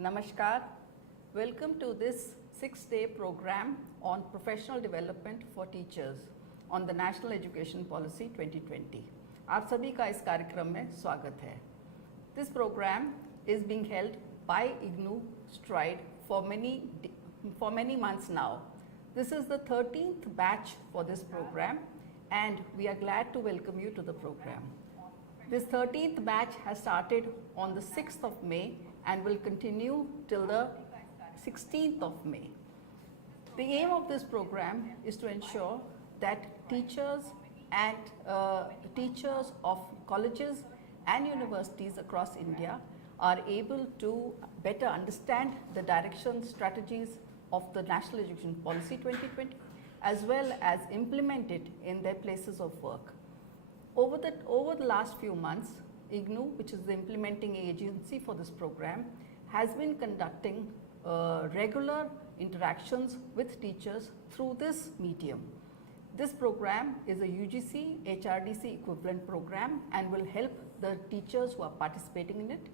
Namaskar. Welcome to this 6-day program on professional development for teachers on the National Education Policy 2020. आप सभी का इस कार्यक्रम में स्वागत है. This program is being held by IGNOU Stride for many months now. This is the 13th batch for this program and we are glad to welcome you to the program. This 13th batch has started on the 6th of May and will continue till the 16th of May. The aim of this program is to ensure that teachers of colleges and universities across India are able to better understand the direction, strategies of the National Education Policy 2020 as well as implement it in their places of work. Over the last few months, IGNOU, which is the implementing agency for this program, has been conducting regular interactions with teachers through this medium. This program is a UGC HRDC equivalent program and will help the teachers who are participating in it.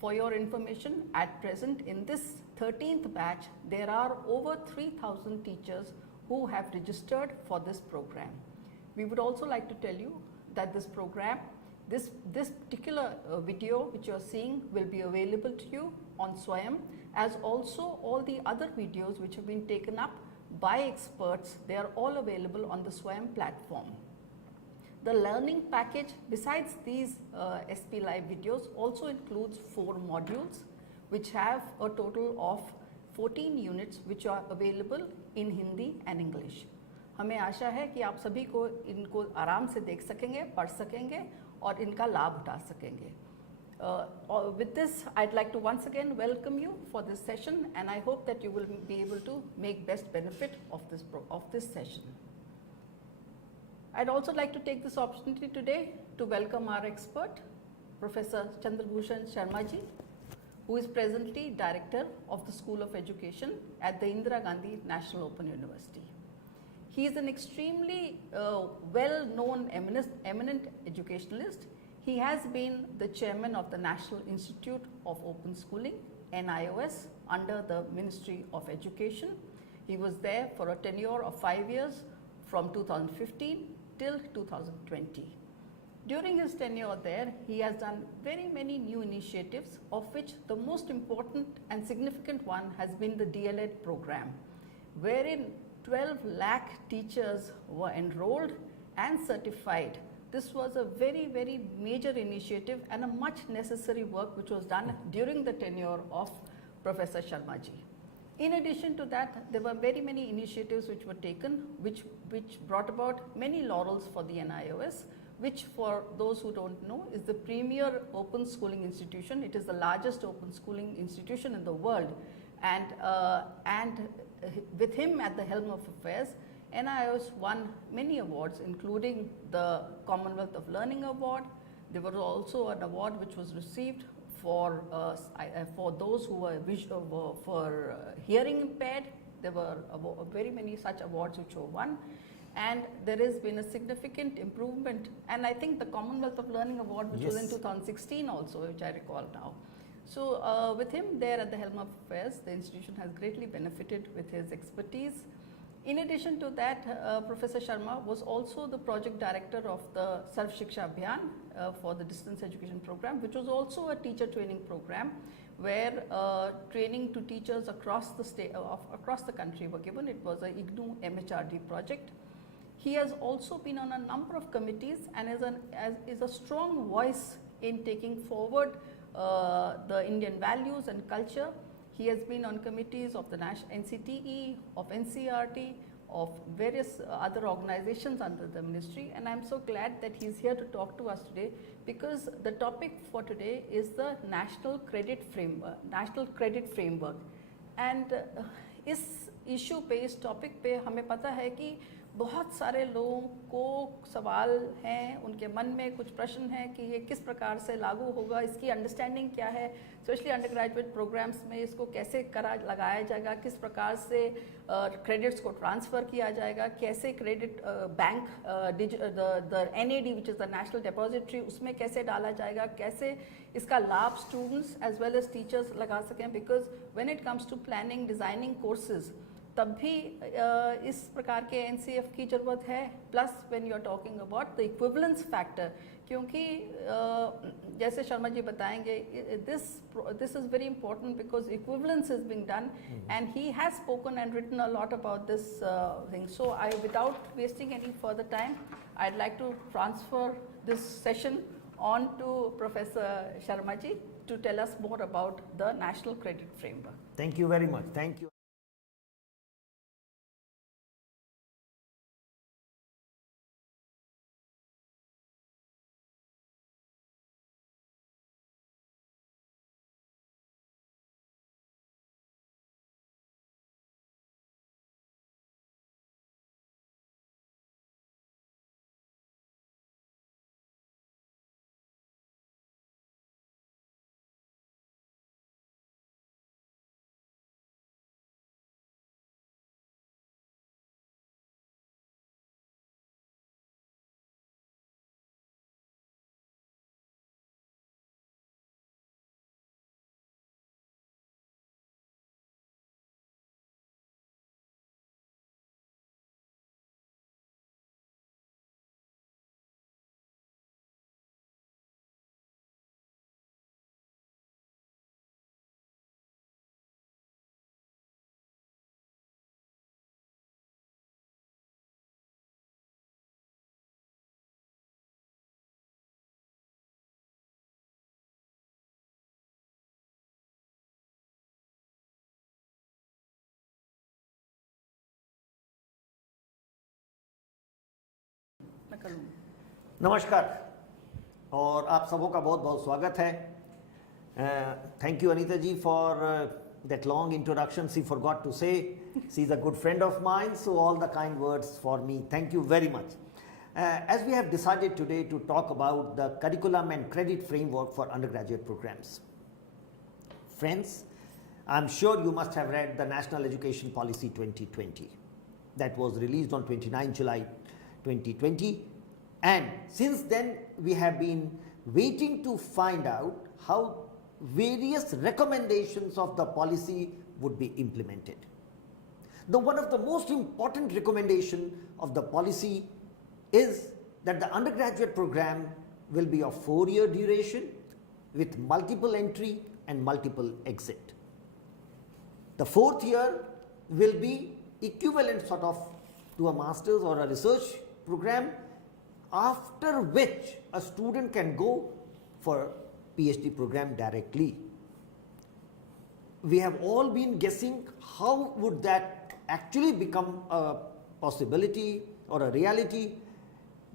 For your information, at present in this 13th batch, there are over 3,000 teachers who have registered for this program. We would also like to tell you that this program, this particular video which you are seeing will be available to you on Swayam, as also all the other videos which have been taken up by experts. They are all available on the Swayam platform. The learning package besides these SP Live videos also includes 4 modules which have a total of 14 units which are available in Hindi and English. हमें आशा है कि आप सभी को इनको आराम से देख सकेंगे, पढ़ सकेंगे और इनका लाभ उठा सकेंगे. With this, I'd like to once again welcome you for this session and I hope that you will be able to make best benefit of this session. I'd also like to take this opportunity today to welcome our expert, Professor Chandrabhushan Sharma ji, who is presently Director of the School of Education at the Indira Gandhi National Open University. He is an extremely well-known eminent educationalist. He has been the chairman of the National Institute of Open Schooling, NIOS, under the Ministry of Education. He was there for a tenure of 5 years from 2015 till 2020. During his tenure there, he has done very many new initiatives, of which the most important and significant one has been the DLED program, wherein 12 lakh teachers were enrolled and certified. This was a very, very major initiative and a much necessary work which was done during the tenure of Professor Sharma ji. In addition to that, there were very many initiatives which were taken which brought about many laurels for the NIOS, which for those who don't know is the premier open schooling institution. It is the largest open schooling institution in the world and with him at the helm of affairs, NIOS won many awards for the Commonwealth of Learning Award. There was also an award which was received for those who were hearing impaired. There were very many such awards which were won and there has been a significant improvement, and I think the Commonwealth of Learning Award which was in 2016 also, which I recall now. So with him there at the helm of affairs, the institution has greatly benefited with his expertise. In addition to that, Professor Sharma was also the project director of the Sarv Shiksha Abhiyan for the distance education program, which was also a teacher training program where training to teachers across the country were given. It was a IGNOU MHRD project. He has also been on a number of committees and is a strong voice in taking forward the Indian values and culture. He has been on committees of the NCTE, of NCRT, of various other organizations under the ministry, and I am so glad that he is here to talk to us today because the topic for today is the National Credit Framework. And इस issue पे, इस topic पे हमें पता है कि बहुत सारे लोगों को सवाल हैं, उनके मन में कुछ प्रश्न हैं कि ये किस प्रकार से लागू होगा, इसकी अंडरस्टैंडिंग क्या है, स्पेशली अंडर ग्रेजुएट प्रोग्राम्स में इसको कैसे लगाया जाएगा, किस प्रकार से क्रेडिट्स को ट्रांसफ़र किया जाएगा, कैसे credit bank the NAD which is the national depository उसमें कैसे डाला जाएगा, कैसे इसका लाभ students as well as teachers लगा सकें, because when it comes to planning designing courses तब भी इस प्रकार के NCF की ज़रूरत है, plus when you are talking about the equivalence factor, क्योंकि जैसे शर्मा जी बताएंगे this is very important because equivalence is being done and he has spoken and written a lot about this thing. So I without wasting any further time I'd like to transfer this session on to Professor Sharma ji to tell us more about the National Credit Framework. Thank you very much. Thank you. नमस्कार और आप सबों का बहुत बहुत स्वागत है. Thank you Anita ji for that long introduction. She forgot to say she's a good friend of mine, so all the kind words for me. Thank you very much. As we have decided today to talk about the curriculum and credit framework for undergraduate programs. Friends, I'm sure you must have read the National Education Policy 2020 that was released on 29 July 2020, and since then we have been waiting to find out how various recommendations of the policy would be implemented. One of the most important recommendation of the policy is that the undergraduate program will be of 4-year duration with multiple entry and multiple exit. The 4th year will be equivalent sort of to a master's or a research program, after which a student can go for PhD program directly. We have all been guessing how would that actually become a possibility or a reality.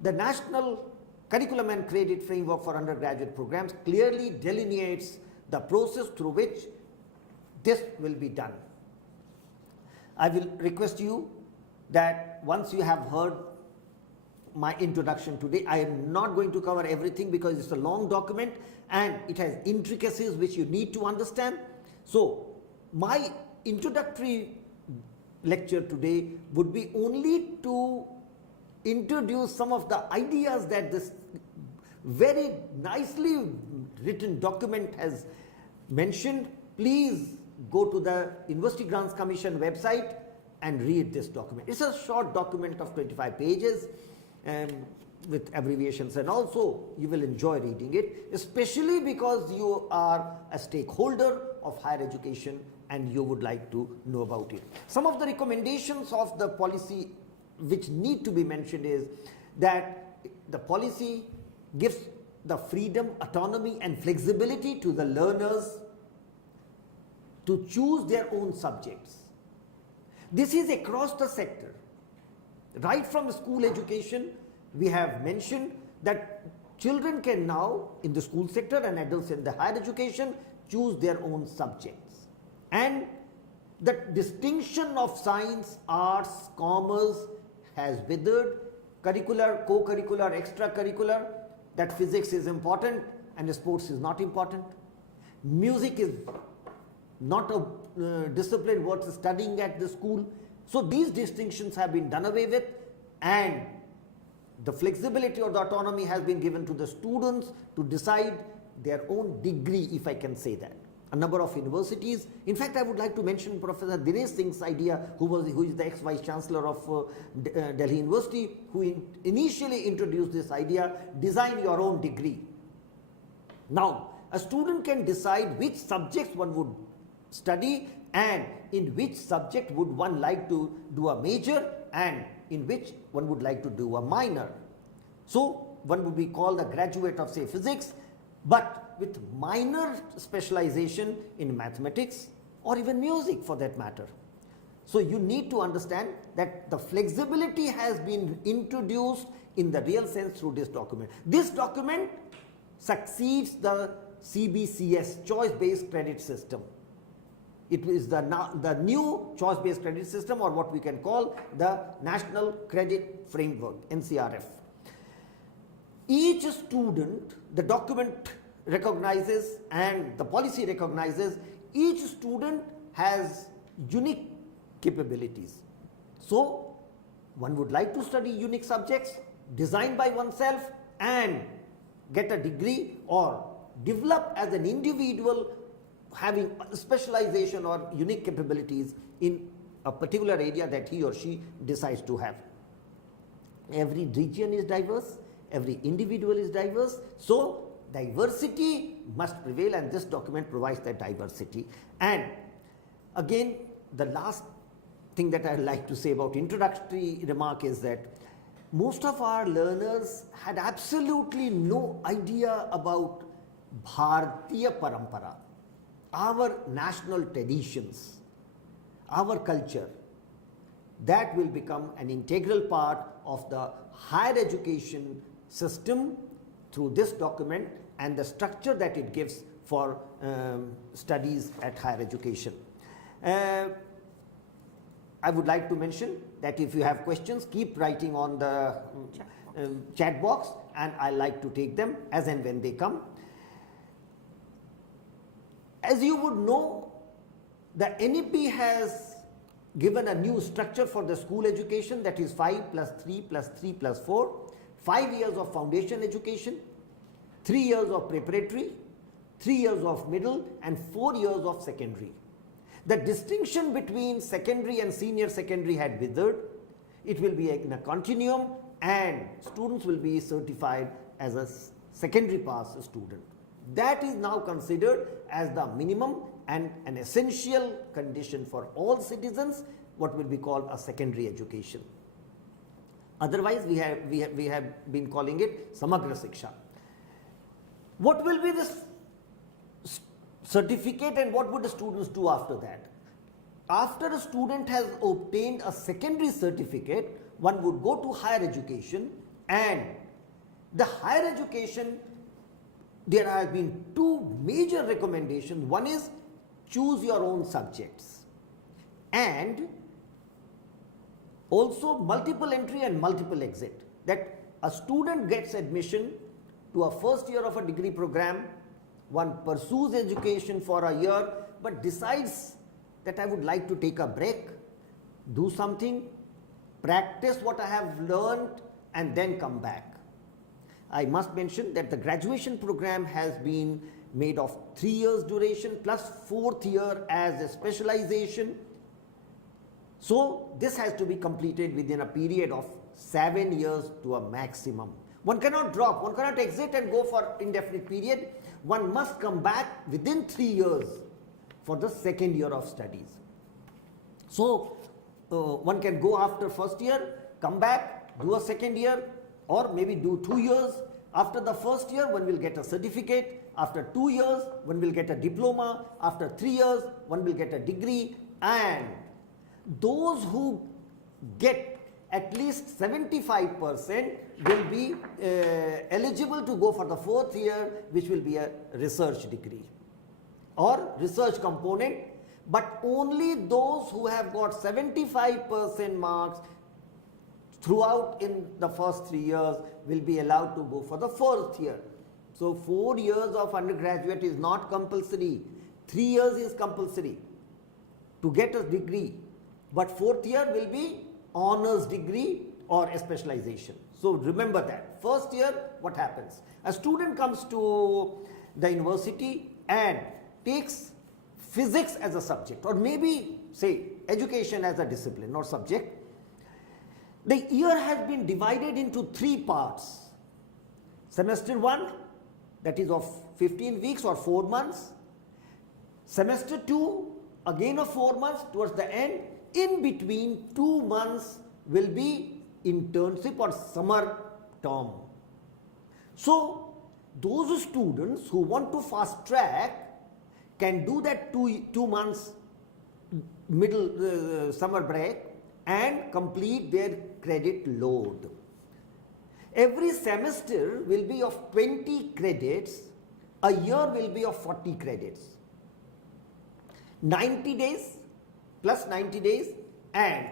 The National Curriculum and Credit Framework for Undergraduate Programs clearly delineates the process through which this will be done. I will request you that once you have heard my introduction today, I am not going to cover everything because it's a long document and it has intricacies which you need to understand. So my introductory lecture today would be only to introduce some of the ideas that this very nicely written document has mentioned. Please go to the University Grants Commission website and read this document. It's a short document of 25 pages with abbreviations, and also you will enjoy reading it, especially because you are a stakeholder of higher education and you would like to know about it. Some of the recommendations of the policy which need to be mentioned is that the policy gives the freedom, autonomy and flexibility to the learners to choose their own subjects. This is across the sector. Right from school education, we have mentioned that children can now in the school sector and adults in the higher education choose their own subjects. And the distinction of science, arts, commerce has withered. Curricular, co-curricular, extracurricular, that physics is important and sports is not important. Music is not a discipline worth studying at the school. So these distinctions have been done away with, and the flexibility or the autonomy has been given to the students to decide their own degree, if I can say that. A number of universities, in fact I would like to mention Professor Dinesh Singh's idea, who is the ex-vice chancellor of Delhi University, who initially introduced this idea, design your own degree. Now a student can decide which subjects one would study and in which subject would one like to do a major and in which one would like to do a minor. So one would be called a graduate of, say, physics, but with minor specialization in mathematics or even music for that matter. So you need to understand that the flexibility has been introduced in the real sense through this document. This document succeeds the CBCS, choice-based credit system. It is the new choice-based credit system, or what we can call the National Credit Framework, NCRF. Each student, the document recognizes and the policy recognizes, each student has unique capabilities. So one would like to study unique subjects designed by oneself and get a degree, or develop as an individual having specialization or unique capabilities in a particular area that he or she decides to have. Every region is diverse, every individual is diverse, so diversity must prevail, and this document provides that diversity. And again, the last thing that I would like to say about introductory remark is that most of our learners had absolutely no idea about Bharatiya Parampara, our national traditions, our culture. That will become an integral part of the higher education system through this document and the structure that it gives for studies at higher education. I would like to mention that if you have questions, keep writing on the chat box, and I like to take them as and when they come. As you would know, the NEP has given a new structure for the school education, that is 5 plus 3 plus 3 plus 4, 5 years of foundation education, 3 years of preparatory, 3 years of middle, and 4 years of secondary. The distinction between secondary and senior secondary had withered. It will be in a continuum, and students will be certified as a secondary pass student. That is now considered as the minimum and an essential condition for all citizens, what will be called a secondary education. Otherwise, we have been calling it Samagra Shiksha. What will be this certificate, and what would the students do after that? After a student has obtained a secondary certificate, one would go to higher education, and the higher education, there have been two major recommendations. One is choose your own subjects, and also multiple entry and multiple exit, that a student gets admission to a first year of a degree program, one pursues education for a year but decides that I would like to take a break, do something, practice what I have learned, and then come back. I must mention that the graduation program has been made of 3 years duration plus 4th year as a specialization. So this has to be completed within a period of 7 years to a maximum. One cannot drop, one cannot exit and go for indefinite period. One must come back within 3 years for the second year of studies. So one can go after first year, come back, do a second year, or maybe do 2 years. After the first year, one will get a certificate. After 2 years, one will get a diploma. After 3 years, one will get a degree. And those who get at least 75% will be eligible to go for the 4th year, which will be a research degree or research component. But only those who have got 75% marks throughout in the first 3 years will be allowed to go for the 4th year. So 4 years of undergraduate is not compulsory, 3 years is compulsory to get a degree, but 4th year will be honors degree or a specialization. So remember that. First year, what happens? A student comes to the university and takes physics as a subject, or maybe say education as a discipline or subject. The year has been divided into 3 parts. Semester 1, that is of 15 weeks or 4 months. Semester 2, again of 4 months towards the end. In between 2 months will be internship or summer term. So those students who want to fast track can do that 2 months middle summer break and complete their credit load. Every semester will be of 20 credits, a year will be of 40 credits. 90 days plus 90 days and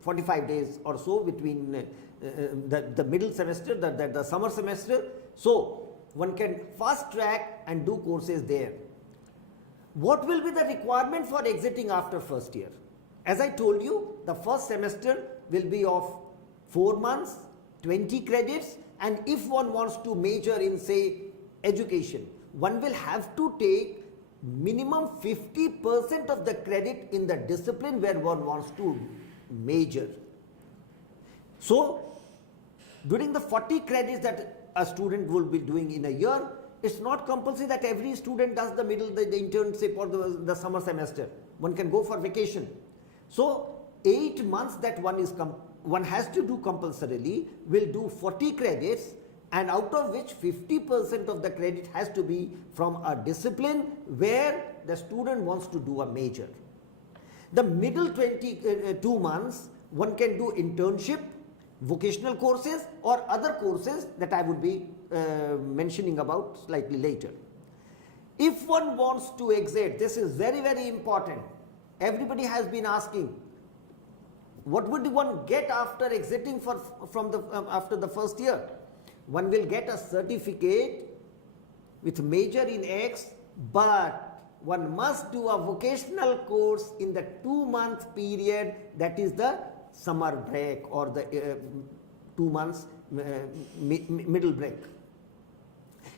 45 days or so between the middle semester, the summer semester. So one can fast track and do courses there. What will be the requirement for exiting after first year? As I told you, the first semester will be of 4 months, 20 credits, and if one wants to major in say education, one will have to take minimum 50% of the credit in the discipline where one wants to major. So during the 40 credits that a student will be doing in a year, it's not compulsory that every student does the internship or the summer semester. One can go for vacation. So 8 months that one has to do compulsorily will do 40 credits, and out of which 50% of the credit has to be from a discipline where the student wants to do a major. The middle 22 months one can do internship, vocational courses or other courses that I would be mentioning about slightly later. If one wants to exit, this is very, very important. Everybody has been asking, what would one get after exiting after the first year? One will get a certificate with major in X, but one must do a vocational course in the 2-month period, that is the summer break or the 2 months middle break.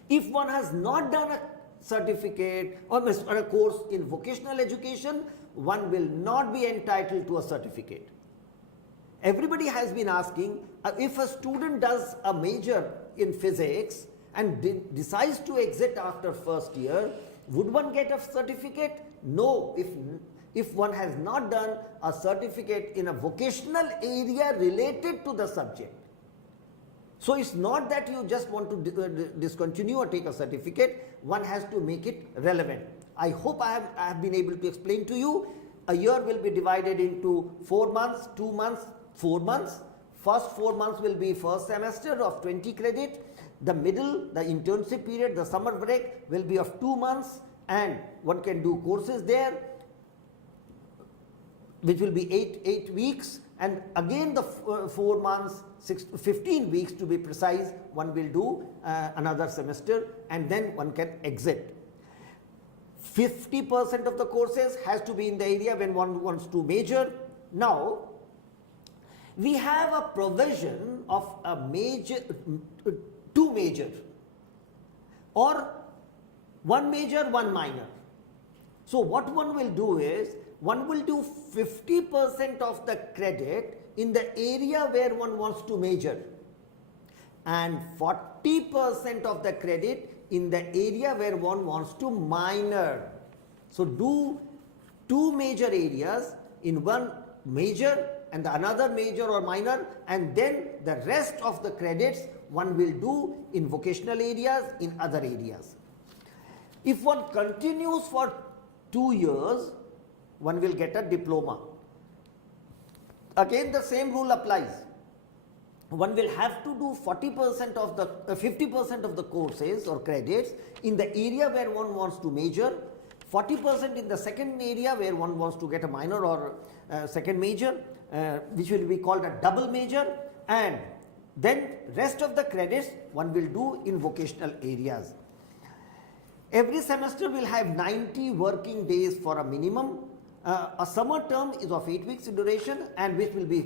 If one has not done a certificate or a course in vocational education, one will not be entitled to a certificate. Everybody has been asking, if a student does a major in physics and decides to exit after first year, would one get a certificate? No, if one has not done a certificate in a vocational area related to the subject. So it's not that you just want to discontinue or take a certificate, one has to make it relevant. I hope I have been able to explain to you. A year will be divided into 4 months, 2 months, 4 months. First 4 months will be first semester of 20 credit. The middle, the internship period, the summer break will be of 2 months, and one can do courses there which will be 8 weeks, and again the 4 months, 15 weeks to be precise, one will do another semester, and then one can exit. 50% of the courses has to be in the area when one wants to major. Now we have a provision of a major, 2 major, or 1 major, 1 minor. So what one will do is, one will do 50% of the credit in the area where one wants to major, and 40% of the credit in the area where one wants to minor. So do 2 major areas in one major and the another major or minor, and then the rest of the credits one will do in vocational areas, in other areas. If one continues for 2 years, one will get a diploma. Again the same rule applies. One will have to do 40% of the 50% of the courses or credits in the area where one wants to major, 40% in the second area where one wants to get a minor or second major, which will be called a double major, and then rest of the credits one will do in vocational areas. Every semester will have 90 working days for a minimum. A summer term is of 8 weeks in duration and which will be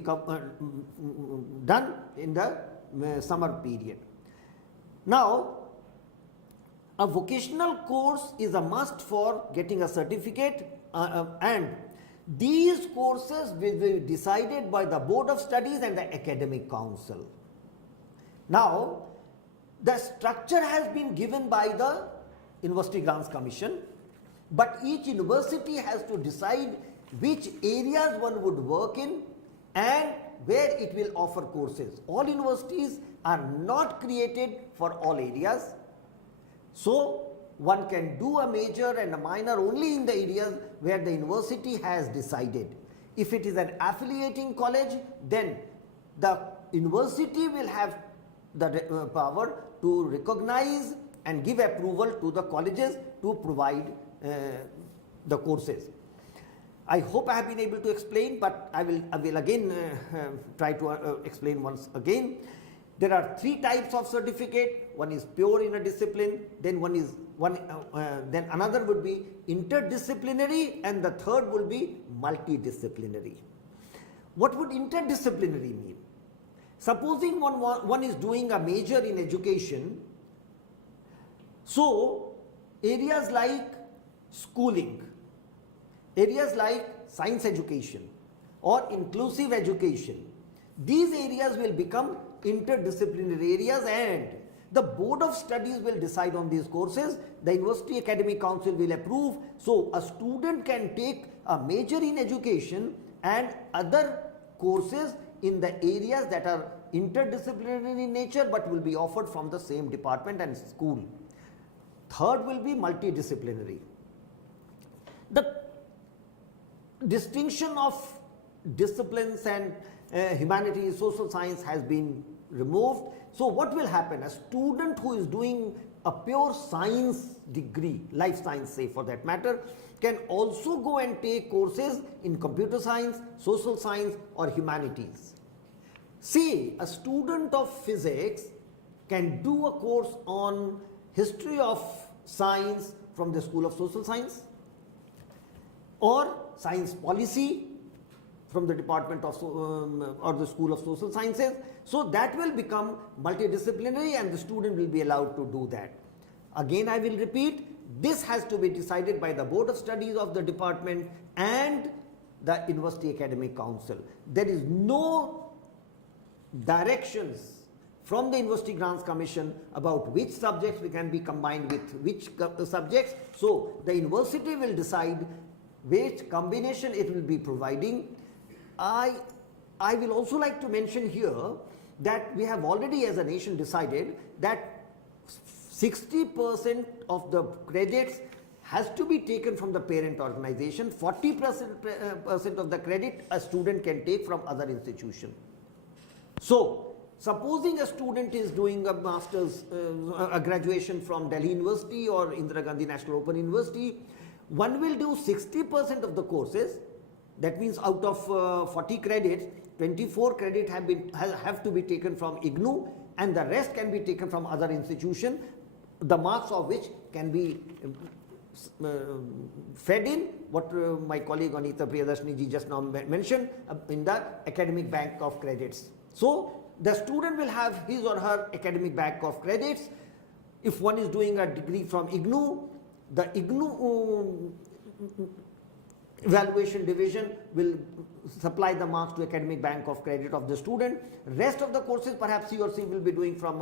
done in the summer period. Now, a vocational course is a must for getting a certificate, and these courses will be decided by the Board of Studies and the Academic Council. Now, the structure has been given by the University Grants Commission, but each university has to decide which areas one would work in and where it will offer courses. All universities are not created for all areas. So, one can do a major and a minor only in the areas where the university has decided. If it is an affiliating college, then the university will have the power to recognize and give approval to the colleges to provide the courses. I hope I have been able to explain, but I will again try to explain once again. There are 3 types of certificate. One is pure in a discipline, then then another would be interdisciplinary, and the third will be multidisciplinary. What would interdisciplinary mean? Supposing one is doing a major in education, so areas like schooling, areas like science education or inclusive education, these areas will become interdisciplinary areas, and the Board of Studies will decide on these courses. The University Academic Council will approve. So, a student can take a major in education and other courses in the areas that are interdisciplinary in nature but will be offered from the same department and school. Third will be multidisciplinary. The distinction of disciplines and humanities, social science has been removed. So, what will happen? A student who is doing a pure science degree, life science say for that matter, can also go and take courses in computer science, social science or humanities. Say a student of physics can do a course on history of science from the School of Social Science, or science policy from the Department of or the School of Social Sciences. So, that will become multidisciplinary and the student will be allowed to do that. Again I will repeat, this has to be decided by the Board of Studies of the department and the University Academic Council. There is no directions from the University Grants Commission about which subjects we can be combined with which subjects. So, the university will decide which combination it will be providing. I will also like to mention here that we have already as a nation decided that 60% of the credits has to be taken from the parent organization, 40% of the credit a student can take from other institution. So, supposing a student is doing a master's, a graduation from Delhi University or Indira Gandhi National Open University, one will do 60% of the courses. That means out of 40 credits, 24 credits have to be taken from IGNOU and the rest can be taken from other institution, the marks of which can be fed in what my colleague Anita Priyadarshini ji just now mentioned in the academic bank of credits. So, the student will have his or her academic bank of credits. If one is doing a degree from IGNOU, the IGNOU evaluation division will supply the marks to academic bank of credit of the student. Rest of the courses perhaps he or she will be doing from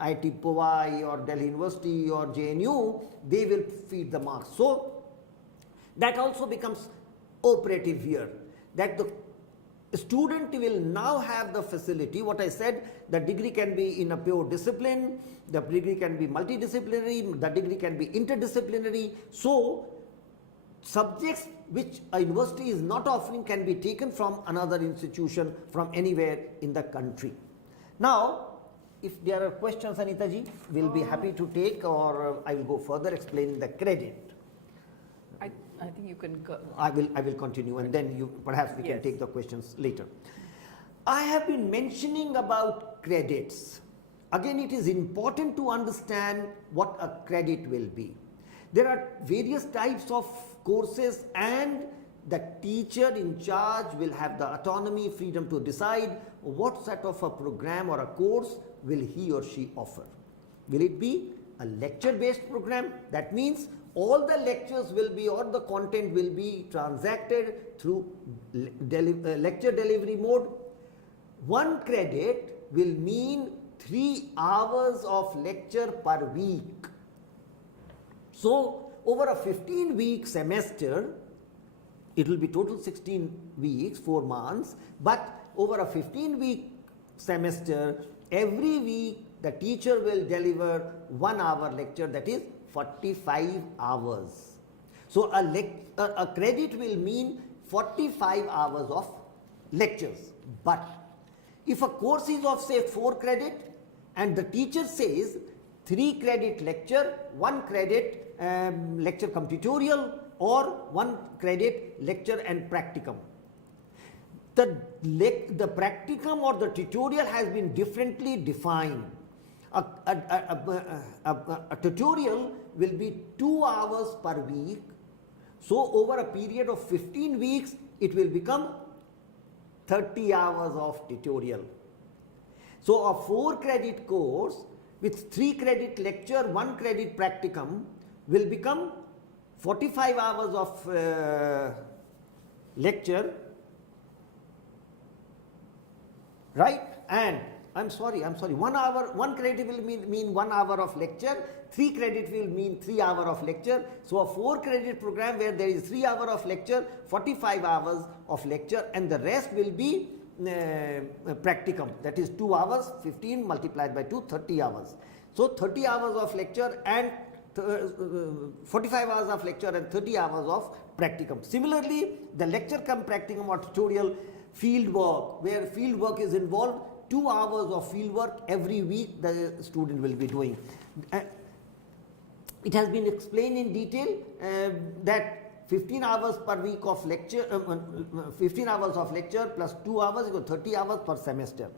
IIT Powai or Delhi University or JNU, they will feed the marks. So, that also becomes operative here, that the student will now have the facility. What I said, the degree can be in a pure discipline, the degree can be multidisciplinary, the degree can be interdisciplinary. So, subjects which a university is not offering can be taken from another institution from anywhere in the country. Now, if there are questions, Anita ji, we'll be happy to take, or I will go further explaining the credit. I I think you can go. I will continue, and then you perhaps we can Yes. take the questions later. I have been mentioning about credits. Again, it is important to understand what a credit will be. There are various types of courses, and the teacher in charge will have the autonomy, freedom to decide what sort of a program or a course will he or she offer. Will it be a lecture based program? That means all the lectures will be, or the content will be transacted through lecture delivery mode. 1 credit will mean 3 hours of lecture per week. So over a 15-week semester, it will be total 16 weeks, 4 months, but over a 15-week semester, every week the teacher will deliver 1 hour lecture, that is 45 hours. So a credit will mean 45 hours of lectures. But if a course is of say 4 credit and the teacher says 3 credit lecture, 1 credit lecture cum tutorial, or 1 credit lecture and practicum. The practicum or the tutorial has been differently defined. A tutorial will be 2 hours per week. So over a period of 15 weeks, it will become 30 hours of tutorial. So a 4 credit course with 3 credit lecture, 1 credit practicum will become 45 hours of lecture, right? And I'm sorry, 1 credit will mean 1 hour of lecture, 3 credit will mean 3 hours of lecture. So a 4 credit program where there is 3 hours of lecture, 45 hours of lecture, and the rest will be practicum, that is 2 hours, 15 multiplied by 2, 30 hours. So 30 hours of lecture and 45 hours of lecture and 30 hours of practicum. Similarly, the lecture cum practicum or tutorial field work, where field work is involved, 2 hours of field work every week the student will be doing. It has been explained in detail that 15 hours per week of lecture, 15 hours of lecture plus 2 hours equals 30 hours per semester.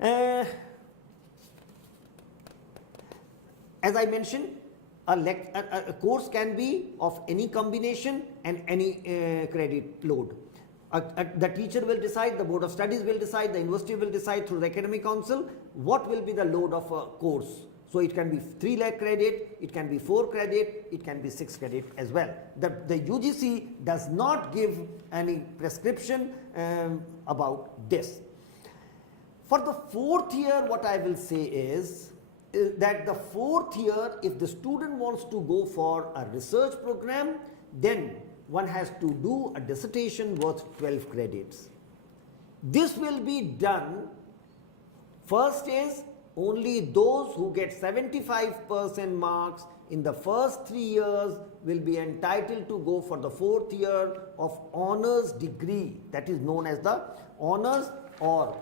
As I mentioned, a course can be of any combination and any credit load. The teacher will decide, the board of studies will decide, the university will decide through the academic council what will be the load of a course. So it can be 3 lakh credit, it can be 4 credit, it can be 6 credit as well. The UGC does not give any prescription about this. For the 4th year, what I will say is that the 4th year, if the student wants to go for a research program, then one has to do a dissertation worth 12 credits. This will be done, first is only those who get 75% marks in the first 3 years will be entitled to go for the 4th year of honors degree, that is known as the honors or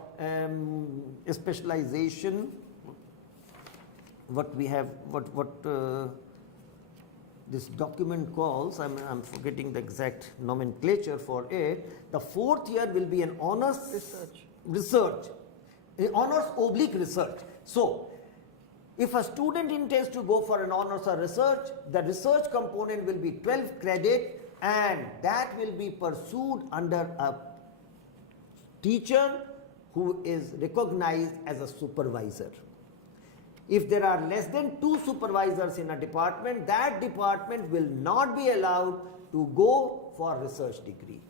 specialization. What we have, this document calls, I'm forgetting the exact nomenclature for it. The 4th year will be an honors research, honors oblique research. So if a student intends to go for an honors or research, the research component will be 12 credit, and that will be pursued under a teacher who is recognized as a supervisor. If there are less than 2 supervisors in a department, that department will not be allowed to go for research degree.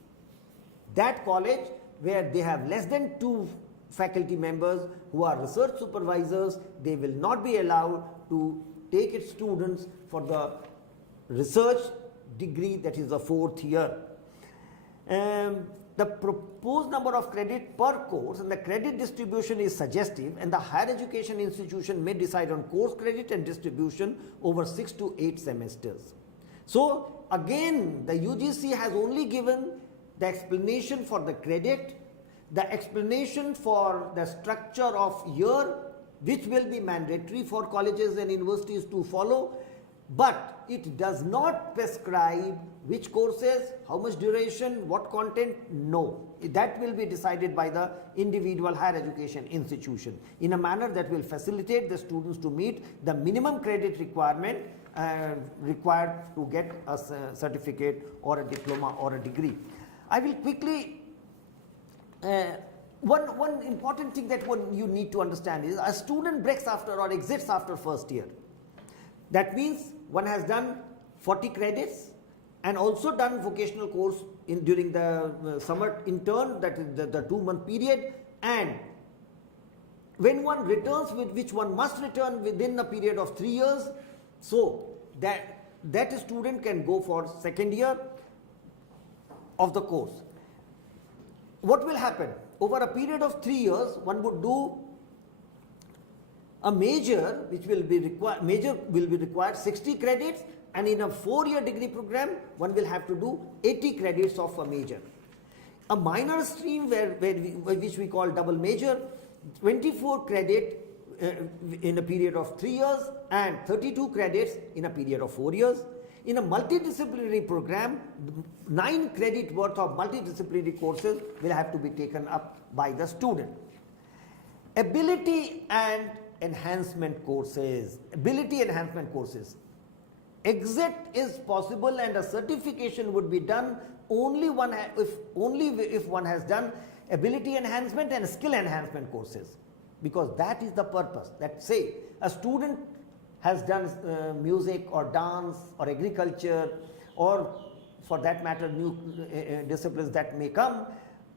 That college where they have less than 2 faculty members who are research supervisors, they will not be allowed to take its students for the research degree, that is the 4th year. The proposed number of credit per course and the credit distribution is suggestive, and the higher education institution may decide on course credit and distribution over 6 to 8 semesters. So again, the UGC has only given the explanation for the credit, the explanation for the structure of year, which will be mandatory for colleges and universities to follow, but it does not prescribe which courses, how much duration, what content. No, that will be decided by the individual higher education institution in a manner that will facilitate the students to meet the minimum credit requirement required to get a certificate or a diploma or a degree. I will quickly one important thing that you need to understand is a student breaks after or exits after first year. That means one has done 40 credits and also done vocational course during the summer intern, that is the 2-month period, and when one returns, with which one must return within a period of 3 years, so that student can go for second year of the course. What will happen? Over a period of 3 years, one would do a major, which will be required 60 credits, and in a 4-year degree program, one will have to do 80 credits of a major. A minor stream which we call double major, 24 credit in a period of 3 years and 32 credits in a period of 4 years. In a multidisciplinary program, 9 credit worth of multidisciplinary courses will have to be taken up by the student. Ability and enhancement courses. Exit is possible and a certification would be done only if one has done ability enhancement and skill enhancement courses, because that is the purpose. That say a student has done music or dance or agriculture, or for that matter new disciplines that may come,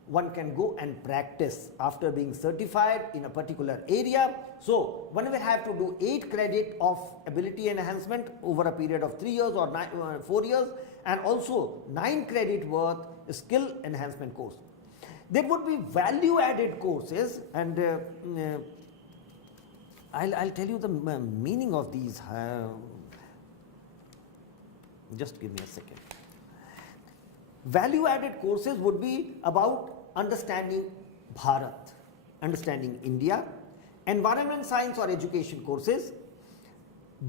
one can go and practice after being certified in a particular area. So one will have to do 8 credit of ability enhancement over a period of 3 years or 4 years, and also 9 credit worth skill enhancement course. There would be value added courses, and I'll tell you the meaning of these. Just give me a second. Value added courses would be about understanding Bharat, understanding India, environment science or education courses,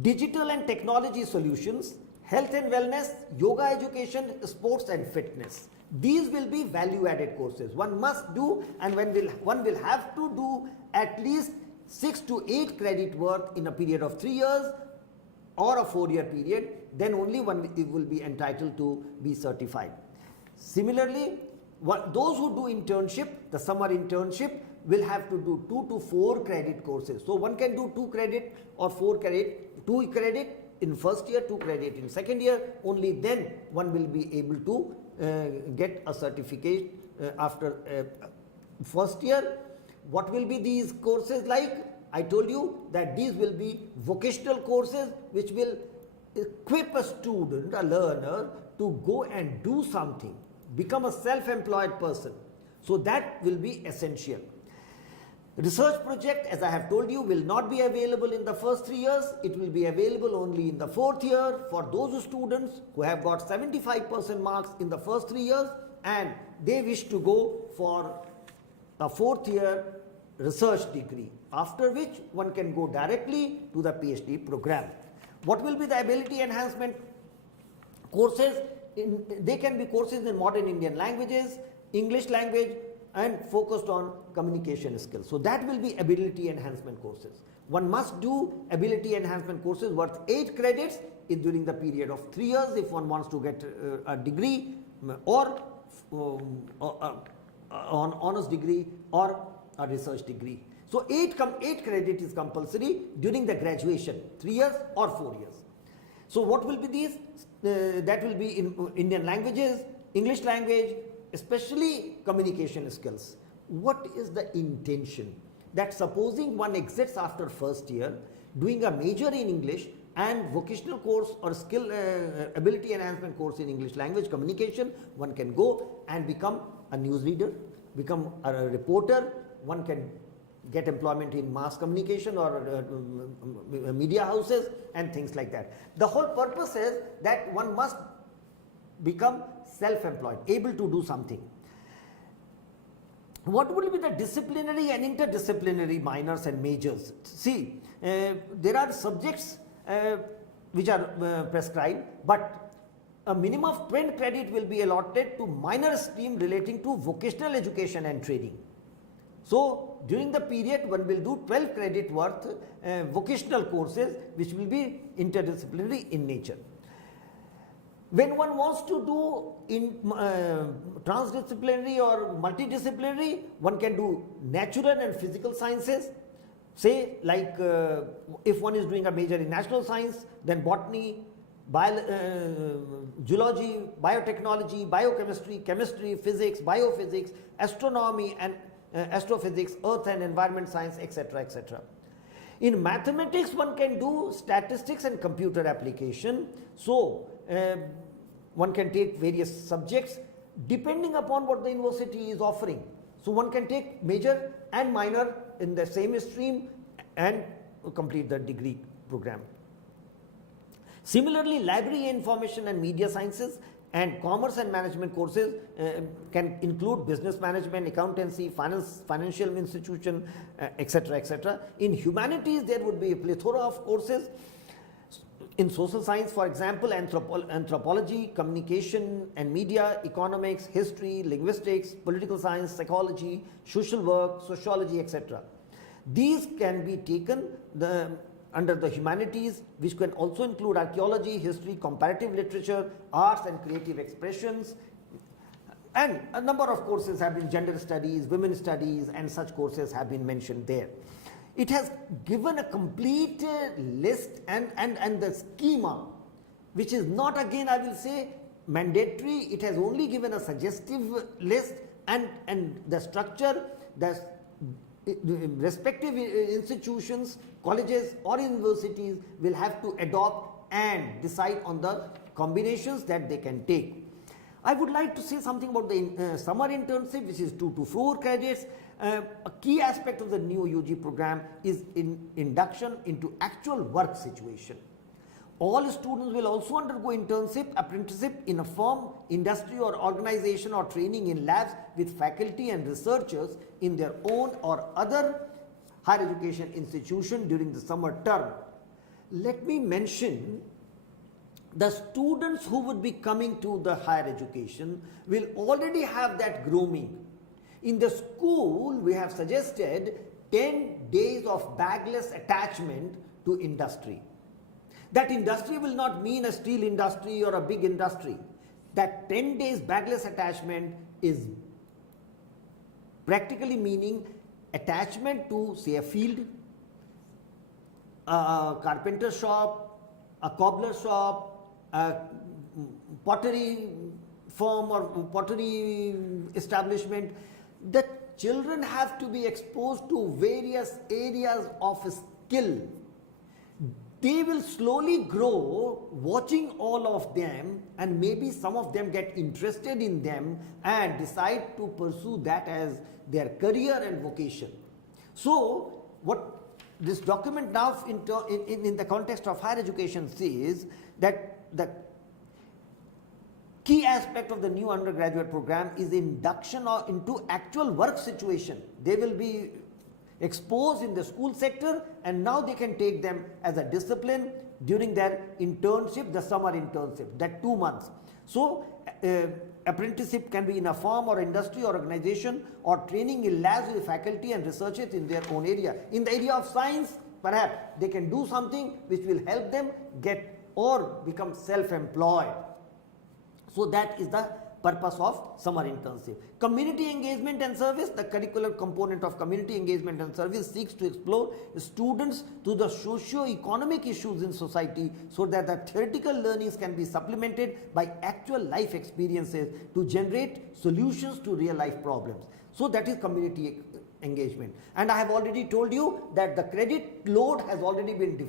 digital and technology solutions, health and wellness, yoga education, sports and fitness. These will be value added courses. One must do, and one will have to do at least 6 to 8 credit worth in a period of 3 years or a 4-year period, then only one will be entitled to be certified. Similarly, those who do internship, the summer internship, will have to do 2 to 4 credit courses. So one can do 2 credit or 4 credit, 2 credit in first year, 2 credit in second year, only then one will be able to get a certificate after first year. What will be these courses like? I told you that these will be vocational courses which will equip a student, a learner, to go and do something, become a self-employed person. So that will be essential. Research project, as I have told you, will not be available in the first 3 years. It will be available only in the 4th year for those students who have got 75% marks in the first 3 years and they wish to go for a 4th year research degree, after which one can go directly to the PhD program. What will be the ability enhancement courses? They can be courses in modern Indian languages, English language, and focused on communication skills. So that will be ability enhancement courses. One must do ability enhancement courses worth 8 credits during the period of 3 years if one wants to get a degree or on honors degree or a research degree. So 8 credit is compulsory during the graduation, 3 years or 4 years. So what will be these? That will be in Indian languages, English language, especially communication skills. What is the intention? That supposing one exits after first year, doing a major in English and vocational course or skill ability enhancement course in English language communication, one can go and become a newsreader, become a reporter, one can get employment in mass communication or media houses and things like that. The whole purpose is that one must become self-employed, able to do something. What will be the disciplinary and interdisciplinary minors and majors? See, there are subjects which are prescribed, but a minimum of 20 credit will be allotted to minor stream relating to vocational education and training. So, during the period one will do 12 credit worth vocational courses which will be interdisciplinary in nature. When one wants to do in transdisciplinary or multidisciplinary, one can do natural and physical sciences. Say like if one is doing a major in natural science, then botany, zoology, biotechnology, biochemistry, chemistry, physics, biophysics, astronomy and astrophysics, earth and environment science, etc., etc. In mathematics, one can do statistics and computer application. So, one can take various subjects depending upon what the university is offering. So, one can take major and minor in the same stream and complete the degree program. Similarly, library, information and media sciences and commerce and management courses can include business management, accountancy, financial institution, etc., etc. In humanities, there would be a plethora of courses. In social science, for example, anthropology, communication and media, economics, history, linguistics, political science, psychology, social work, sociology, etc. These can be taken under the humanities, which can also include archaeology, history, comparative literature, arts and creative expressions, and a number of courses have been gender studies, women studies, and such courses have been mentioned there. It has given a complete list and the schema, which is not, again I will say, mandatory. It has only given a suggestive list, and the structure, the respective institutions, colleges or universities will have to adopt and decide on the combinations that they can take. I would like to say something about the summer internship, which is 2 to 4 credits. A key aspect of the new UG program is induction into actual work situation. All students will also undergo internship, apprenticeship in a firm, industry or organization, or training in labs with faculty and researchers in their own or other higher education institution during the summer term. Let me mention, the students who would be coming to the higher education will already have that grooming. In the school, we have suggested 10 days of bagless attachment to industry. That industry will not mean a steel industry or a big industry. That 10 days bagless attachment is practically meaning attachment to, say, a field, a carpenter shop, a cobbler shop, a pottery firm or pottery establishment. The children have to be exposed to various areas of skill. They will slowly grow watching all of them, and maybe some of them get interested in them and decide to pursue that as their career and vocation. So, what this document now in the context of higher education says that the key aspect of the new undergraduate program is induction into actual work situation. They will be exposed in the school sector, and now they can take them as a discipline during their internship, the summer internship, that 2 months. So, apprenticeship can be in a firm or industry or organization, or training in labs with faculty and researchers in their own area. In the area of science, perhaps they can do something which will help them get or become self-employed. So, that is the purpose of summer internship. Community engagement and service. The curricular component of community engagement and service seeks to explore students to the socio-economic issues in society, so that the theoretical learnings can be supplemented by actual life experiences to generate solutions to real life problems. So, that is community engagement. And I have already told you that the credit load has already been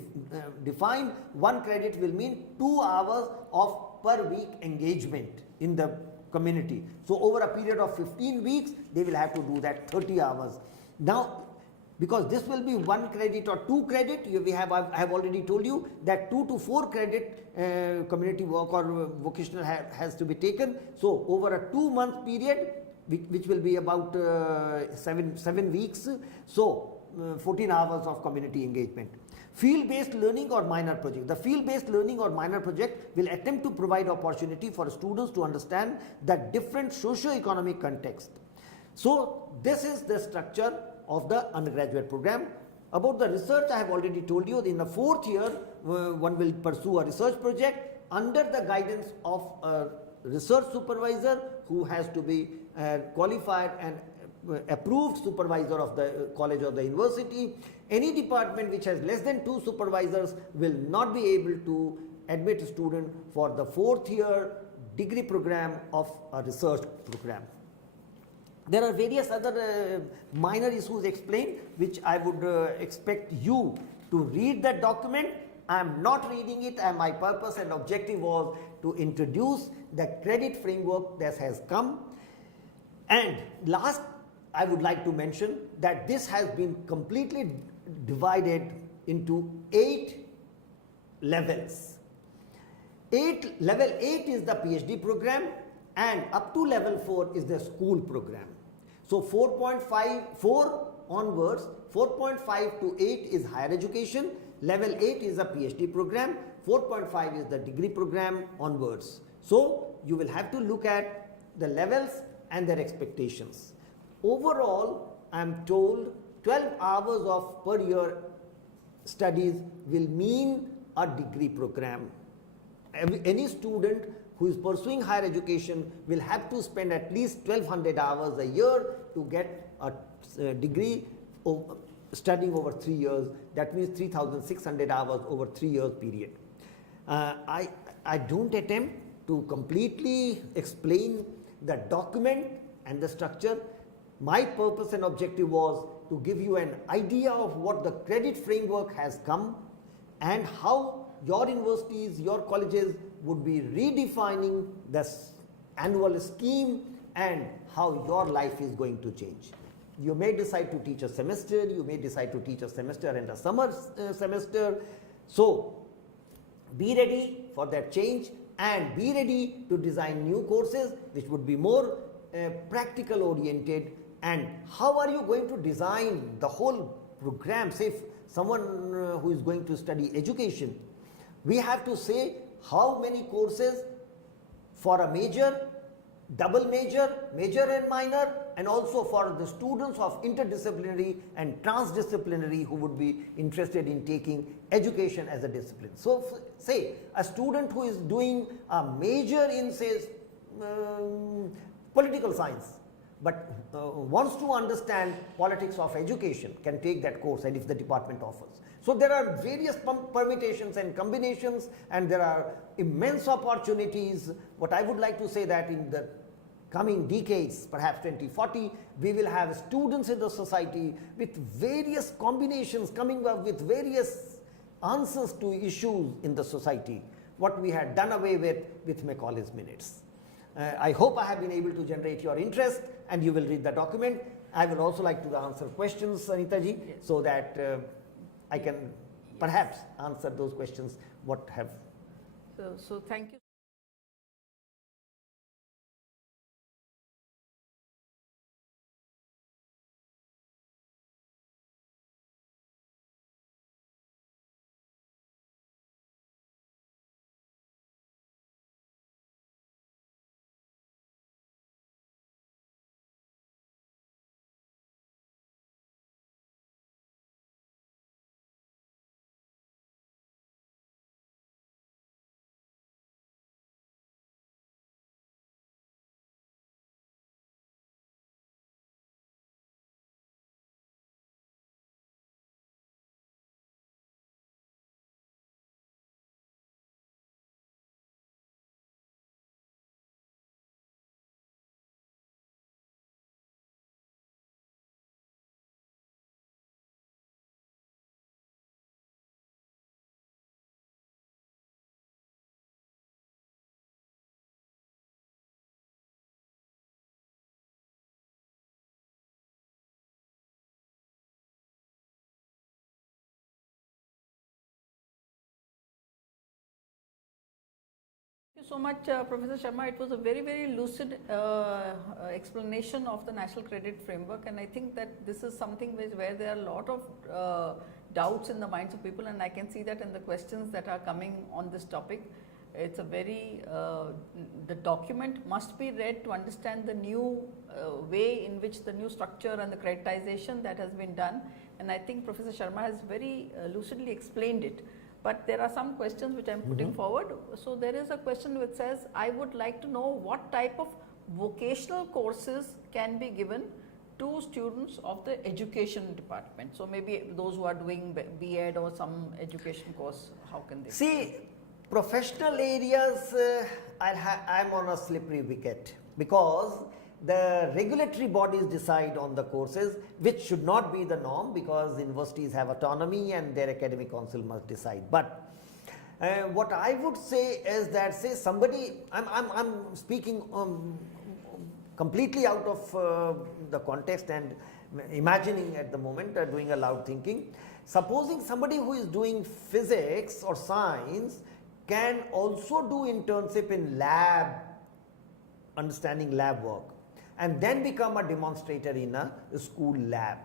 defined. 1 credit will mean 2 hours of per week engagement in the community. So, over a period of 15 weeks, they will have to do that 30 hours. Now, because this will be 1 credit or 2 credit, I have already told you that 2 to 4 credit community work or vocational has to be taken. So, over a 2-month period, which will be about 7 weeks, so 14 hours of community engagement. Field-based learning or minor project. The field-based learning or minor project will attempt to provide opportunity for students to understand the different socio-economic context. So this is the structure of the undergraduate program. About the research, I have already told you. In the 4th year, one will pursue a research project under the guidance of a research supervisor who has to be qualified and approved supervisor of the college or the university. Any department which has less than 2 supervisors will not be able to admit a student for the 4th year degree program of a research program. There are various other minor issues explained, which I would expect you to read that document. I am not reading it, and my purpose and objective was to introduce the credit framework that has come. And last, I would like to mention that this has been completely divided into 8 levels. Level 8 is the PhD program, and up to level 4 is the school program. So 4.4 onwards, 4.5 to 8 is higher education, level 8 is a PhD program, 4.5 is the degree program onwards. So you will have to look at the levels and their expectations. Overall, I am told 12 hours of per year studies will mean a degree program. Any student who is pursuing higher education will have to spend at least 1200 hours a year to get a degree studying over 3 years. That means 3600 hours over 3 years period. I don't attempt to completely explain the document and the structure. My purpose and objective was to give you an idea of what the credit framework has come and how your universities, your colleges would be redefining this annual scheme and how your life is going to change. You may decide to teach a semester, you may decide to teach a semester and a summer semester. So be ready for that change and be ready to design new courses which would be more practical oriented. And how are you going to design the whole program? Say if someone who is going to study education, we have to say how many courses for a major, double major, major and minor, and also for the students of interdisciplinary and transdisciplinary who would be interested in taking education as a discipline. So say a student who is doing a major in say political science, but wants to understand politics of education can take that course, and if the department offers. So there are various permutations and combinations, and there are immense opportunities. What I would like to say that in the coming decades, perhaps 2040, we will have students in the society with various combinations coming up with various answers to issues in the society, what we had done away with Macaulay's minutes. I hope I have been able to generate your interest, and you will read the document. I will also like to answer questions, Anita ji, yes, so that I can perhaps answer those questions what have. So thank you. Thank you so much, Professor Sharma. It was a very, very lucid explanation of the National Credit Framework, and I think that this is something where there are a lot of doubts in the minds of people, and I can see that in the questions that are coming on this topic. It's a very, the document must be read to understand the new way in which the new structure and the creditization that has been done, and I think Professor Sharma has very lucidly explained it. But there are some questions which I am putting forward. So there is a question which says, I would like to know what type of vocational courses can be given to students of the education department. So maybe those who are doing B.Ed or some education course, how can they? See, professional areas, I'm on a slippery wicket, because the regulatory bodies decide on the courses, which should not be the norm, because universities have autonomy and their academic council must decide. But what I would say is that, say somebody, I'm speaking completely out of the context and imagining at the moment, doing a loud thinking. Supposing somebody who is doing physics or science can also do internship in lab, understanding lab work, and then become a demonstrator in a school lab.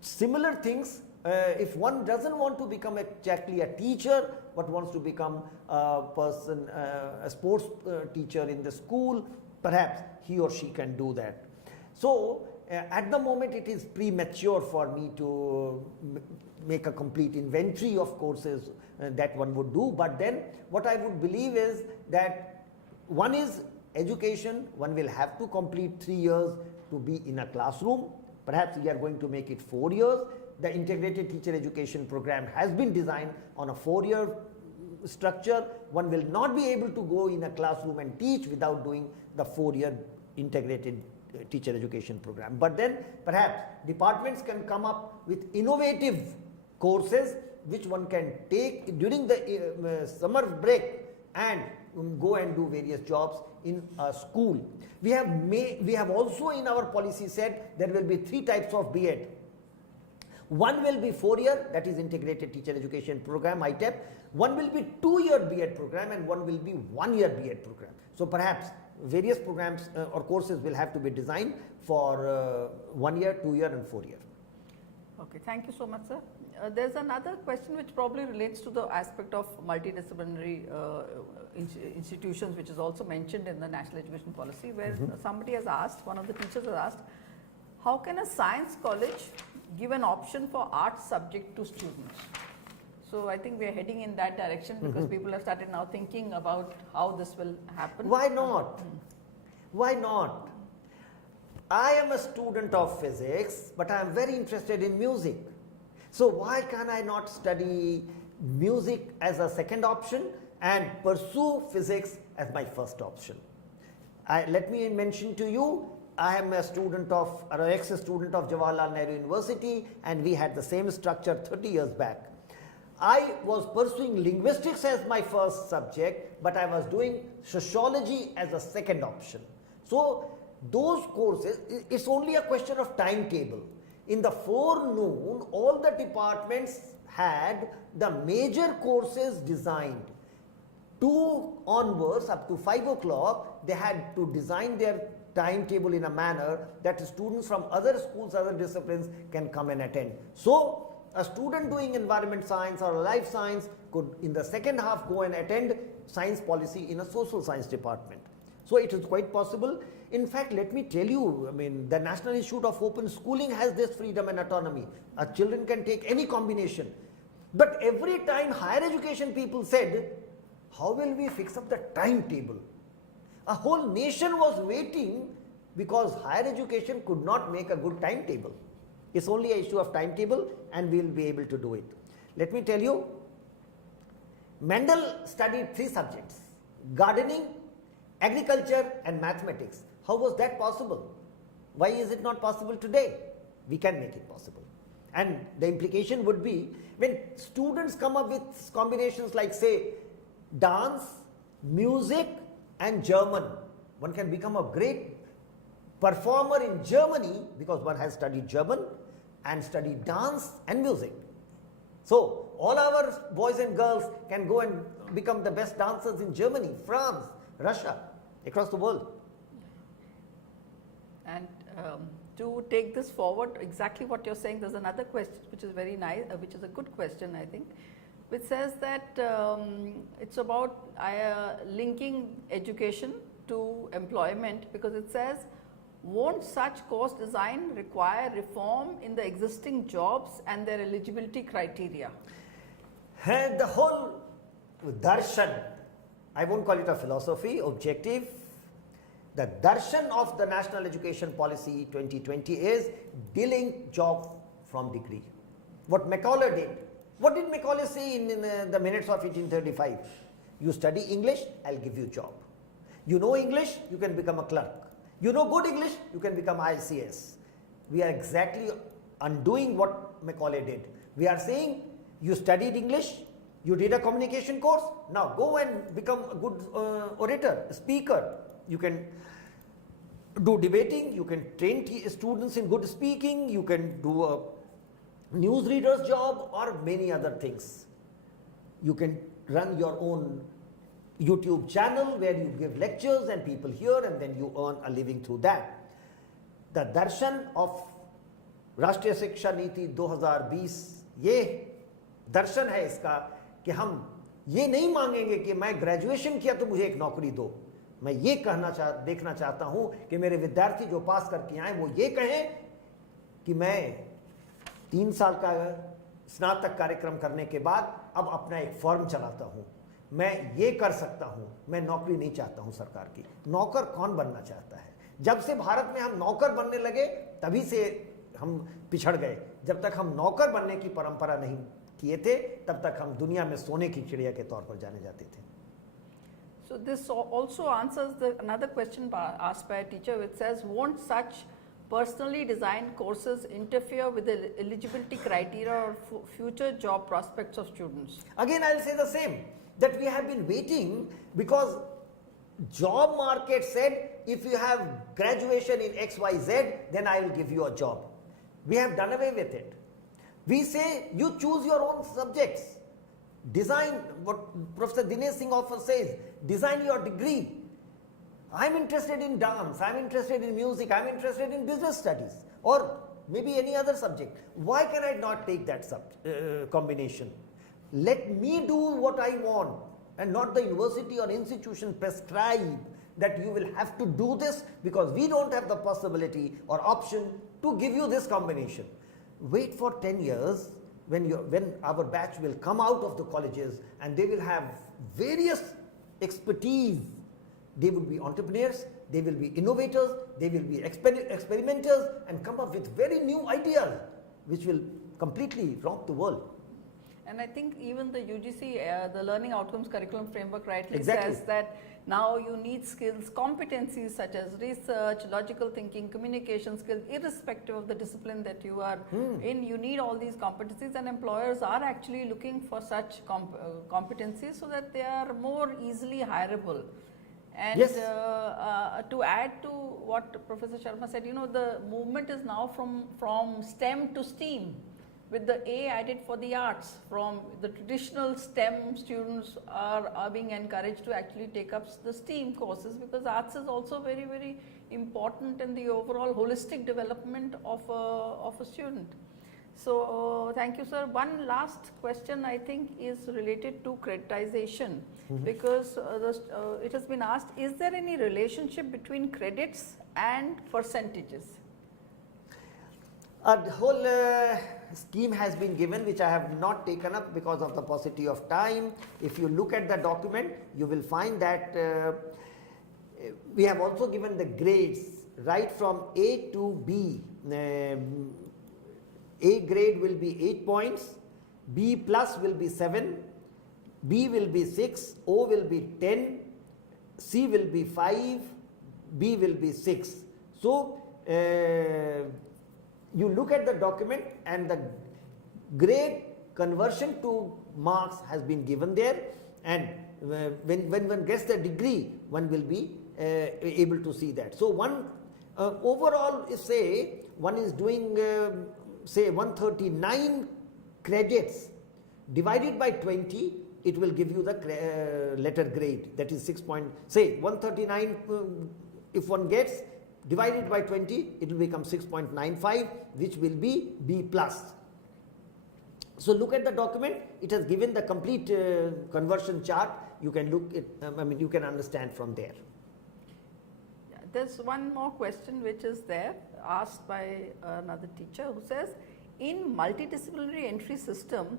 Similar things, if one doesn't want to become exactly a teacher, but wants to become a person, a sports teacher in the school, perhaps he or she can do that. So at the moment it is premature for me to make a complete inventory of courses that one would do, but then what I would believe is that one is education, one will have to complete 3 years to be in a classroom. Perhaps we are going to make it 4 years. The integrated teacher education program has been designed on a 4-year structure. One will not be able to go in a classroom and teach without doing the 4-year integrated teacher education program. But then perhaps departments can come up with innovative courses which one can take during the summer break and go and do various jobs in a school. We have also in our policy said there will be 3 types of B.Ed. One will be 4-year, that is integrated teacher education program, ITEP. One will be 2-year B.Ed program, and one will be 1-year B.Ed program. So perhaps various programs or courses will have to be designed for 1 year, 2 year and 4 year. Okay, thank you so much, sir. There's another question which probably relates to the aspect of multidisciplinary institutions, which is also mentioned in the National Education Policy, where somebody has asked, one of the teachers has asked, how can a science college give an option for art subject to students? So I think we are heading in that direction, because people have started now thinking about how this will happen. Why not? Why not? I am a student of physics, but I am very interested in music. So why can I not study music as a second option and pursue physics as my first option? Let me mention to you, I am a student of, or an ex-student of Jawaharlal Nehru University, and we had the same structure 30 years back. I was pursuing linguistics as my first subject, but I was doing sociology as a second option. So those courses, it's only a question of timetable. In the forenoon, all the departments had the major courses designed. 2 onwards, up to 5 o'clock, they had to design their timetable in a manner that students from other schools, other disciplines can come and attend. So a student doing environment science or life science could in the second half go and attend science policy in a social science department. So it is quite possible. In fact, let me tell you, I mean, the National Institute of Open Schooling has this freedom and autonomy. Children can take any combination. But every time higher education people said, how will we fix up the timetable? A whole nation was waiting because higher education could not make a good timetable. It's only an issue of timetable, and we will be able to do it. Let me tell you, Mendel studied 3 subjects: gardening, agriculture and mathematics. How was that possible? Why is it not possible today? We can make it possible. And the implication would be, when students come up with combinations like, say, dance, music and German, one can become a great performer in Germany because one has studied German and studied dance and music. So all our boys and girls can go and become the best dancers in Germany, France, Russia, across the world. And to take this forward, exactly what you're saying, there's another question which is very nice, which is a good question, I think, which says that it's about linking education to employment, because it says, won't such course design require reform in the existing jobs and their eligibility criteria? And the whole darshan, I won't call it a philosophy, objective, the darshan of the National Education Policy 2020 is dealing job from degree. What Macaulay did. What did Macaulay say in the minutes of 1835? You study English, I'll give you job. You know English, you can become a clerk. You know good English, you can become ICS. We are exactly undoing what Macaulay did. We are saying, you studied English, you did a communication course, now go and become a good orator, speaker. You can do debating, you can train students in good speaking, you can do a newsreader's job or many other things. You can run your own YouTube channel where you give lectures and people hear, and then you earn a living through that. The darshan of राष्ट्रीय शिक्षा नीति 2020 ये दर्शन है इसका कि हम ये नहीं मांगेंगे कि मैं ग्रेजुएशन किया तो मुझे एक नौकरी दो. मैं ये देखना चाहता हूं कि मेरे विद्यार्थी जो पास करके आए वो ये कहें कि मैं 3 साल का स्नातक कार्यक्रम करने के बाद अब अपना एक फर्म चलाता हूं. मैं ये कर सकता हूं, मैं नौकरी नहीं चाहता हूं सरकार की. नौकर कौन बनना चाहता है? जब से भारत में हम नौकर बनने लगे तभी से हम पिछड़ गए. जब तक हम नौकर बनने की परंपरा नहीं किए थे तब तक हम दुनिया में सोने की चिड़िया के तौर पर जाने जाते थे. So this also answers another question asked by a teacher, which says, won't such personally designed courses interfere with the eligibility criteria or future job prospects of students? Again, I will say the same, that we have been waiting because job market said if you have graduation in XYZ, then I will give you a job. We have done away with it. We say you choose your own subjects. Design, what Professor Dinesh Singh often says, design your degree. I'm interested in dance, I'm interested in music, I'm interested in business studies or maybe any other subject. Why can I not take that combination? Let me do what I want and not the university or institution prescribe that you will have to do this because we don't have the possibility or option to give you this combination. Wait for 10 years when our batch will come out of the colleges and they will have various expertise. They will be entrepreneurs, they will be innovators, they will be experimenters and come up with very new ideas which will completely rock the world. And I think even the UGC, the Learning Outcomes Curriculum Framework rightly Exactly. says that now you need skills, competencies such as research, logical thinking, communication skills, irrespective of the discipline that you are in, you need all these competencies, and employers are actually looking for such competencies so that they are more easily hireable. And Yes. To add to what Professor Sharma said, you know, the movement is now from STEM to STEAM, with the A added for the arts. From the traditional STEM students are being encouraged to actually take up the STEAM courses, because arts is also very, very important in the overall holistic development of a student. So thank you, sir. One last question I think is related to creditization, because it has been asked, is there any relationship between credits and percentages? A whole scheme has been given which I have not taken up because of the paucity of time. If you look at the document, you will find that we have also given the grades right from A to B. A grade will be 8 points, B plus will be 7, B will be 6, O will be 10, C will be 5, B will be 6. So you look at the document and the grade conversion to marks has been given there, and when one gets the degree, one will be able to see that. So one overall is, say one is doing say 139 credits, divided by 20, it will give you the letter grade, that is 6 point, say 139 if one gets, divided by 20, it will become 6.95, which will be B plus. So look at the document, it has given the complete conversion chart. You can look it, you can understand from there. Yeah, there's one more question which is there, asked by another teacher, who says, in multidisciplinary entry system,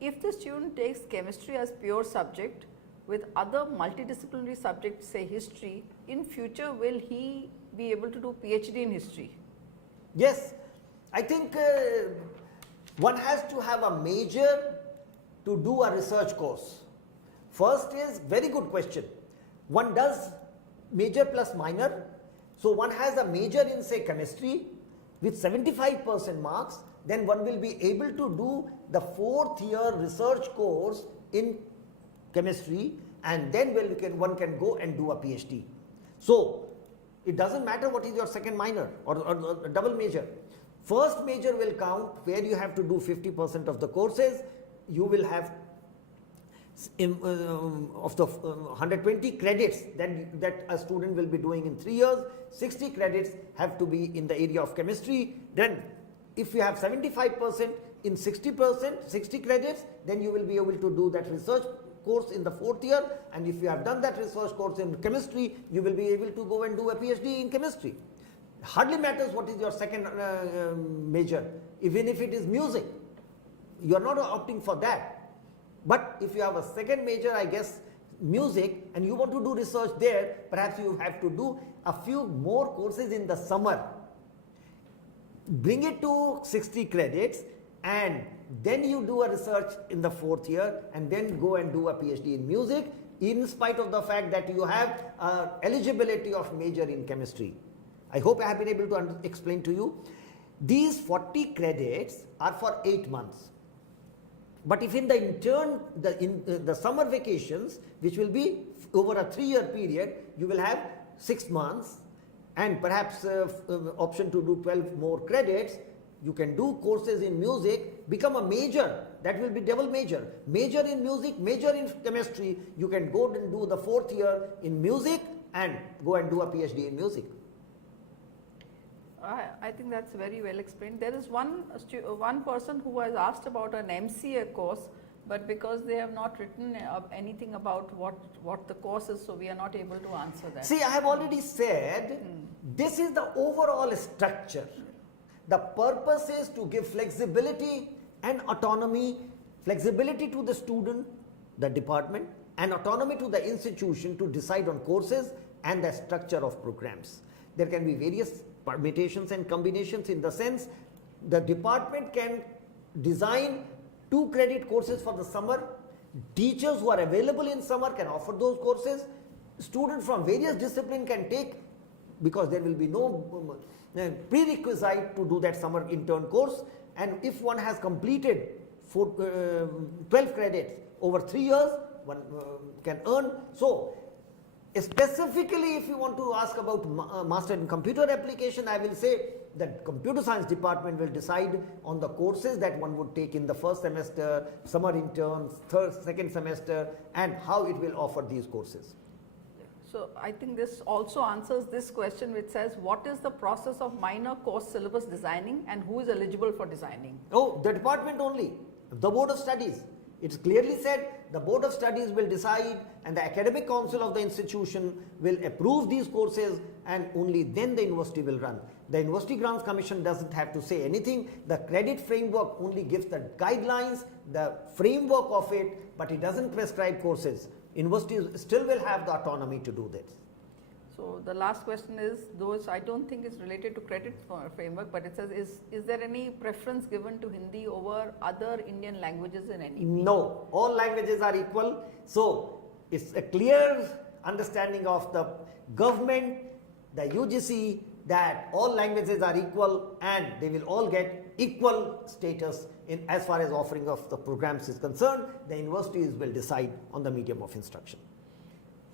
if the student takes chemistry as pure subject with other multidisciplinary subjects, say history, in future will he be able to do PhD in history? Yes, I think one has to have a major to do a research course. First is very good question. One does major plus minor. So one has a major in, say, chemistry with 75% marks, then one will be able to do the 4th year research course in chemistry, and then one can go and do a PhD. So it doesn't matter what is your second minor or double major. First major will count, where you have to do 50% of the courses. You will have of the 120 credits that a student will be doing in 3 years, 60 credits have to be in the area of chemistry. Then if you have 75% in 60 credits, then you will be able to do that research course in the 4th year, and if you have done that research course in chemistry, you will be able to go and do a PhD in chemistry. Hardly matters what is your second major, even if it is music, you are not opting for that. But if you have a second major, I guess music, and you want to do research there, perhaps you have to do a few more courses in the summer. Bring it to 60 credits, and then you do a research in the 4th year, and then go and do a PhD in music, in spite of the fact that you have eligibility of major in chemistry. I hope I have been able to explain to you. These 40 credits are for 8 months. But if in the intern, the summer vacations, which will be over a 3-year period, you will have 6 months and perhaps option to do 12 more credits. You can do courses in music, become a major, that will be double major. Major in music, major in chemistry. You can go and do the 4th year in music and go and do a PhD in music. I think that's very well explained. There is one person who has asked about an MCA course, but because they have not written anything about what the course is, so we are not able to answer that. See, I have already said this is the overall structure. The purpose is to give flexibility and autonomy, flexibility to the student, the department, and autonomy to the institution to decide on courses and the structure of programs. There can be various permutations and combinations, in the sense the department can design 2 credit courses for the summer. Teachers who are available in summer can offer those courses. Students from various disciplines can take, because there will be no prerequisite to do that summer intern course. And if one has completed 12 credits over 3 years, one can earn. So specifically, if you want to ask about master in computer application, I will say that computer science department will decide on the courses that one would take in the 1st semester, summer interns, 2nd semester, and how it will offer these courses. So I think this also answers this question, which says, what is the process of minor course syllabus designing and who is eligible for designing? Oh, the department only, the board of studies. It's clearly said the board of studies will decide, and the academic council of the institution will approve these courses, and only then the university will run. The University Grants Commission doesn't have to say anything. The credit framework only gives the guidelines, the framework of it, but it doesn't prescribe courses. Universities still will have the autonomy to do this. So the last question is, those I don't think is related to credit framework, but it says, is there any preference given to Hindi over other Indian languages in any? No, all languages are equal. So it's a clear understanding of the government, the UGC, that all languages are equal and they will all get equal status in as far as offering of the programs is concerned. The universities will decide on the medium of instruction.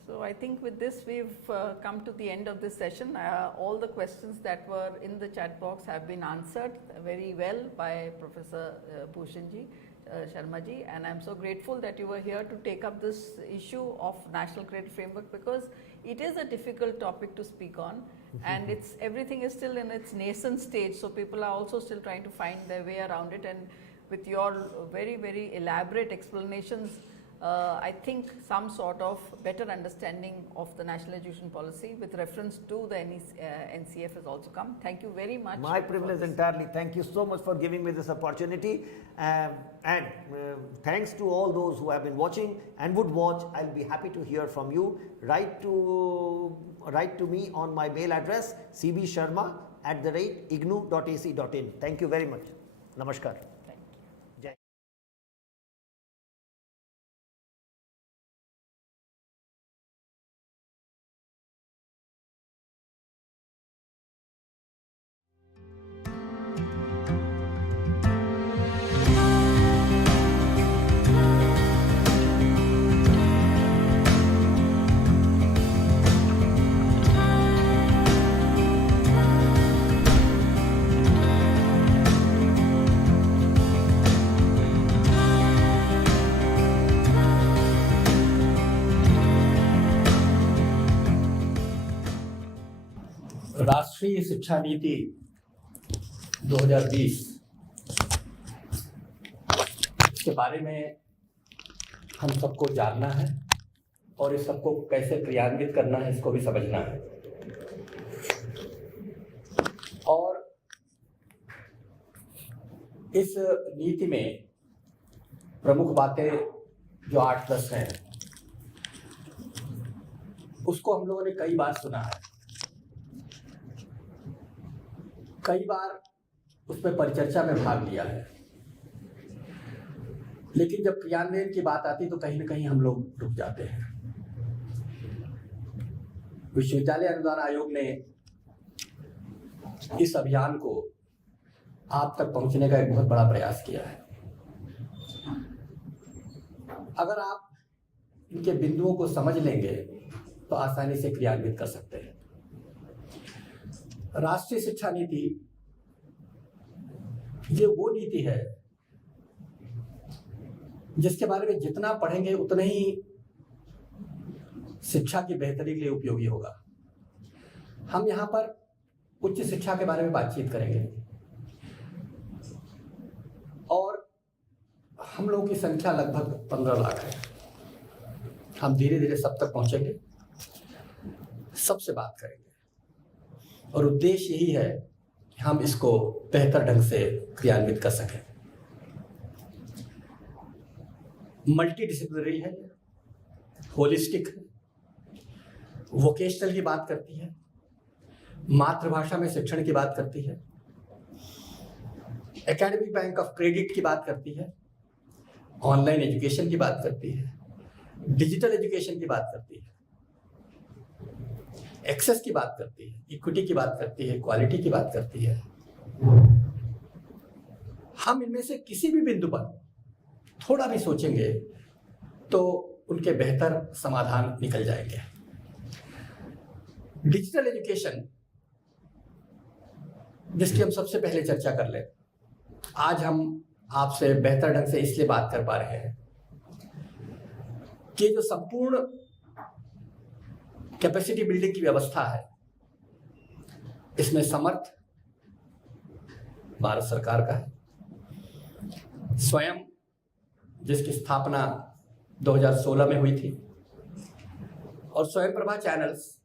So I think with this we've come to the end of this session. All the questions that were in the chat box have been answered very well by Professor Bhushanji. Sharma ji, and I'm so grateful that you were here to take up this issue of National Credit Framework, because it is a difficult topic to speak on, and everything is still in its nascent stage, so people are also still trying to find their way around it. And with your very, very elaborate explanations, I think some sort of better understanding of the national education policy with reference to the NCF has also come. Thank you very much. My privilege entirely. Thank you so much for giving me this opportunity. And thanks to all those who have been watching and would watch. I'll be happy to hear from you. Write to me on my mail address cbsharma@ignu.ac.in. Thank you very much. Namaskar. राष्ट्रीय शिक्षा नीति 2020 के बारे में हम सबको जानना है और इस सबको कैसे क्रियान्वित करना है इसको भी समझना है। और इस नीति में प्रमुख बातें जो 8-10 हैं उसको हम लोगों ने कई बार सुना है, कई बार उस पर परिचर्चा में भाग लिया है, लेकिन जब क्रियान्वयन की बात आती तो कहीं ना कहीं हम लोग रुक जाते हैं। विश्वविद्यालय अनुदान आयोग ने इस अभियान को आप तक पहुंचने का एक बहुत बड़ा प्रयास किया है। अगर आप इनके बिंदुओं को समझ लेंगे तो आसानी से क्रियान्वित कर सकते हैं। राष्ट्रीय शिक्षा नीति ये वो नीति है जिसके बारे में जितना पढ़ेंगे उतना ही शिक्षा की बेहतरी के लिए उपयोगी होगा। हम यहाँ पर उच्च शिक्षा के बारे में बातचीत करेंगे और हम लोगों की संख्या लगभग 15 लाख है। हम धीरे धीरे सब तक पहुंचेंगे, सबसे बात करेंगे और उद्देश्य यही है कि हम इसको बेहतर ढंग से क्रियान्वित कर सकें। मल्टी डिसिप्लिनरी है, होलिस्टिक है, वोकेशनल की बात करती है, मातृभाषा में शिक्षण की बात करती है, एकेडमिक बैंक ऑफ क्रेडिट की बात करती है, ऑनलाइन एजुकेशन की बात करती है, डिजिटल एजुकेशन की बात करती है, एक्सेस की बात करती है, इक्विटी की बात करती है, क्वालिटी की बात करती है। हम इनमें से किसी भी बिंदु पर थोड़ा भी सोचेंगे तो उनके बेहतर समाधान निकल जाएंगे। डिजिटल एजुकेशन जिसकी हम सबसे पहले चर्चा कर लें, आज हम आपसे बेहतर ढंग से इसलिए बात कर पा रहे हैं कि जो संपूर्ण कैपेसिटी बिल्डिंग की व्यवस्था है इसमें समर्थ भारत सरकार का है। स्वयं जिसकी स्थापना 2016 में हुई थी और स्वयं प्रभा चैनल्स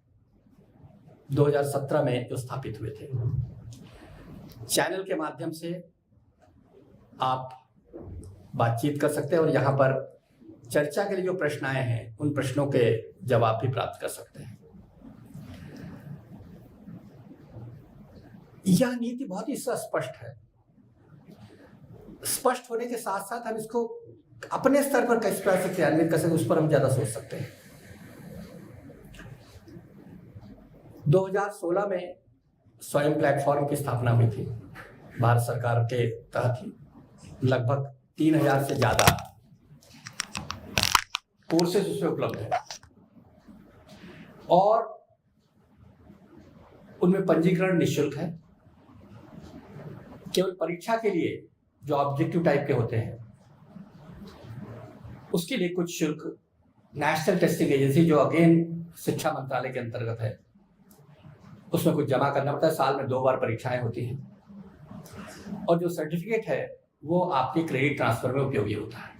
2017 में जो स्थापित हुए थे। चैनल के माध्यम से आप बातचीत कर सकते हैं और यहाँ पर चर्चा के लिए जो प्रश्न आए हैं उन प्रश्नों के जवाब भी प्राप्त कर सकते हैं। यह नीति बहुत ही स्पष्ट है। स्पष्ट होने के साथ साथ हम इसको अपने स्तर पर किस तरह से क्रियान्वित कर सकते उस पर हम ज्यादा सोच सकते हैं। 2016 में स्वयं प्लेटफॉर्म की स्थापना हुई थी भारत सरकार के तहत ही। लगभग 3000 से ज्यादा कोर्सेज उसमें उपलब्ध है और उनमें पंजीकरण निःशुल्क है। केवल परीक्षा के लिए जो ऑब्जेक्टिव टाइप के होते हैं उसके लिए कुछ शुल्क नेशनल टेस्टिंग एजेंसी, जो अगेन शिक्षा मंत्रालय के अंतर्गत है, उसमें कुछ जमा करना पड़ता है। साल में 2 बार परीक्षाएं होती हैं और जो सर्टिफिकेट है वो आपके क्रेडिट ट्रांसफर में उपयोगी होता है।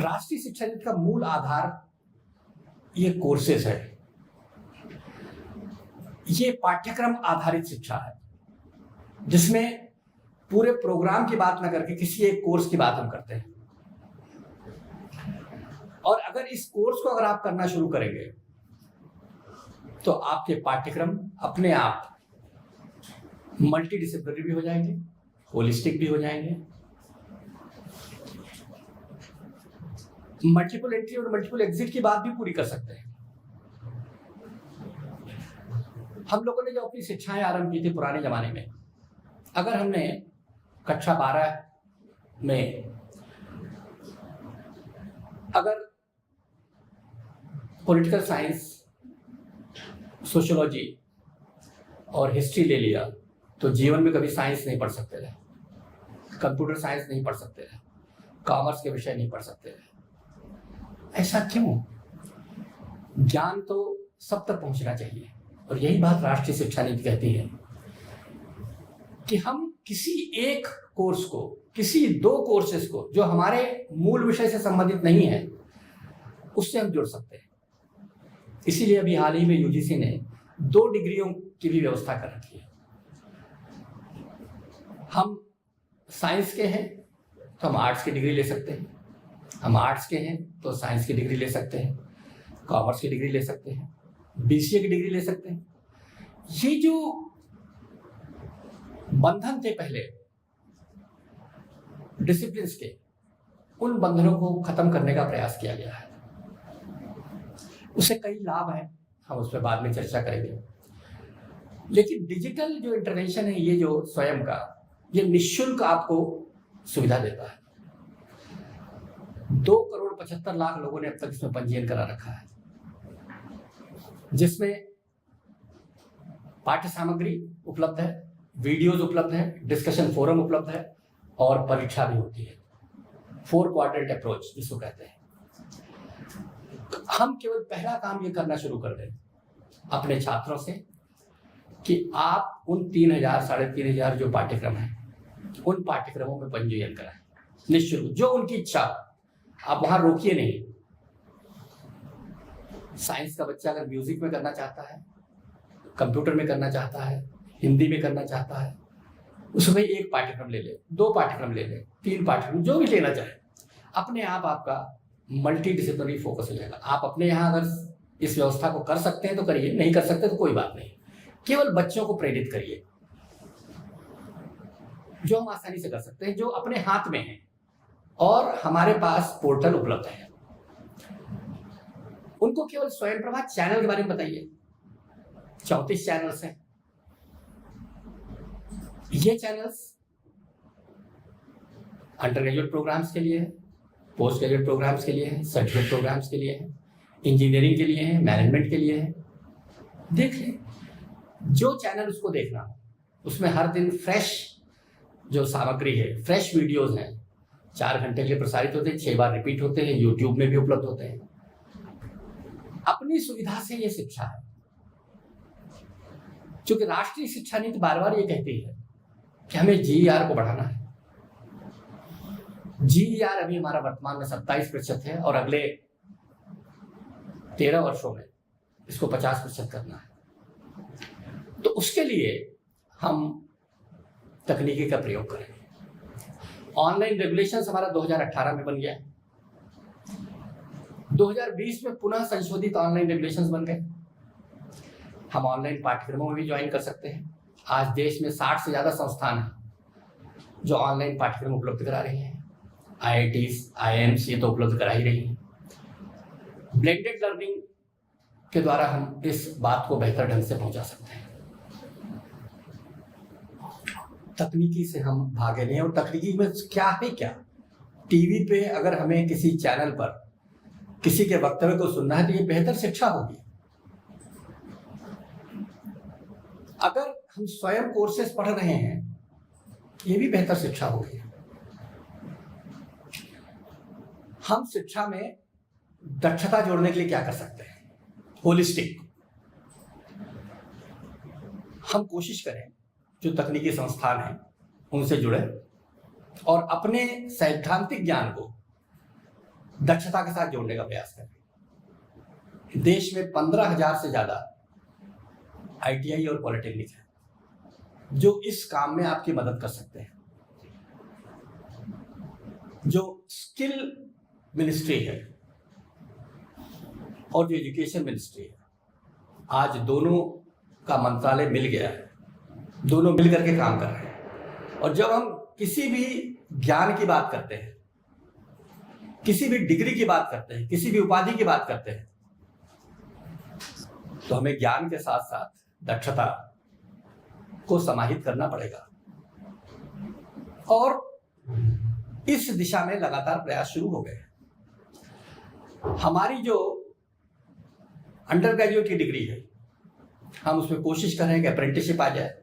राष्ट्रीय शिक्षा नीति का मूल आधार ये कोर्सेज है, ये पाठ्यक्रम आधारित शिक्षा है, जिसमें पूरे प्रोग्राम की बात ना करके किसी एक कोर्स की बात हम करते हैं। और अगर इस कोर्स को अगर आप करना शुरू करेंगे तो आपके पाठ्यक्रम अपने आप मल्टी डिसिप्लिनरी भी हो जाएंगे, होलिस्टिक भी हो जाएंगे, मल्टीपल एंट्री और मल्टीपल एग्जिट की बात भी पूरी कर सकते हैं। हम लोगों ने जो अपनी शिक्षाएं आरंभ की थी पुराने जमाने में, अगर हमने कक्षा 12 में अगर पॉलिटिकल साइंस, सोशियोलॉजी और हिस्ट्री ले लिया तो जीवन में कभी साइंस नहीं पढ़ सकते थे, कंप्यूटर साइंस नहीं पढ़ सकते थे, कॉमर्स के विषय नहीं पढ़ सकते थे। ऐसा क्यों? ज्ञान तो सब तक पहुंचना चाहिए, और यही बात राष्ट्रीय शिक्षा नीति कहती है कि हम किसी एक कोर्स को, किसी 2 कोर्सेज को जो हमारे मूल विषय से संबंधित नहीं है, उससे हम जुड़ सकते हैं। इसीलिए अभी हाल ही में यूजीसी ने 2 डिग्रियों की भी व्यवस्था कर रखी है। हम साइंस के हैं तो हम आर्ट्स की डिग्री ले सकते हैं, हम आर्ट्स के हैं तो साइंस की डिग्री ले सकते हैं, कॉमर्स की डिग्री ले सकते हैं, बीसीए की डिग्री ले सकते हैं। ये जो बंधन थे पहले डिसिप्लिन्स के, उन बंधनों को खत्म करने का प्रयास किया गया है। उससे कई लाभ हैं, हम उस पर बाद में चर्चा करेंगे। लेकिन डिजिटल जो इंटरवेंशन है, ये जो स्वयं का, ये निःशुल्क आपको सुविधा देता है। 2,75,00,000 लोगों ने अब तक इसमें पंजीयन करा रखा है, जिसमें पाठ्य सामग्री उपलब्ध है, वीडियोज उपलब्ध है, डिस्कशन फोरम उपलब्ध है और परीक्षा भी होती है। 4 क्वाड्रेंट अप्रोच जिसको कहते हैं। हम केवल पहला काम ये करना शुरू कर दें अपने छात्रों से कि आप उन 3,000 साढ़े 3,000 जो पाठ्यक्रम हैं, उन पाठ्यक्रमों में पंजीयन कराएं निःशुल्क, जो उनकी इच्छा। आप वहां रोकिए नहीं। साइंस का बच्चा अगर म्यूजिक में करना चाहता है, कंप्यूटर में करना चाहता है, हिंदी में करना चाहता है, उसमें 1 पाठ्यक्रम ले ले, 2 पाठ्यक्रम ले ले, 3 पाठ्यक्रम, जो भी लेना चाहे, अपने आप आपका मल्टी डिसिप्लिनरी फोकस हो जाएगा। आप अपने यहाँ अगर इस व्यवस्था को कर सकते हैं तो करिए, नहीं कर सकते तो कोई बात नहीं। केवल बच्चों को प्रेरित करिए, जो हम आसानी से कर सकते हैं, जो अपने हाथ में है, और हमारे पास पोर्टल उपलब्ध है। उनको केवल स्वयं प्रभा चैनल के बारे में बताइए। 34 चैनल्स हैं। ये चैनल्स अंडर ग्रेजुएट प्रोग्राम्स के लिए है, पोस्ट ग्रेजुएट प्रोग्राम्स के लिए है, सर्टिफिकेट प्रोग्राम्स के लिए है, इंजीनियरिंग के लिए है, मैनेजमेंट के लिए है। देख लें, जो चैनल उसको देखना हो, उसमें हर दिन फ्रेश जो सामग्री है, फ्रेश वीडियोस हैं, 4 घंटे के लिए प्रसारित होते हैं, 6 बार रिपीट होते हैं, यूट्यूब में भी उपलब्ध होते हैं। अपनी सुविधा से ये शिक्षा है, क्योंकि राष्ट्रीय शिक्षा नीति बार बार ये कहती है कि हमें जीईआर को बढ़ाना है। जीईआर अभी हमारा वर्तमान में 27% है और अगले 13 वर्षों में इसको 50% करना है। तो उसके लिए हम तकनीकी का प्रयोग करें। ऑनलाइन रेगुलेशंस हमारा 2018 में बन गया है। 2020 में पुनः संशोधित ऑनलाइन रेगुलेशंस बन गए। हम ऑनलाइन पाठ्यक्रमों में भी ज्वाइन कर सकते हैं। आज देश में 60 से ज्यादा संस्थान हैं जो ऑनलाइन पाठ्यक्रम उपलब्ध करा रही हैं। आईआईटीज, आईआईएम्स ये तो उपलब्ध करा ही रही हैं। ब्लेंडेड लर्निंग के द्वारा हम इस बात को बेहतर ढंग से पहुंचा सकते हैं। तकनीकी से हम भागे नहीं, और तकनीकी में क्या है, क्या टीवी पे अगर हमें किसी चैनल पर किसी के वक्तव्य को सुनना है तो ये बेहतर शिक्षा होगी। अगर हम स्वयं कोर्सेज पढ़ रहे हैं, ये भी बेहतर शिक्षा होगी। हम शिक्षा में दक्षता जोड़ने के लिए क्या कर सकते हैं? होलिस्टिक हम कोशिश करें, जो तकनीकी संस्थान हैं उनसे जुड़े और अपने सैद्धांतिक ज्ञान को दक्षता के साथ जोड़ने का प्रयास करें। देश में 15,000 से ज्यादा ITI और पॉलिटेक्निक है जो इस काम में आपकी मदद कर सकते हैं। जो स्किल मिनिस्ट्री है और जो एजुकेशन मिनिस्ट्री है, आज दोनों का मंत्रालय मिल गया है, दोनों मिल करके काम कर रहे हैं। और जब हम किसी भी ज्ञान की बात करते हैं, किसी भी डिग्री की बात करते हैं, किसी भी उपाधि की बात करते हैं, तो हमें ज्ञान के साथ साथ दक्षता को समाहित करना पड़ेगा। और इस दिशा में लगातार प्रयास शुरू हो गए। हमारी जो अंडर ग्रेजुएट की डिग्री है, हम उसमें कोशिश कर रहे हैं कि अप्रेंटिसशिप आ जाए।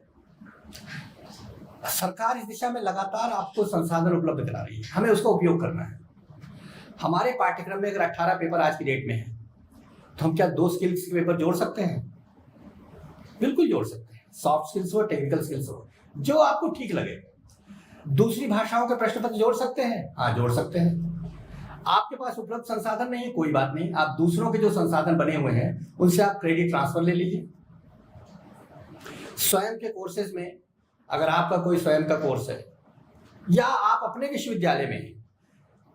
सरकार इस दिशा में लगातार आपको संसाधन उपलब्ध करा रही है, हमें उसका उपयोग करना है। हमारे पाठ्यक्रम में अगर 18 पेपर आज की डेट में है, तो हम क्या 2 स्किल्स के पेपर जोड़ सकते हैं? बिल्कुल जोड़ सकते हैं। सॉफ्ट स्किल्स हो, टेक्निकल स्किल्स हो, जो आपको ठीक लगे। दूसरी भाषाओं के प्रश्न पत्र जोड़ सकते हैं? हाँ, जोड़ सकते हैं। आपके पास उपलब्ध संसाधन नहीं है, कोई बात नहीं, आप दूसरों के जो संसाधन बने हुए हैं उनसे आप क्रेडिट ट्रांसफर ले लीजिए। स्वयं के कोर्सेज में अगर आपका कोई स्वयं का कोर्स है या आप अपने विश्वविद्यालय में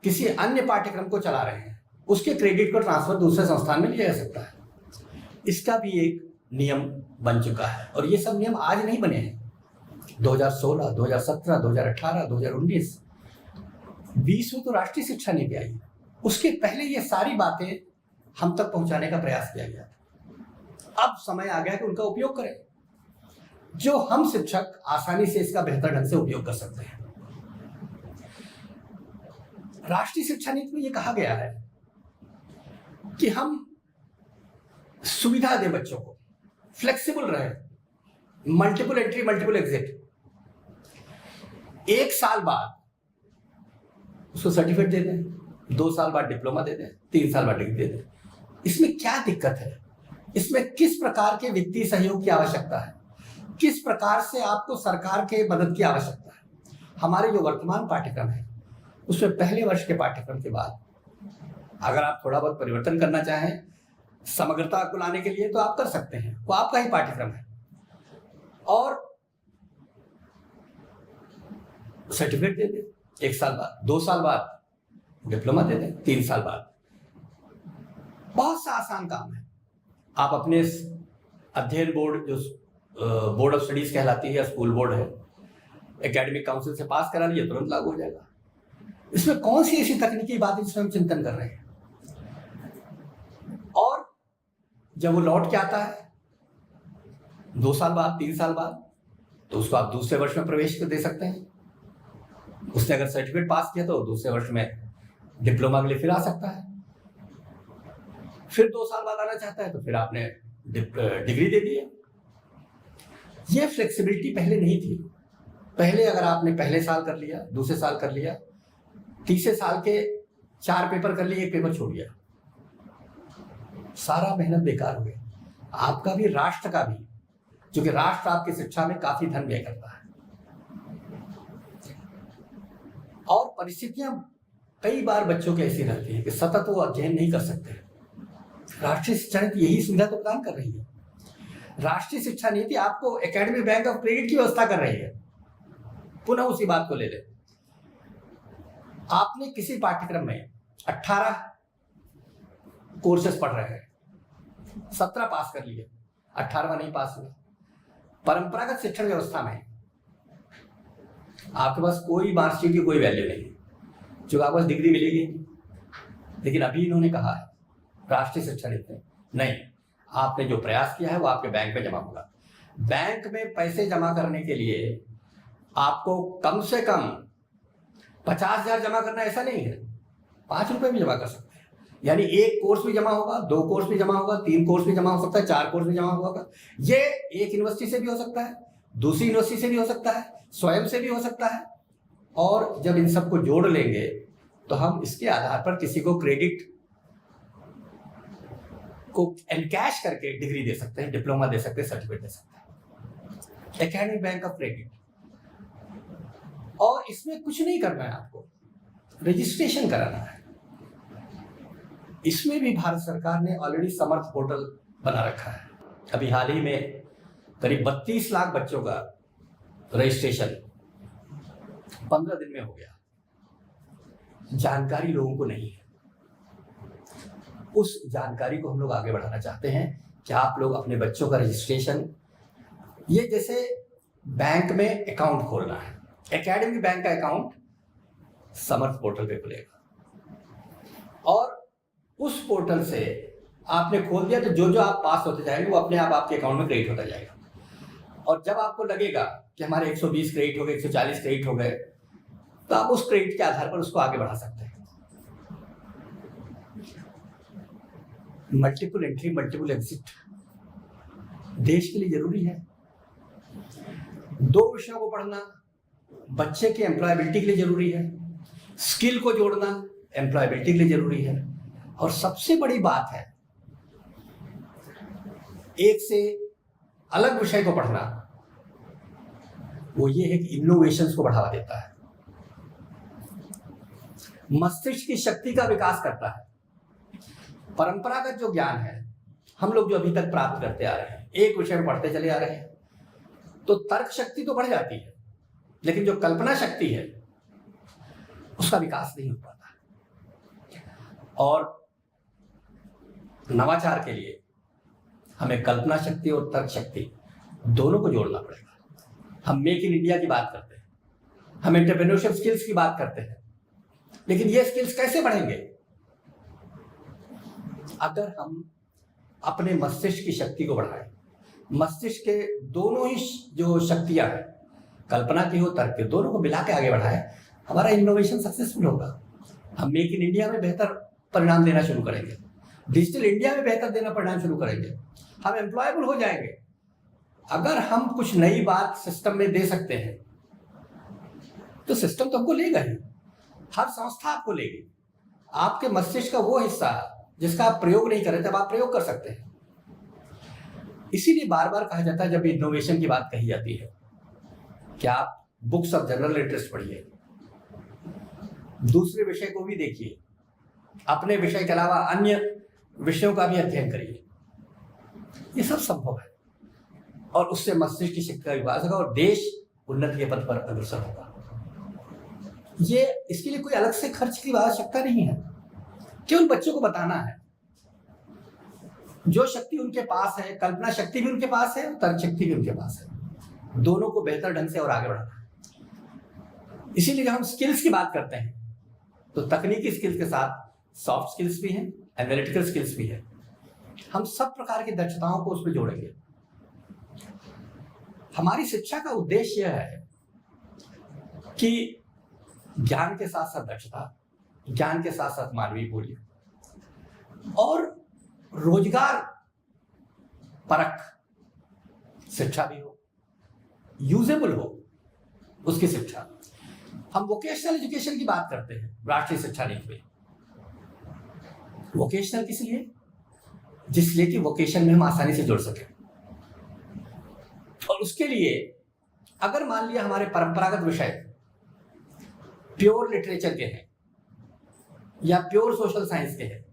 किसी अन्य पाठ्यक्रम को चला रहे हैं, उसके क्रेडिट को ट्रांसफर दूसरे संस्थान में लिया जा सकता है। इसका भी एक नियम बन चुका है और ये सब नियम आज नहीं बने हैं। 2016, 2017, 2018, 2019, 20 में तो राष्ट्रीय शिक्षा नीति आई, उसके पहले ये सारी बातें हम तक पहुंचाने का प्रयास किया गया। अब समय आ गया कि उनका उपयोग करें, जो हम शिक्षक आसानी से इसका बेहतर ढंग से उपयोग कर सकते हैं। राष्ट्रीय शिक्षा नीति में यह कहा गया है कि हम सुविधा दें बच्चों को, फ्लेक्सिबल रहे, मल्टीपल एंट्री मल्टीपल एग्जिट। 1 साल बाद उसको सर्टिफिकेट दे दें, 2 साल बाद डिप्लोमा दे दें, 3 साल बाद डिग्री दे दें। इसमें क्या दिक्कत है? इसमें किस प्रकार के वित्तीय सहयोग की आवश्यकता है? किस प्रकार से आपको सरकार के मदद की आवश्यकता है? हमारे जो वर्तमान पाठ्यक्रम है उसमें पहले वर्ष के पाठ्यक्रम के बाद अगर आप थोड़ा बहुत परिवर्तन करना चाहें समग्रता को लाने के लिए, तो आप कर सकते हैं, वो आपका ही पाठ्यक्रम है। और सर्टिफिकेट दे दें 1 साल बाद, 2 साल बाद डिप्लोमा दे दें, 3 साल बाद। बहुत सा आसान काम है। आप अपने अध्ययन बोर्ड, जो बोर्ड ऑफ स्टडीज कहलाती है या स्कूल बोर्ड है, एकेडमिक काउंसिल से पास करा लीजिए, तुरंत लागू हो जाएगा। इसमें कौन सी ऐसी तकनीकी बात है जिसमें हम चिंतन कर रहे हैं? और जब वो लौट के आता है 2 साल बाद, 3 साल बाद, तो उसको आप दूसरे वर्ष में प्रवेश दे सकते हैं। उसने अगर सर्टिफिकेट पास किया तो दूसरे वर्ष में डिप्लोमा के लिए फिर आ सकता है। फिर 2 साल बाद आना चाहता है तो फिर आपने डिग्री दे दी है। ये फ्लेक्सिबिलिटी पहले नहीं थी। पहले अगर आपने पहले साल कर लिया, दूसरे साल कर लिया, तीसरे साल के 4 पेपर कर लिए, 1 पेपर छोड़ गया, सारा मेहनत बेकार हो गया, आपका भी, राष्ट्र का भी, क्योंकि राष्ट्र आपकी शिक्षा में काफी धन व्यय करता है। और परिस्थितियां कई बार बच्चों की ऐसी रहती है कि सतत वो अध्ययन नहीं कर सकते। राष्ट्रीय शिक्षा नीति यही सुविधा तो प्रदान कर रही है। राष्ट्रीय शिक्षा नीति आपको एकेडमिक बैंक ऑफ क्रेडिट की व्यवस्था कर रही है। पुनः उसी बात को ले लें, आपने किसी पाठ्यक्रम में 18 कोर्सेस पढ़ रहे हैं, 17 पास कर लिए, 18वां नहीं पास हुआ। परंपरागत शिक्षण व्यवस्था में आपके पास कोई मार्कशीट की कोई वैल्यू नहीं, जो आपको डिग्री मिलेगी। लेकिन अभी इन्होंने कहा है राष्ट्रीय शिक्षा नीति में, नहीं, आपने जो प्रयास किया है वो आपके बैंक में जमा होगा। बैंक में पैसे जमा करने के लिए आपको कम से कम 50,000 जमा करना ऐसा नहीं है, 5 रुपए भी जमा कर सकते हैं। यानी 1 कोर्स भी जमा होगा, 2 कोर्स भी जमा होगा, 3 कोर्स भी जमा हो सकता है, 4 कोर्स भी जमा होगा। ये एक यूनिवर्सिटी से भी हो सकता है, दूसरी यूनिवर्सिटी से भी हो सकता है, स्वयं से भी हो सकता है। और जब इन सबको जोड़ लेंगे तो हम इसके आधार पर किसी को क्रेडिट को एनकैश करके डिग्री दे सकते हैं, डिप्लोमा दे सकते हैं, सर्टिफिकेट दे सकते हैं। Academic bank of credit. और इसमें कुछ नहीं करना है, आपको रजिस्ट्रेशन कराना है। इसमें भी भारत सरकार ने ऑलरेडी समर्थ पोर्टल बना रखा है। अभी हाल ही में करीब 32 लाख बच्चों का रजिस्ट्रेशन 15 दिन में हो गया। जानकारी लोगों को नहीं है। उस जानकारी को हम लोग आगे बढ़ाना चाहते हैं कि आप लोग अपने बच्चों का रजिस्ट्रेशन, ये जैसे बैंक में अकाउंट खोलना है, एकेडमिक बैंक का अकाउंट समर्थ पोर्टल पे खुलेगा और उस पोर्टल से आपने खोल दिया तो जो जो आप पास होते जाएंगे वो अपने आप आपके अकाउंट में क्रेडिट होता जाएगा। और जब आपको लगेगा कि हमारे 120 क्रेडिट हो गए, 140 क्रेडिट हो गए, तो आप उस क्रेडिट के आधार पर उसको आगे बढ़ा सकते हैं। मल्टीपल एंट्री, मल्टीपल एग्जिट देश के लिए जरूरी है। 2 विषयों को पढ़ना बच्चे की एम्प्लॉयबिलिटी के लिए जरूरी है, स्किल को जोड़ना एम्प्लॉयबिलिटी के लिए जरूरी है। और सबसे बड़ी बात है, एक से अलग विषय को पढ़ना, वो ये है कि इनोवेशंस को बढ़ावा देता है, मस्तिष्क की शक्ति का विकास करता है। परंपरागत जो ज्ञान है हम लोग जो अभी तक प्राप्त करते आ रहे हैं, एक विषय में पढ़ते चले आ रहे हैं, तो तर्क शक्ति तो बढ़ जाती है, लेकिन जो कल्पना शक्ति है उसका विकास नहीं हो पाता। और नवाचार के लिए हमें कल्पना शक्ति और तर्क शक्ति दोनों को जोड़ना पड़ेगा। हम मेक इन इंडिया की बात करते हैं, हम एंटरप्रेन्योरशिप स्किल्स की बात करते हैं, लेकिन ये स्किल्स कैसे बढ़ेंगे? अगर हम अपने मस्तिष्क की शक्ति को बढ़ाएं। मस्तिष्क के दोनों ही जो शक्तियां हैं, कल्पना की हो, तर्क के, दोनों को मिला के आगे बढ़ाएं, हमारा इनोवेशन सक्सेसफुल होगा। हम मेक इन इंडिया में बेहतर परिणाम देना शुरू करेंगे, डिजिटल इंडिया में बेहतर देना परिणाम शुरू करेंगे, हम एम्प्लॉयबल हो जाएंगे। अगर हम कुछ नई बात सिस्टम में दे सकते हैं तो सिस्टम तो हमको लेगा ही, हर संस्था आपको लेगी। आपके मस्तिष्क का वो हिस्सा जिसका आप प्रयोग नहीं कर रहे थे, अब आप प्रयोग कर सकते हैं। इसीलिए बार बार कहा जाता है, जब इनोवेशन की बात कही जाती है, कि आप बुक्स ऑफ जनरल इंटरेस्ट पढ़िए, दूसरे विषय को भी देखिए, अपने विषय के अलावा अन्य विषयों का भी अध्ययन करिए। ये सब संभव है और उससे मस्तिष्क की शक्ति का विकास होगा और देश उन्नति के पथ पर अग्रसर होगा। ये इसके लिए कोई अलग से खर्च की आवश्यकता नहीं है, केवल बच्चों को बताना है। जो शक्ति उनके पास है, कल्पना शक्ति भी उनके पास है, तर्क शक्ति भी उनके पास है, दोनों को बेहतर ढंग से और आगे बढ़ाना है। इसीलिए जब हम स्किल्स की बात करते हैं तो तकनीकी स्किल्स के साथ सॉफ्ट स्किल्स भी हैं, एनालिटिकल स्किल्स भी है। हम सब प्रकार की दक्षताओं को उसमें जोड़ेंगे। हमारी शिक्षा का उद्देश्य यह है कि ज्ञान के साथ साथ दक्षता, ज्ञान के साथ साथ मानवीय मूल्य और रोजगार परक शिक्षा भी हो, यूजेबल हो उसकी शिक्षा। हम वोकेशनल एजुकेशन की बात करते हैं राष्ट्रीय शिक्षा नीति में। वोकेशनल किस लिए? जिसलिए कि वोकेशन में हम आसानी से जुड़ सके। और उसके लिए अगर मान लिया हमारे परंपरागत विषय प्योर लिटरेचर के हैं या प्योर सोशल साइंस के हैं,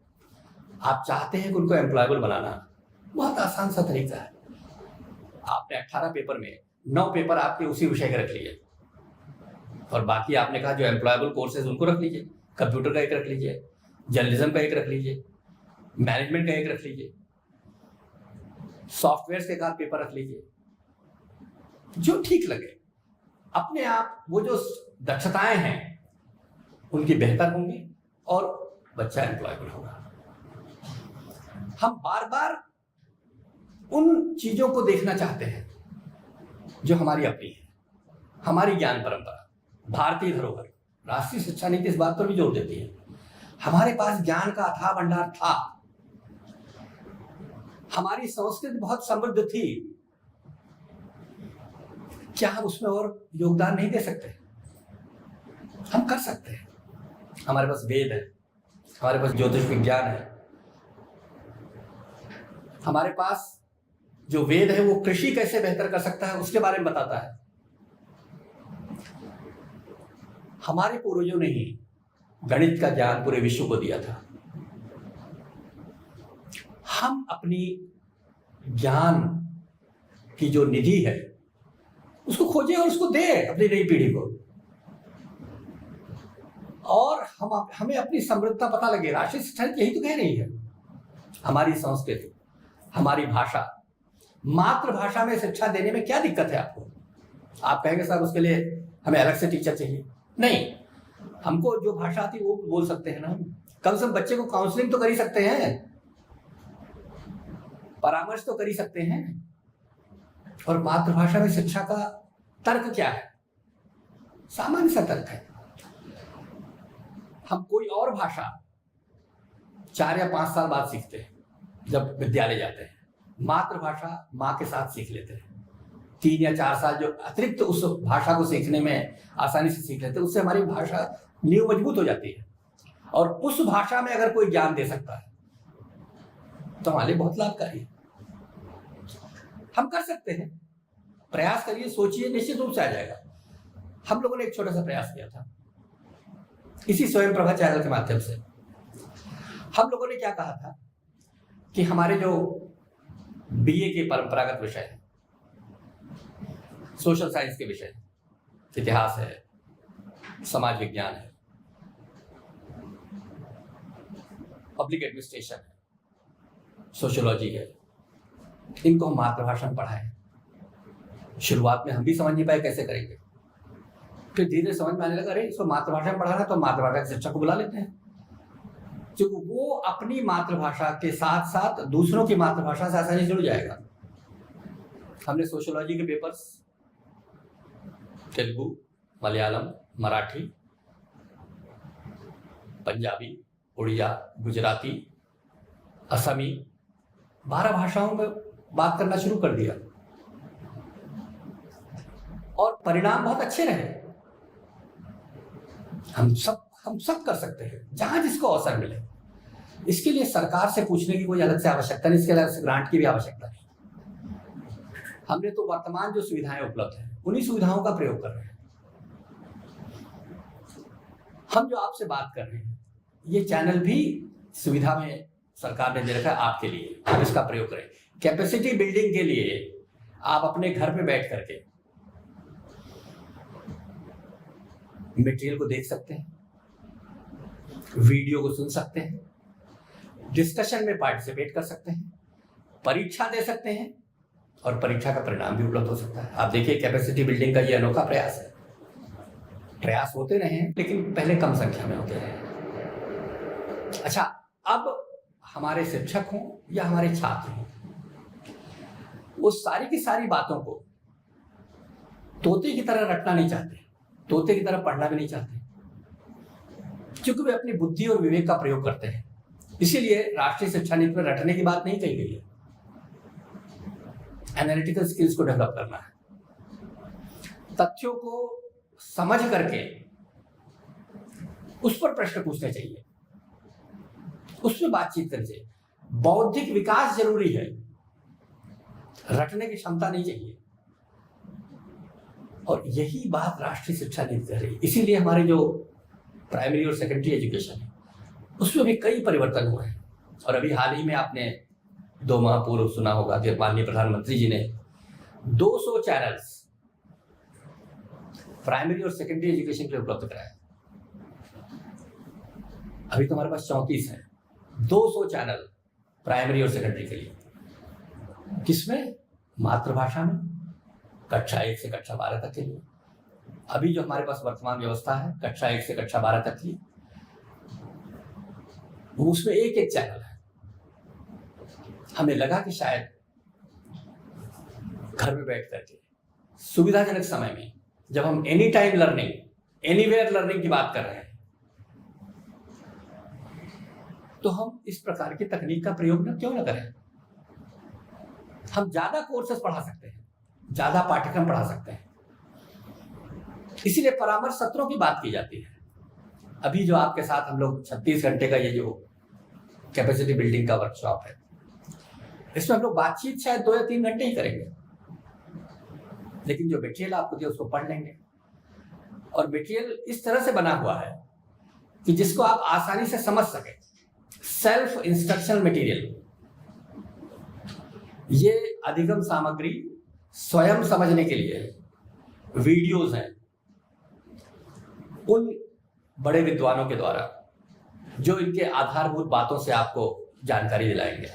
आप चाहते हैं कि उनको एम्प्लॉयबल बनाना, बहुत आसान सा तरीका है। आपने 18 पेपर में 9 पेपर आपके उसी विषय के रख लिए और बाकी आपने कहा जो एम्प्लॉयबल कोर्सेज उनको रख लीजिए। कंप्यूटर का एक रख लीजिए, जर्नलिज्म का एक रख लीजिए, मैनेजमेंट का एक रख लीजिए, सॉफ्टवेयर के एक पेपर रख लीजिए, जो ठीक लगे। अपने आप वो जो दक्षताएं हैं उनकी बेहतर होंगी और बच्चा एम्प्लॉयबल होगा। हम बार बार उन चीजों को देखना चाहते हैं जो हमारी अपनी है, हमारी ज्ञान परंपरा, भारतीय धरोहर। राष्ट्रीय शिक्षा नीति इस बात पर भी जोर देती है, हमारे पास ज्ञान का अथाह भंडार था, हमारी संस्कृति बहुत समृद्ध थी, क्या हम उसमें और योगदान नहीं दे सकते? हम कर सकते हैं। हमारे पास वेद है, हमारे पास ज्योतिष विज्ञान है, हमारे पास जो वेद है वो कृषि कैसे बेहतर कर सकता है उसके बारे में बताता है। हमारे पूर्वजों ने ही गणित का ज्ञान पूरे विश्व को दिया था। हम अपनी ज्ञान की जो निधि है उसको खोजें और उसको दें अपनी नई पीढ़ी को, और हमें अपनी समृद्धता पता लगे। राष्ट्रीय शिक्षा नीति यही तो कह रही है, हमारी संस्कृति, हमारी भाषा, मातृभाषा में शिक्षा देने में क्या दिक्कत है आपको? आप कहेंगे सर उसके लिए हमें अलग से टीचर चाहिए। नहीं, हमको जो भाषा आती है वो बोल सकते हैं ना, हम कम से कम बच्चे को काउंसलिंग तो कर ही सकते हैं, परामर्श तो कर ही सकते हैं। और मातृभाषा में शिक्षा का तर्क क्या है? सामान्य सा तर्क है। हम कोई और भाषा 4 या 5 साल बाद सीखते हैं जब विद्यालय जाते हैं, मातृभाषा माँ के साथ सीख लेते हैं। 3 या 4 साल जो अतिरिक्त उस भाषा को सीखने में आसानी से सीख लेते हैं, उससे हमारी भाषा नींव मजबूत हो जाती है। और उस भाषा में अगर कोई ज्ञान दे सकता है तो हमारे लिए बहुत लाभकारी है। हम कर सकते हैं, प्रयास करिए, सोचिए, निश्चित रूप से आ जाएगा। हम लोगों ने एक छोटा सा प्रयास किया था इसी स्वयं प्रभा चैनल के माध्यम से। हम लोगों ने क्या कहा था कि हमारे जो बीए के परंपरागत विषय हैं, सोशल साइंस के विषय, इतिहास है, समाज विज्ञान है, पब्लिक एडमिनिस्ट्रेशन है, सोशियोलॉजी है, इनको हम मातृभाषा में पढ़ाएं। शुरुआत में हम भी समझ नहीं पाए कैसे करेंगे, फिर धीरे समझ में आने लगा, अरे इसको मातृभाषा में पढ़ाना तो मातृभाषा के शिक्षक को बुला लेते हैं, क्योंकि वो अपनी मातृभाषा के साथ साथ दूसरों की मातृभाषा से आसानी से जुड़ जाएगा। हमने सोशियोलॉजी के पेपर्स तेलुगु, मलयालम, मराठी, पंजाबी, उड़िया, गुजराती, असमी, 12 भाषाओं में बात करना शुरू कर दिया और परिणाम बहुत अच्छे रहे। हम सब कर सकते हैं जहां जिसको अवसर मिले। इसके लिए सरकार से पूछने की कोई अलग से आवश्यकता नहीं, इसके लिए ग्रांट की भी आवश्यकता नहीं। हमने तो वर्तमान जो सुविधाएं उपलब्ध हैं उन्हीं सुविधाओं का प्रयोग कर रहे हैं। हम जो आपसे बात कर रहे हैं ये चैनल भी सुविधा में सरकार ने दे रखा है आपके लिए, आप इसका प्रयोग करें। कैपेसिटी बिल्डिंग के लिए आप अपने घर पे बैठ करके मटेरियल को देख सकते हैं, वीडियो को सुन सकते हैं, डिस्कशन में पार्टिसिपेट कर सकते हैं, परीक्षा दे सकते हैं और परीक्षा का परिणाम भी उपलब्ध हो सकता है। आप देखिए कैपेसिटी बिल्डिंग का ये अनोखा प्रयास है। प्रयास होते रहे लेकिन पहले कम संख्या में होते रहे। अच्छा, अब हमारे शिक्षक हों या हमारे छात्र हों, वो सारी की सारी बातों को तोते की तरह रटना नहीं चाहते, तोते की तरह पढ़ना भी नहीं चाहते, क्योंकि वे अपनी बुद्धि और विवेक का प्रयोग करते हैं। इसीलिए राष्ट्रीय शिक्षा नीति में रटने की बात नहीं कही गई है, एनालिटिकल स्किल्स को डेवलप करना है, तथ्यों को समझ करके उस पर प्रश्न पूछने चाहिए, उसमें बातचीत करनी चाहिए। बौद्धिक विकास जरूरी है, रटने की क्षमता नहीं चाहिए। और यही बात राष्ट्रीय शिक्षा नीति कर रही है। इसीलिए हमारे जो प्राइमरी और सेकेंडरी एजुकेशन है उसमें भी कई परिवर्तन हुए हैं। और अभी हाल ही में आपने 2 माह पूर्व सुना होगा कि माननीय प्रधानमंत्री जी ने 200 चैनल्स प्राइमरी और सेकेंडरी एजुकेशन के लिए उपलब्ध कराया। अभी तो हमारे पास 34 है, 200 चैनल प्राइमरी और सेकेंडरी के लिए। किसमें? मातृभाषा में, कक्षा 1 से कक्षा 12 तक के लिए। अभी जो हमारे पास वर्तमान व्यवस्था है कक्षा 1 से कक्षा 12 तक की, उसमें एक चैनल है। हमें लगा कि शायद घर में बैठ करके सुविधाजनक समय में, जब हम any time learning, anywhere learning की बात कर रहे हैं, तो हम इस प्रकार की तकनीक का प्रयोग क्यों न करें। हम ज्यादा कोर्सेस पढ़ा सकते हैं, ज्यादा पाठ्यक्रम पढ़ा सकते हैं। इसीलिए परामर्श सत्रों की बात की जाती है। अभी जो आपके साथ हम लोग 36 घंटे का ये जो कैपेसिटी बिल्डिंग का वर्कशॉप है, इसमें हम लोग बातचीत शायद 2 या 3 घंटे ही करेंगे, लेकिन जो मटेरियल आपको दिया उसको पढ़ लेंगे। और मटेरियल इस तरह से बना हुआ है कि जिसको आप आसानी से समझ सके, सेल्फ इंस्ट्रक्शनल मटेरियल। ये अधिगम सामग्री स्वयं समझने के लिए वीडियोस हैं उन बड़े विद्वानों के द्वारा जो इनके आधारभूत बातों से आपको जानकारी दिलाएंगे।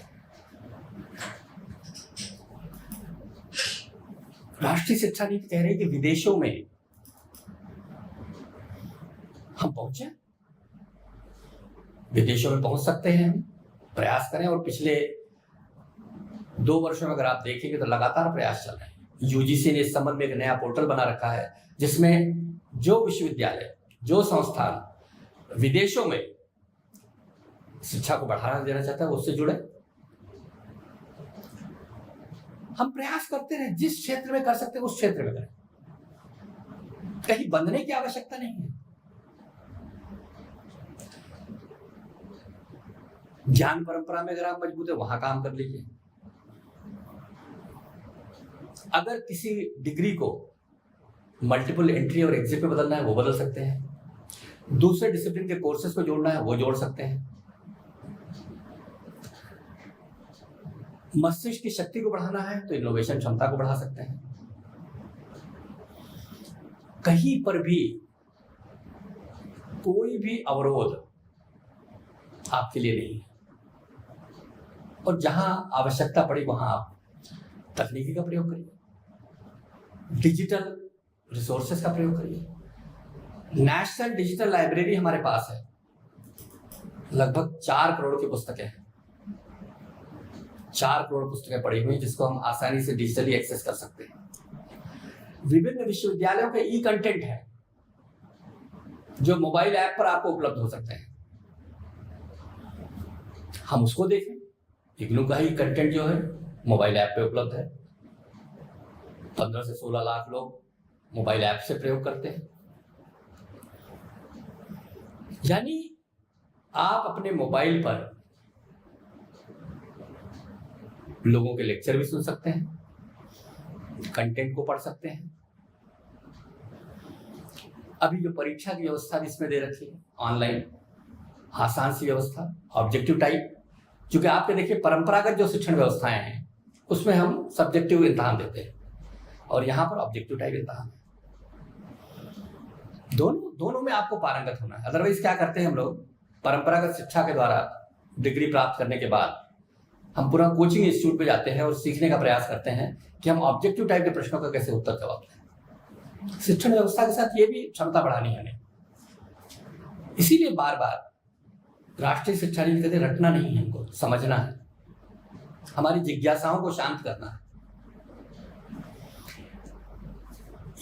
राष्ट्रीय शिक्षा नीति कह रही है कि विदेशों में हम पहुंचे, विदेशों में पहुंच सकते हैं, हम प्रयास करें। और पिछले 2 वर्षों में अगर आप देखेंगे तो लगातार प्रयास चल रहे हैं। यूजीसी ने इस संबंध में एक नया पोर्टल बना रखा है जिसमें जो विश्वविद्यालय, जो संस्थान विदेशों में शिक्षा को बढ़ावा देना चाहता है उससे जुड़े। हम प्रयास करते रहे, जिस क्षेत्र में कर सकते हैं उस क्षेत्र में करें, कहीं बंधने की आवश्यकता नहीं है। ज्ञान परंपरा में अगर आप मजबूत है वहां काम कर लीजिए। अगर किसी डिग्री को मल्टीपल एंट्री और एग्जिट में बदलना है वो बदल सकते हैं। दूसरे डिसिप्लिन के कोर्सेज को जोड़ना है वो जोड़ सकते हैं। मस्तिष्क की शक्ति को बढ़ाना है तो इनोवेशन क्षमता को बढ़ा सकते हैं। कहीं पर भी कोई भी अवरोध आपके लिए नहीं है। और जहां आवश्यकता पड़ी वहां आप तकनीकी का प्रयोग करिए, डिजिटल रिसोर्सेस का प्रयोग करिए। नेशनल डिजिटल लाइब्रेरी हमारे पास है, लगभग 4 करोड़ की पुस्तकें हैं। 4 करोड़ पुस्तकें पढ़ी हुई जिसको हम आसानी से डिजिटली एक्सेस कर सकते हैं। विभिन्न विश्वविद्यालयों के ई कंटेंट है जो मोबाइल ऐप पर आपको उपलब्ध हो सकते हैं, हम उसको देखें। इग्नू का ही कंटेंट जो है मोबाइल ऐप पे उपलब्ध है। 15 से 16 लाख लोग मोबाइल ऐप से प्रयोग करते हैं। यानी आप अपने मोबाइल पर लोगों के लेक्चर भी सुन सकते हैं, कंटेंट को पढ़ सकते हैं। अभी जो परीक्षा की व्यवस्था इसमें दे रखी है ऑनलाइन, आसान सी व्यवस्था, ऑब्जेक्टिव टाइप। क्योंकि आपके देखिए परंपरागत जो शिक्षण व्यवस्थाएं हैं उसमें हम सब्जेक्टिव इम्तहान देते हैं और यहाँ पर ऑब्जेक्टिव टाइप इम्तहान है। दोनों में आपको पारंगत होना है। अदरवाइज क्या करते हैं हम लोग, परंपरागत शिक्षा के द्वारा डिग्री प्राप्त करने के बाद हम पूरा कोचिंग इंस्टीट्यूट पे जाते हैं और सीखने का प्रयास करते हैं कि हम ऑब्जेक्टिव टाइप के प्रश्नों का कैसे उत्तर जवाब दें। शिक्षण व्यवस्था के साथ ये भी क्षमता बढ़ानी है हमें। इसीलिए बार बार राष्ट्रीय शिक्षा नीति कहते रटना नहीं है, हमको समझना है, हमारी जिज्ञासाओं को शांत करना है।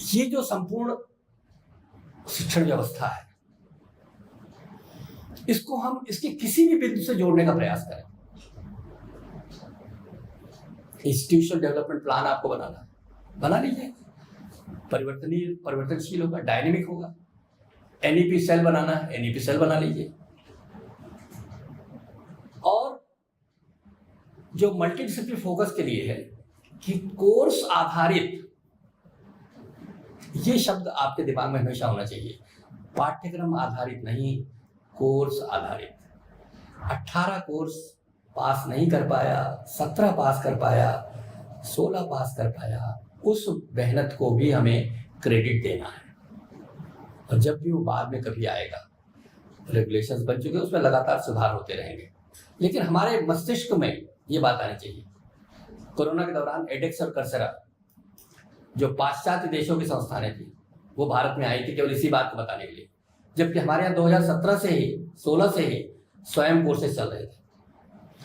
ये जो संपूर्ण शिक्षण व्यवस्था है इसको हम इसके किसी भी बिंदु से जोड़ने का प्रयास करें। इंस्टीट्यूशनल डेवलपमेंट प्लान आपको बनाना है, बना लीजिए। परिवर्तनशील होगा, डायनेमिक होगा। एनईपी सेल बनाना है, एनईपी सेल बना लीजिए। और जो मल्टी डिसिप्लिन फोकस के लिए है कि कोर्स आधारित, ये शब्द आपके दिमाग में हमेशा होना चाहिए। पाठ्यक्रम आधारित नहीं, कोर्स आधारित। 18 कोर्स पास नहीं कर पाया, 17 पास कर पाया, 16 पास कर पाया, उस मेहनत को भी हमें क्रेडिट देना है। और जब भी वो बाद में कभी आएगा, रेगुलेशंस बन चुके हैं, उसमें लगातार सुधार होते रहेंगे। लेकिन हमारे मस्तिष्क में ये बात आनी चाहिए। कोरोना के दौरान एडेक्स और कर्सेरा जो पाश्चात्य देशों की संस्थानें थी वो भारत में आई थी केवल इसी बात को बताने के लिए, जबकि हमारे यहाँ 2017 से ही 16 से ही स्वयं कोर्सेज चल रहे थे।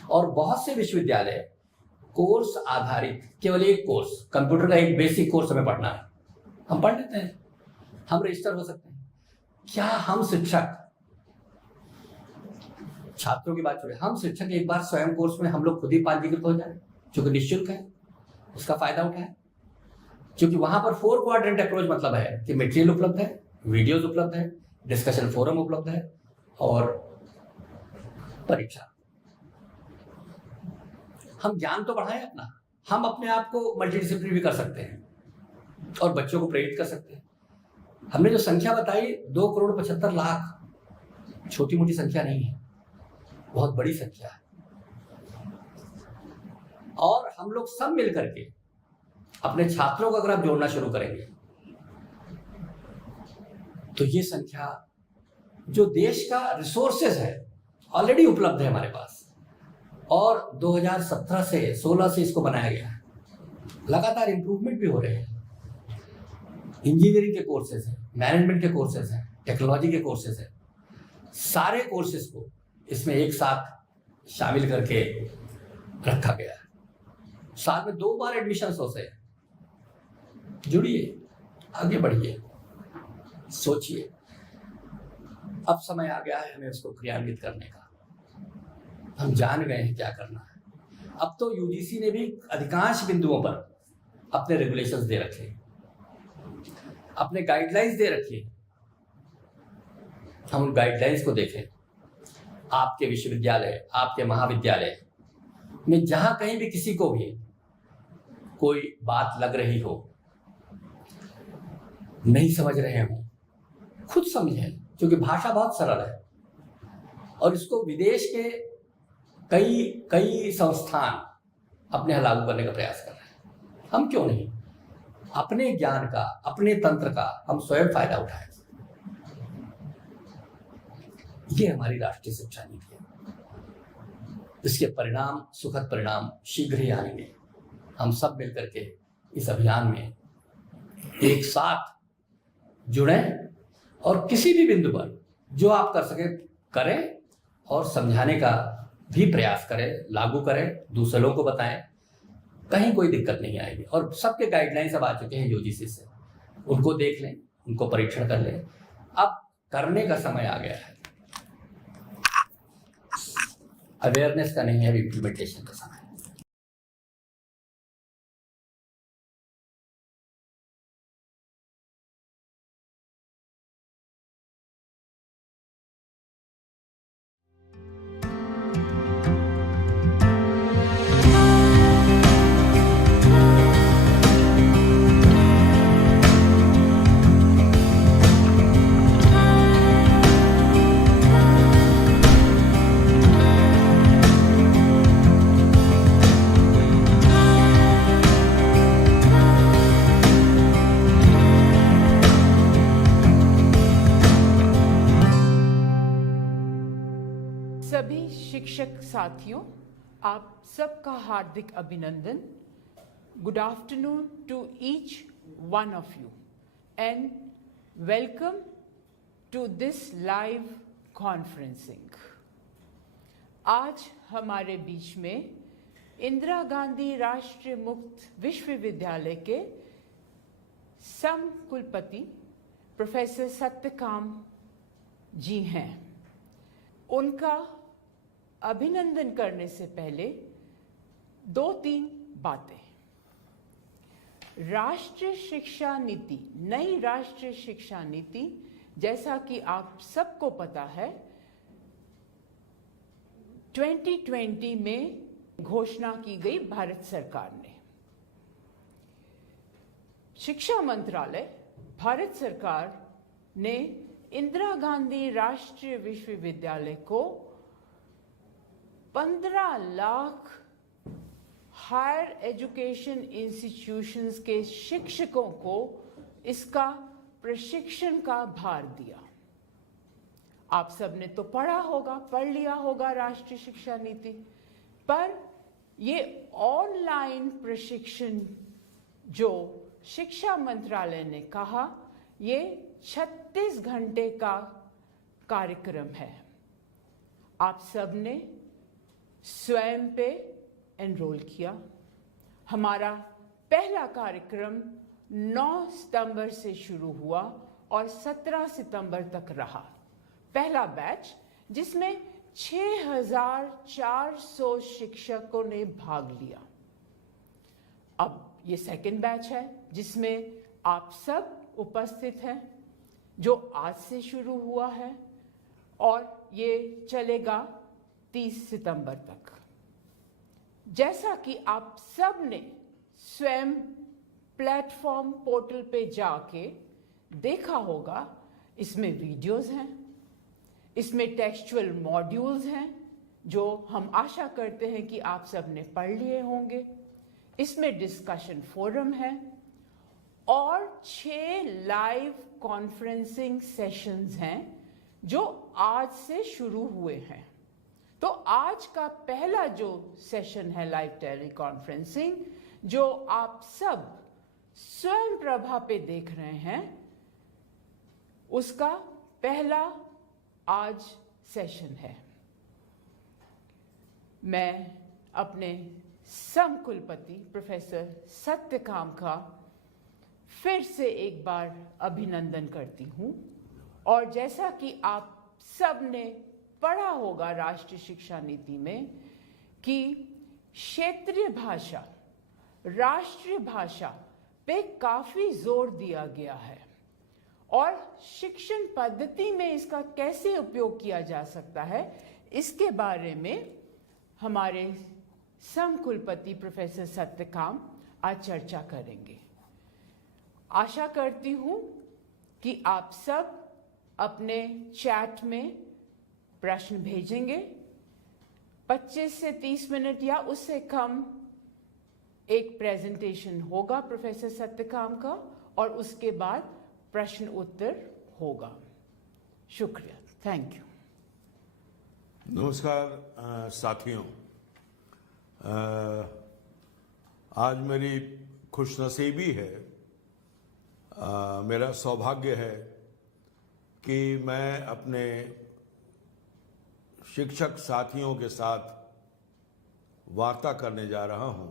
और बहुत से विश्वविद्यालय कोर्स आधारित, केवल एक कोर्स, कंप्यूटर का एक बेसिक कोर्स हमें पढ़ना है, हम पढ़ लेते हैं, हम रजिस्टर हो सकते हैं। क्या हम शिक्षक, छात्रों की बात छोड़े, हम शिक्षक एक बार स्वयं कोर्स में हम लोग खुद ही पंजीकृत हो जाए, जो कि निःशुल्क है, उसका फायदा उठाएं। क्योंकि वहां पर 4 क्वाड्रेंट अप्रोच मतलब है कि मटेरियल उपलब्ध है, वीडियोज उपलब्ध है, डिस्कशन फोरम उपलब्ध है और परीक्षा। हम ज्ञान तो बढ़ाएं अपना, हम अपने आप को मल्टीडिसिप्लिनरी भी कर सकते हैं और बच्चों को प्रेरित कर सकते हैं। हमने जो संख्या बताई 2,75,00,000, छोटी मोटी संख्या नहीं है, बहुत बड़ी संख्या है। और हम लोग सब मिल करके अपने छात्रों को अगर आप जोड़ना शुरू करेंगे तो ये संख्या जो देश का रिसोर्सेज है ऑलरेडी उपलब्ध है हमारे पास, और 2017 से 16 से इसको बनाया गया है, लगातार इंप्रूवमेंट भी हो रहे हैं। इंजीनियरिंग के कोर्सेज हैं, मैनेजमेंट के कोर्सेज हैं, टेक्नोलॉजी के कोर्सेज हैं, सारे कोर्सेज को इसमें एक साथ शामिल करके रखा गया है। साल में 2 बार एडमिशन होते हैं। जुड़िए, आगे बढ़िए, सोचिए। अब समय आ गया है हमें उसको क्रियान्वित करने का। हम जान गए हैं क्या करना है। अब तो यूजीसी ने भी अधिकांश बिंदुओं पर अपने रेगुलेशंस दे रखे, अपने गाइडलाइंस दे रखी। हम उन गाइडलाइंस को देखें। आपके विश्वविद्यालय, आपके महाविद्यालय में जहां कहीं भी किसी को भी कोई बात लग रही हो, नहीं समझ रहे हो, खुद समझें, क्योंकि भाषा बहुत सरल है और इसको विदेश के कई संस्थान अपने यहाँ लागू करने का प्रयास कर रहे हैं। हम क्यों नहीं अपने ज्ञान का, अपने तंत्र का हम स्वयं फायदा उठाएं। ये हमारी राष्ट्रीय शिक्षा नीति है। इसके परिणाम, सुखद परिणाम शीघ्र ही आएंगे। हम सब मिलकर के इस अभियान में एक साथ जुड़ें और किसी भी बिंदु पर जो आप कर सके करें और समझाने का भी प्रयास करें, लागू करें, दूसरे लोगों को बताएं। कहीं कोई दिक्कत नहीं आएगी। और सबके गाइडलाइंस अब आ चुके हैं यूजीसी से, उनको देख लें, उनको परीक्षण कर लें। अब करने का समय आ गया है। अवेयरनेस का नहीं है, इम्प्लीमेंटेशन का समय है। सभी शिक्षक साथियों, आप सबका हार्दिक अभिनंदन। Good afternoon to each one of you and welcome to this live conferencing. आज हमारे बीच में इंदिरा गांधी राष्ट्रीय मुक्त विश्वविद्यालय के सम कुलपति प्रोफेसर सत्यकाम जी हैं। उनका अभिनंदन करने से पहले 2-3 बातें। राष्ट्रीय शिक्षा नीति, नई राष्ट्रीय शिक्षा नीति, जैसा कि आप सबको पता है, 2020 में घोषणा की गई भारत सरकार ने। शिक्षा मंत्रालय, भारत सरकार ने इंदिरा गांधी राष्ट्रीय विश्वविद्यालय को 15 लाख हायर एजुकेशन इंस्टीट्यूशंस के शिक्षकों को इसका प्रशिक्षण का भार दिया। आप सबने तो पढ़ लिया होगा राष्ट्रीय शिक्षा नीति, पर ये ऑनलाइन प्रशिक्षण जो शिक्षा मंत्रालय ने कहा, ये 36 घंटे का कार्यक्रम है। आप सबने स्वयं पे एनरोल किया। हमारा पहला कार्यक्रम 9 सितंबर से शुरू हुआ और 17 सितंबर तक रहा। पहला बैच, जिसमें 6,400 शिक्षकों ने भाग लिया। अब ये सेकंड बैच है जिसमें आप सब उपस्थित हैं। जो आज से शुरू हुआ है और ये चलेगा 30 सितंबर तक। जैसा कि आप सब ने स्वयं प्लेटफॉर्म पोर्टल पे जाके देखा होगा, इसमें वीडियोस हैं, इसमें टेक्सचुअल मॉड्यूल्स हैं जो हम आशा करते हैं कि आप सब ने पढ़ लिए होंगे। इसमें डिस्कशन फोरम है और 6 लाइव कॉन्फ्रेंसिंग सेशंस हैं जो आज से शुरू हुए हैं। तो आज का पहला जो सेशन है लाइव टेली कॉन्फ्रेंसिंग, जो आप सब स्वयं प्रभा पे देख रहे हैं, उसका पहला आज सेशन है। मैं अपने समकुलपति प्रोफेसर सत्यकाम का फिर से एक बार अभिनंदन करती हूं। और जैसा कि आप सब ने पढ़ा होगा राष्ट्रीय शिक्षा नीति में कि क्षेत्रीय भाषा, राष्ट्रीय भाषा पे काफी जोर दिया गया है और शिक्षण पद्धति में इसका कैसे उपयोग किया जा सकता है, इसके बारे में हमारे समकुलपति प्रोफेसर सत्यकाम आज चर्चा करेंगे। आशा करती हूं कि आप सब अपने चैट में प्रश्न भेजेंगे। 25 से 30 मिनट या उससे कम एक प्रेजेंटेशन होगा प्रोफेसर सत्यकाम का और उसके बाद प्रश्न उत्तर होगा। शुक्रिया, थैंक यू। नमस्कार साथियों, आज मेरी खुशनसीबी है, मेरा सौभाग्य है कि मैं अपने शिक्षक साथियों के साथ वार्ता करने जा रहा हूं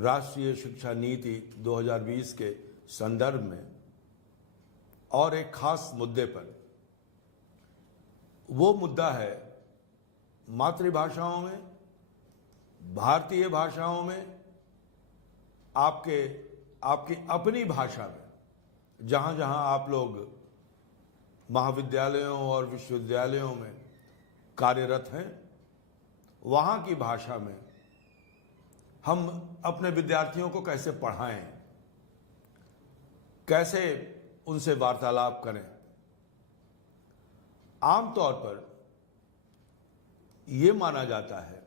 राष्ट्रीय शिक्षा नीति 2020 के संदर्भ में और एक खास मुद्दे पर। वो मुद्दा है मातृभाषाओं में, भारतीय भाषाओं में, आपकी अपनी भाषा में, जहां जहां आप लोग महाविद्यालयों और विश्वविद्यालयों में कार्यरत हैं, वहां की भाषा में हम अपने विद्यार्थियों को कैसे पढ़ाएं, कैसे उनसे वार्तालाप करें। आमतौर पर यह माना जाता है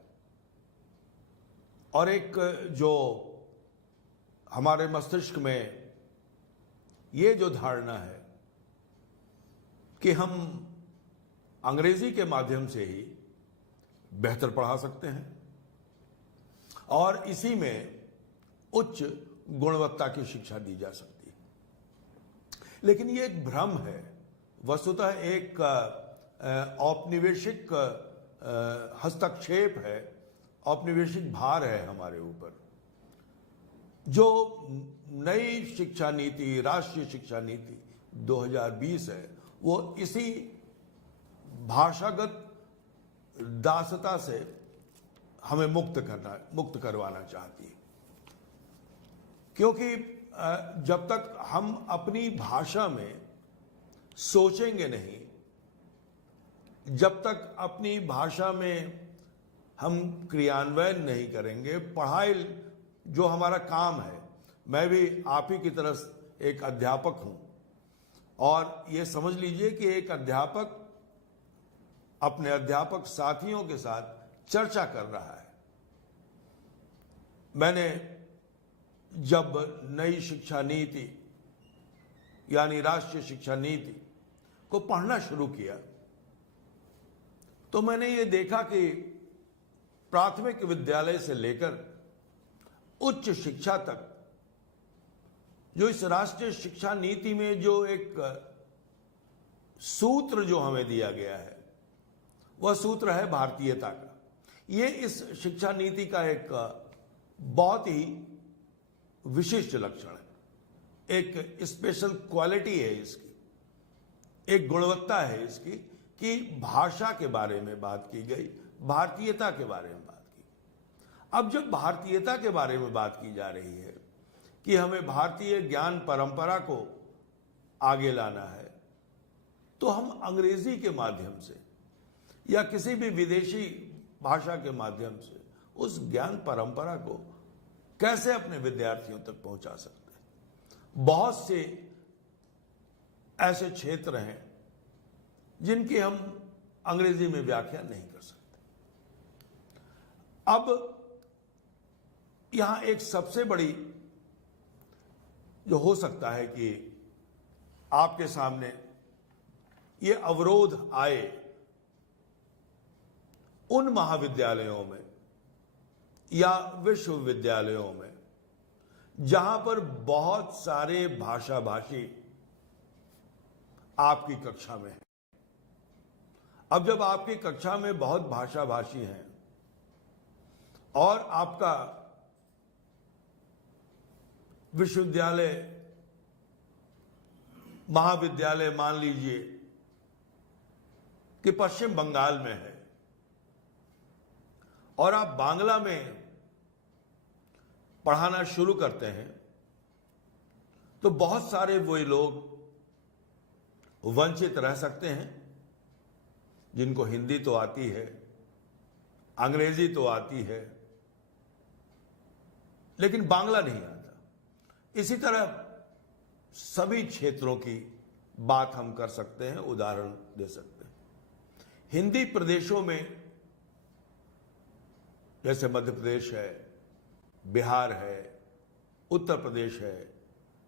और एक जो हमारे मस्तिष्क में ये जो धारणा है कि हम अंग्रेजी के माध्यम से ही बेहतर पढ़ा सकते हैं और इसी में उच्च गुणवत्ता की शिक्षा दी जा सकती है। लेकिन ये एक भ्रम है, वस्तुतः एक औपनिवेशिक हस्तक्षेप है, औपनिवेशिक भार है हमारे ऊपर। जो नई शिक्षा नीति, राष्ट्रीय शिक्षा नीति 2020 है, वो इसी भाषागत दासता से हमें मुक्त करवाना चाहती है। क्योंकि जब तक हम अपनी भाषा में सोचेंगे नहीं, जब तक अपनी भाषा में हम क्रियान्वयन नहीं करेंगे, पढ़ाई जो हमारा काम है, मैं भी आप ही की तरह एक अध्यापक हूं और ये समझ लीजिए कि एक अध्यापक अपने अध्यापक साथियों के साथ चर्चा कर रहा है। मैंने जब नई शिक्षा नीति यानी राष्ट्रीय शिक्षा नीति को पढ़ना शुरू किया तो मैंने ये देखा कि प्राथमिक विद्यालय से लेकर उच्च शिक्षा तक जो इस राष्ट्रीय शिक्षा नीति में जो एक सूत्र जो हमें दिया गया है, वह सूत्र है भारतीयता का। ये इस शिक्षा नीति का एक बहुत ही विशिष्ट लक्षण है, एक स्पेशल क्वालिटी है इसकी, एक गुणवत्ता है इसकी कि भाषा के बारे में बात की गई, भारतीयता के बारे में बात की। अब जब भारतीयता के बारे में बात की जा रही है कि हमें भारतीय ज्ञान परंपरा को आगे लाना है तो हम अंग्रेजी के माध्यम से या किसी भी विदेशी भाषा के माध्यम से उस ज्ञान परंपरा को कैसे अपने विद्यार्थियों तक पहुंचा सकते हैं। बहुत से ऐसे क्षेत्र हैं जिनकी हम अंग्रेजी में व्याख्या नहीं कर सकते। अब यहां एक सबसे बड़ी जो हो सकता है कि आपके सामने ये अवरोध आए उन महाविद्यालयों में या विश्वविद्यालयों में जहां पर बहुत सारे भाषा भाषी आपकी कक्षा में हैं। अब जब आपकी कक्षा में बहुत भाषा भाषी हैं और आपका विश्वविद्यालय महाविद्यालय मान लीजिए कि पश्चिम बंगाल में है और आप बांग्ला में पढ़ाना शुरू करते हैं तो बहुत सारे वही लोग वंचित रह सकते हैं जिनको हिंदी तो आती है, अंग्रेजी तो आती है, लेकिन बांग्ला नहीं आता। इसी तरह सभी क्षेत्रों की बात हम कर सकते हैं, उदाहरण दे सकते हैं। हिंदी प्रदेशों में जैसे मध्य प्रदेश है, बिहार है, उत्तर प्रदेश है,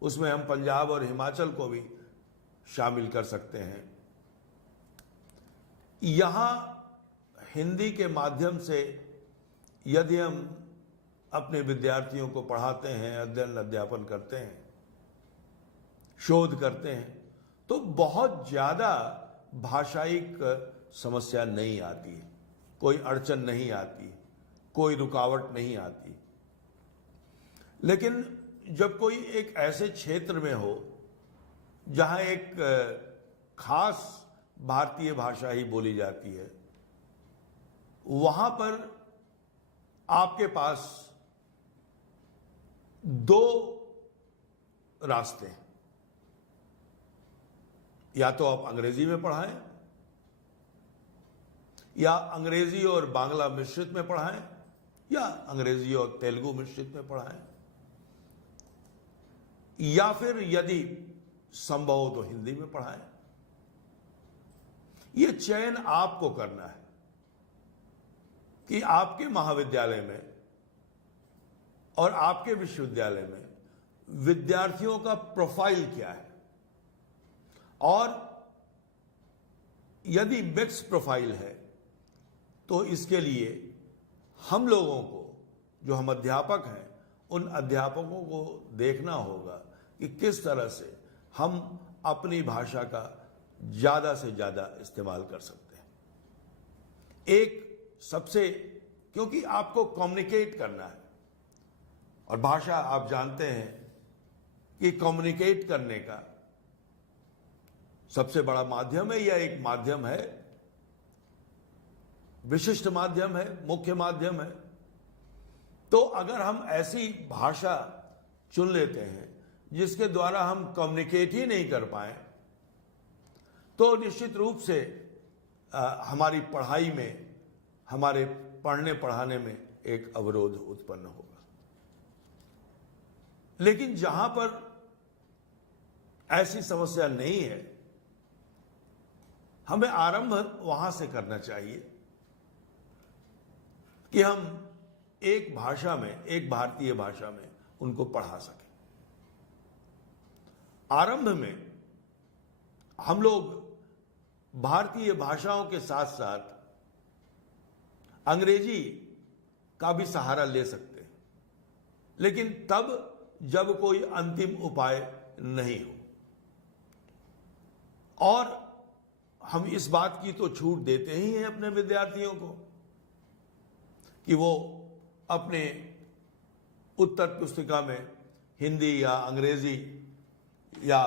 उसमें हम पंजाब और हिमाचल को भी शामिल कर सकते हैं। यहां हिंदी के माध्यम से यदि हम अपने विद्यार्थियों को पढ़ाते हैं, अध्ययन अध्यापन करते हैं, शोध करते हैं, तो बहुत ज्यादा भाषायिक समस्या नहीं आती है, कोई अड़चन नहीं आती, कोई रुकावट नहीं आती। लेकिन जब कोई एक ऐसे क्षेत्र में हो जहां एक खास भारतीय भाषा ही बोली जाती है, वहां पर आपके पास दो रास्ते हैं। या तो आप अंग्रेजी में पढ़ाएं या अंग्रेजी और बांग्ला मिश्रित में पढ़ाएं या अंग्रेजी और तेलुगु मिश्रित में पढ़ाएं, या फिर यदि संभव हो तो हिंदी में पढ़ाएं। यह चयन आपको करना है कि आपके महाविद्यालय में और आपके विश्वविद्यालय में विद्यार्थियों का प्रोफाइल क्या है, और यदि मिक्स प्रोफाइल है तो इसके लिए हम लोगों को, जो हम अध्यापक हैं, उन अध्यापकों को देखना होगा कि किस तरह से हम अपनी भाषा का ज्यादा से ज्यादा इस्तेमाल कर सकते हैं। एक सबसे, क्योंकि आपको कम्युनिकेट करना है, और भाषा आप जानते हैं कि कम्युनिकेट करने का सबसे बड़ा माध्यम है, या एक माध्यम है, विशिष्ट माध्यम है, मुख्य माध्यम है। तो अगर हम ऐसी भाषा चुन लेते हैं जिसके द्वारा हम कम्युनिकेट ही नहीं कर पाए, तो निश्चित रूप से हमारी पढ़ाई में, हमारे पढ़ने पढ़ाने में एक अवरोध उत्पन्न होगा। लेकिन जहां पर ऐसी समस्या नहीं है, हमें आरंभ वहां से करना चाहिए कि हम एक भाषा में, एक भारतीय भाषा में उनको पढ़ा सकें। आरंभ में हम लोग भारतीय भाषाओं के साथ साथ अंग्रेजी का भी सहारा ले सकते हैं, लेकिन तब जब कोई अंतिम उपाय नहीं हो। और हम इस बात की तो छूट देते ही हैं अपने विद्यार्थियों को कि वो अपने उत्तर पुस्तिका में हिंदी या अंग्रेजी या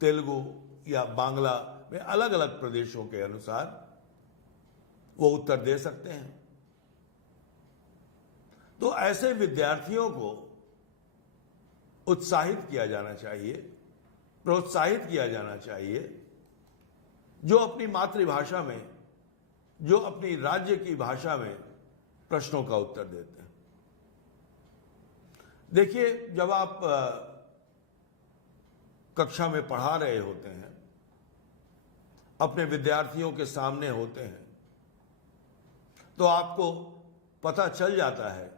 तेलुगु या बांग्ला में अलग अलग प्रदेशों के अनुसार वो उत्तर दे सकते हैं। तो ऐसे विद्यार्थियों को उत्साहित किया जाना चाहिए, प्रोत्साहित किया जाना चाहिए जो अपनी मातृभाषा में, जो अपनी राज्य की भाषा में प्रश्नों का उत्तर देते हैं। देखिए, जब आप कक्षा में पढ़ा रहे होते हैं, अपने विद्यार्थियों के सामने होते हैं, तो आपको पता चल जाता है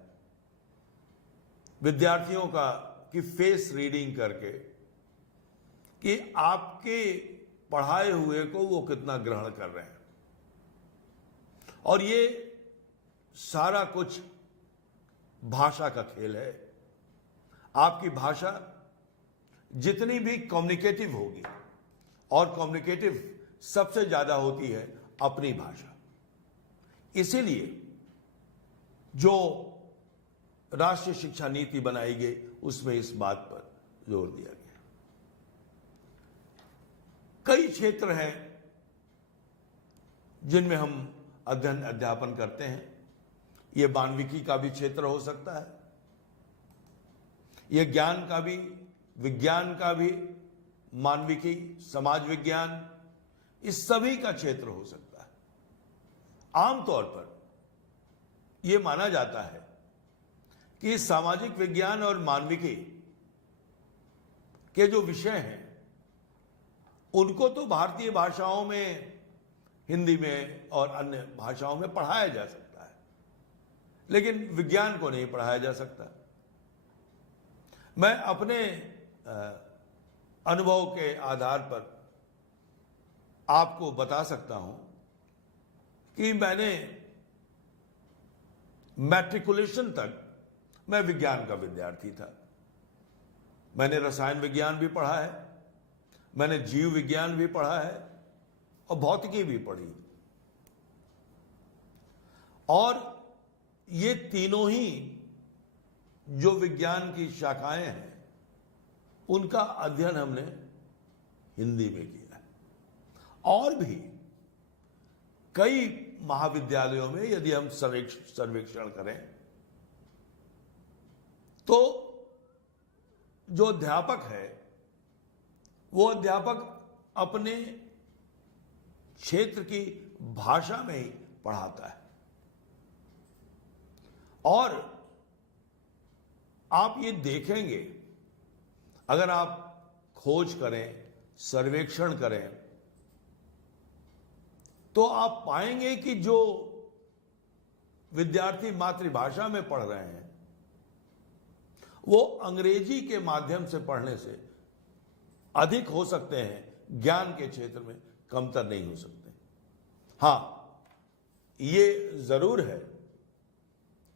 विद्यार्थियों की फेस रीडिंग करके कि आपके पढ़ाए हुए को वो कितना ग्रहण कर रहे हैं। और ये सारा कुछ भाषा का खेल है। आपकी भाषा जितनी भी कम्युनिकेटिव होगी, और कम्युनिकेटिव सबसे ज्यादा होती है अपनी भाषा। इसीलिए जो राष्ट्रीय शिक्षा नीति बनाई गई उसमें इस बात पर जोर दिया गया। कई क्षेत्र हैं जिनमें हम अध्ययन अध्यापन करते हैं। ये मानविकी का भी क्षेत्र हो सकता है, ये ज्ञान का भी, विज्ञान का भी, मानविकी, समाज विज्ञान, इस सभी का क्षेत्र हो सकता है। आमतौर पर यह माना जाता है कि सामाजिक विज्ञान और मानविकी के जो विषय हैं उनको तो भारतीय भाषाओं में, हिंदी में और अन्य भाषाओं में पढ़ाया जा सकता है, लेकिन विज्ञान को नहीं पढ़ाया जा सकता। मैं अपने अनुभव के आधार पर आपको बता सकता हूं कि मैंने मैट्रिकुलेशन तक मैं विज्ञान का विद्यार्थी था। मैंने रसायन विज्ञान भी पढ़ा है, मैंने जीव विज्ञान भी पढ़ा है और भौतिकी भी पढ़ी। और ये तीनों ही जो विज्ञान की शाखाएं हैं उनका अध्ययन हमने हिंदी में किया है। और भी कई महाविद्यालयों में यदि हम सर्वेक्षण करें तो जो अध्यापक है वो अध्यापक अपने क्षेत्र की भाषा में ही पढ़ाता है। और आप ये देखेंगे, अगर आप खोज करें, सर्वेक्षण करें, तो आप पाएंगे कि जो विद्यार्थी मातृभाषा में पढ़ रहे हैं वो अंग्रेजी के माध्यम से पढ़ने से अधिक हो सकते हैं, ज्ञान के क्षेत्र में कमतर नहीं हो सकते। हां, ये जरूर है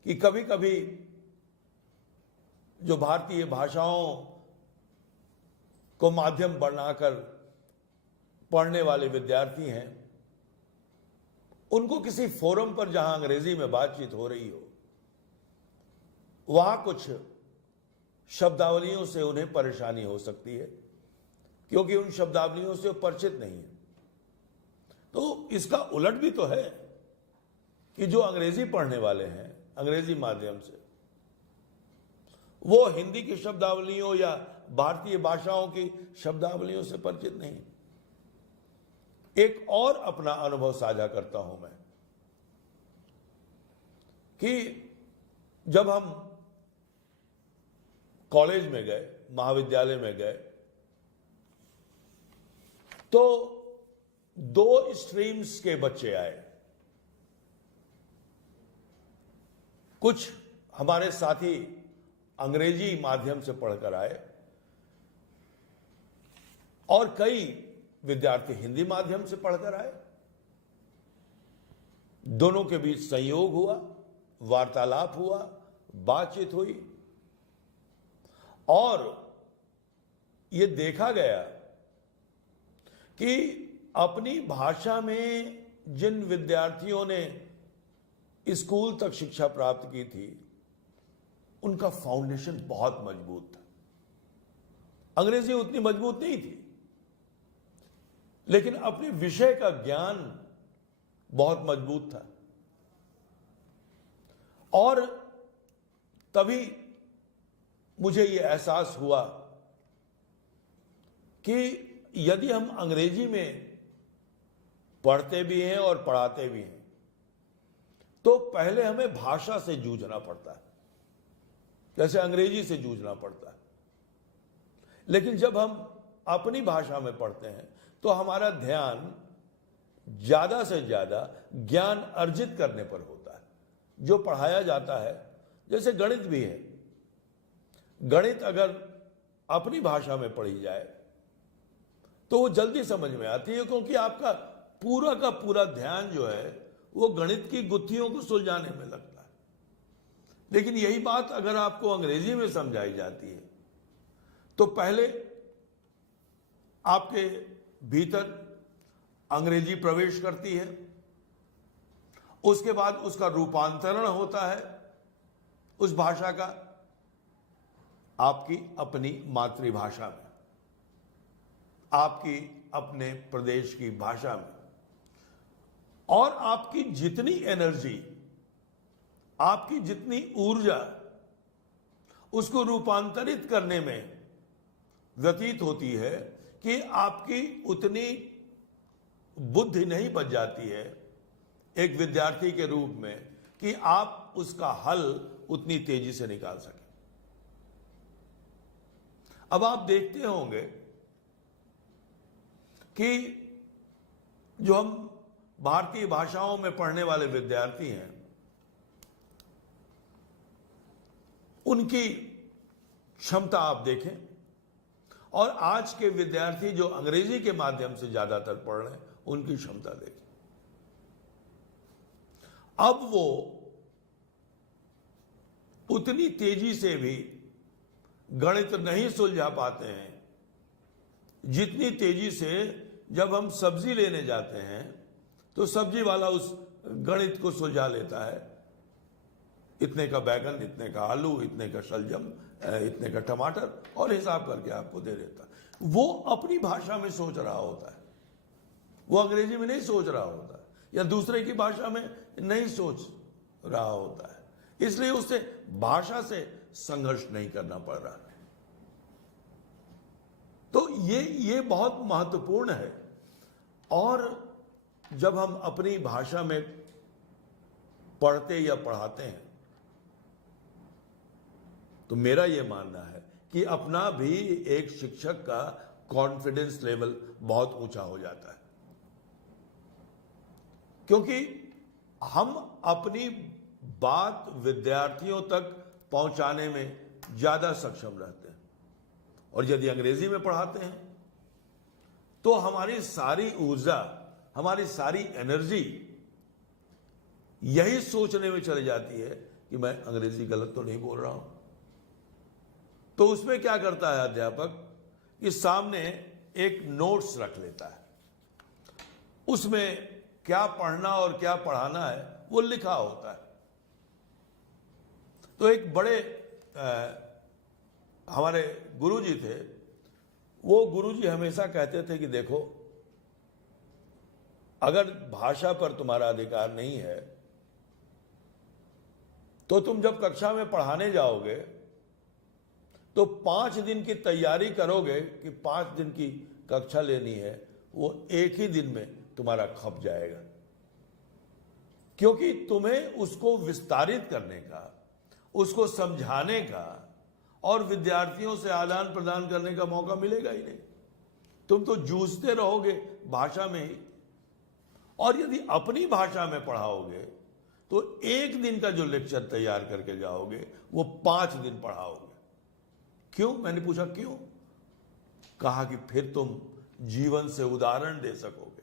कि कभी कभी जो भारतीय भाषाओं को माध्यम बनाकर पढ़ने वाले विद्यार्थी हैं, उनको किसी फोरम पर जहां अंग्रेजी में बातचीत हो रही हो, वहां कुछ शब्दावलियों से उन्हें परेशानी हो सकती है, क्योंकि उन शब्दावलियों से वो परिचित नहीं है। तो इसका उलट भी तो है कि जो अंग्रेजी पढ़ने वाले हैं अंग्रेजी माध्यम से, वो हिंदी की शब्दावलियों या भारतीय भाषाओं की शब्दावलियों से परिचित नहीं। एक और अपना अनुभव साझा करता हूं मैं कि जब हम कॉलेज में गए, महाविद्यालय में गए, तो 2 स्ट्रीम्स के बच्चे आए। कुछ हमारे साथी अंग्रेजी माध्यम से पढ़कर आए और कई विद्यार्थी हिंदी माध्यम से पढ़कर आए। दोनों के बीच संयोग हुआ, वार्तालाप हुआ, बातचीत हुई और यह देखा गया कि अपनी भाषा में जिन विद्यार्थियों ने स्कूल तक शिक्षा प्राप्त की थी उनका फाउंडेशन बहुत मजबूत था। अंग्रेजी उतनी मजबूत नहीं थी, लेकिन अपने विषय का ज्ञान बहुत मजबूत था। और तभी मुझे यह एहसास हुआ कि यदि हम अंग्रेजी में पढ़ते भी हैं और पढ़ाते भी हैं तो पहले हमें भाषा से जूझना पड़ता है, जैसे अंग्रेजी से जूझना पड़ता है। लेकिन जब हम अपनी भाषा में पढ़ते हैं तो हमारा ध्यान ज्यादा से ज्यादा ज्ञान अर्जित करने पर होता है। जो पढ़ाया जाता है, जैसे गणित भी है, गणित अगर अपनी भाषा में पढ़ी जाए तो वो जल्दी समझ में आती है, क्योंकि आपका पूरा का पूरा ध्यान जो है वो गणित की गुत्थियों को सुलझाने में लगता है। लेकिन यही बात अगर आपको अंग्रेजी में समझाई जाती है तो पहले आपके भीतर अंग्रेजी प्रवेश करती है, उसके बाद उसका रूपांतरण होता है उस भाषा का आपकी अपनी मातृभाषा में, आपकी अपने प्रदेश की भाषा में, और आपकी जितनी एनर्जी, आपकी जितनी ऊर्जा उसको रूपांतरित करने में व्यतीत होती है कि आपकी उतनी बुद्धि नहीं बच जाती है एक विद्यार्थी के रूप में कि आप उसका हल उतनी तेजी से निकाल सकें। अब आप देखते होंगे कि जो हम भारतीय भाषाओं में पढ़ने वाले विद्यार्थी हैं उनकी क्षमता आप देखें, और आज के विद्यार्थी जो अंग्रेजी के माध्यम से ज्यादातर पढ़ रहे हैं उनकी क्षमता देखें। अब वो उतनी तेजी से भी गणित नहीं सुलझा पाते हैं जितनी तेजी से जब हम सब्जी लेने जाते हैं तो सब्जी वाला उस गणित को सुलझा लेता है। इतने का बैगन, इतने का आलू, इतने का शलजम, इतने का टमाटर, और हिसाब करके आपको दे देता है। वो अपनी भाषा में सोच रहा होता है, वो अंग्रेजी में नहीं सोच रहा होता है, या दूसरे की भाषा में नहीं सोच रहा होता है, इसलिए उससे भाषा से संघर्ष नहीं करना पड़ रहा है। तो ये बहुत महत्वपूर्ण है। और जब हम अपनी भाषा में पढ़ते या पढ़ाते हैं तो मेरा यह मानना है कि अपना भी एक शिक्षक का कॉन्फिडेंस लेवल बहुत ऊंचा हो जाता है, क्योंकि हम अपनी बात विद्यार्थियों तक पहुंचाने में ज्यादा सक्षम रहते हैं। और यदि अंग्रेजी में पढ़ाते हैं तो हमारी सारी ऊर्जा, हमारी सारी एनर्जी यही सोचने में चली जाती है कि मैं अंग्रेजी गलत तो नहीं बोल रहा हूं। तो उसमें क्या करता है अध्यापक कि सामने एक नोट्स रख लेता है, उसमें क्या पढ़ना और क्या पढ़ाना है वो लिखा होता है। तो एक बड़े हमारे गुरुजी थे, वो गुरुजी हमेशा कहते थे कि देखो, अगर भाषा पर तुम्हारा अधिकार नहीं है तो तुम जब कक्षा में पढ़ाने जाओगे तो 5 दिन की तैयारी करोगे कि 5 दिन की कक्षा लेनी है, वो एक ही दिन में तुम्हारा खप जाएगा, क्योंकि तुम्हें उसको विस्तारित करने का, उसको समझाने का और विद्यार्थियों से आदान प्रदान करने का मौका मिलेगा ही नहीं। तुम तो जूझते रहोगे भाषा में ही। और यदि अपनी भाषा में पढ़ाओगे तो एक दिन का जो लेक्चर तैयार करके जाओगे वो 5 दिन पढ़ाओगे। क्यों? मैंने पूछा क्यों? कहा कि फिर तुम जीवन से उदाहरण दे सकोगे,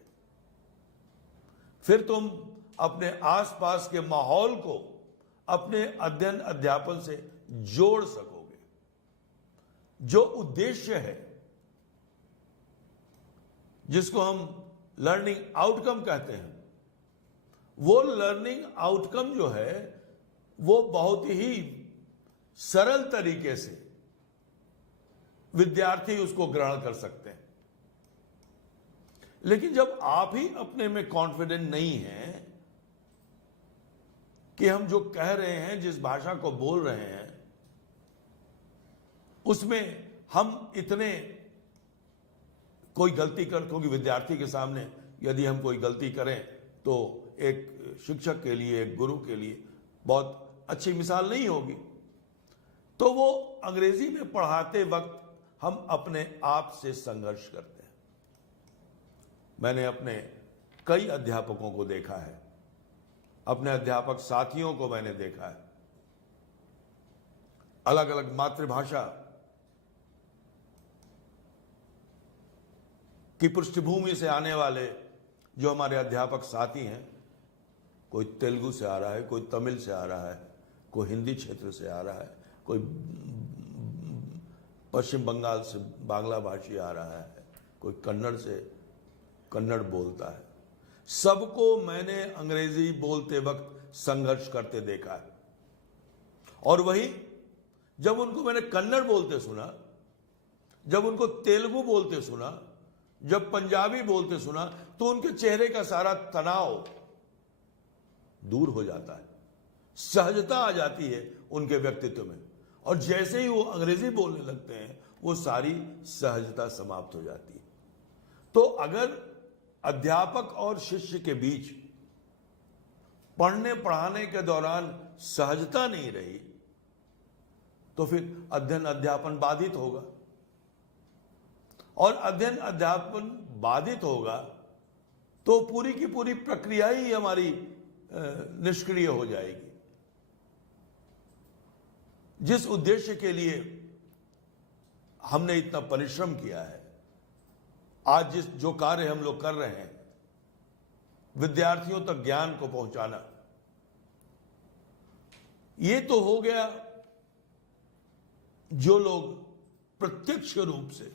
फिर तुम अपने आसपास के माहौल को अपने अध्ययन अध्यापन से जोड़ सकोगे। जो उद्देश्य है, जिसको हम लर्निंग आउटकम कहते हैं, वो लर्निंग आउटकम जो है वो बहुत ही सरल तरीके से विद्यार्थी उसको ग्रहण कर सकते हैं। लेकिन जब आप ही अपने में कॉन्फिडेंट नहीं हैं कि हम जो कह रहे हैं, जिस भाषा को बोल रहे हैं, उसमें हम इतने कोई गलती कर, क्योंकि विद्यार्थी के सामने यदि हम कोई गलती करें तो एक शिक्षक के लिए, एक गुरु के लिए बहुत अच्छी मिसाल नहीं होगी। तो वो अंग्रेजी में पढ़ाते वक्त हम अपने आप से संघर्ष करते हैं। मैंने अपने कई अध्यापकों को देखा है, अपने अध्यापक साथियों को मैंने देखा है, अलग अलग मातृभाषा की पृष्ठभूमि से आने वाले जो हमारे अध्यापक साथी हैं, कोई तेलुगु से आ रहा है, कोई तमिल से आ रहा है, कोई हिंदी क्षेत्र से आ रहा है, कोई पश्चिम बंगाल से बांग्ला भाषी आ रहा है, कोई कन्नड़ से कन्नड़ बोलता है। सबको मैंने अंग्रेजी बोलते वक्त संघर्ष करते देखा है। और वही जब उनको मैंने कन्नड़ बोलते सुना, जब उनको तेलुगु बोलते सुना, जब पंजाबी बोलते सुना, तो उनके चेहरे का सारा तनाव दूर हो जाता है, सहजता आ जाती है उनके व्यक्तित्व में। और जैसे ही वो अंग्रेजी बोलने लगते हैं, वो सारी सहजता समाप्त हो जाती है। तो अगर अध्यापक और शिष्य के बीच पढ़ने पढ़ाने के दौरान सहजता नहीं रही, तो फिर अध्ययन अध्यापन बाधित होगा, और अध्ययन अध्यापन बाधित होगा तो पूरी की पूरी प्रक्रिया ही हमारी निष्क्रिय हो जाएगी। जिस उद्देश्य के लिए हमने इतना परिश्रम किया है, आज जो कार्य हम लोग कर रहे हैं, विद्यार्थियों तक ज्ञान को पहुंचाना, ये तो हो गया जो लोग प्रत्यक्ष रूप से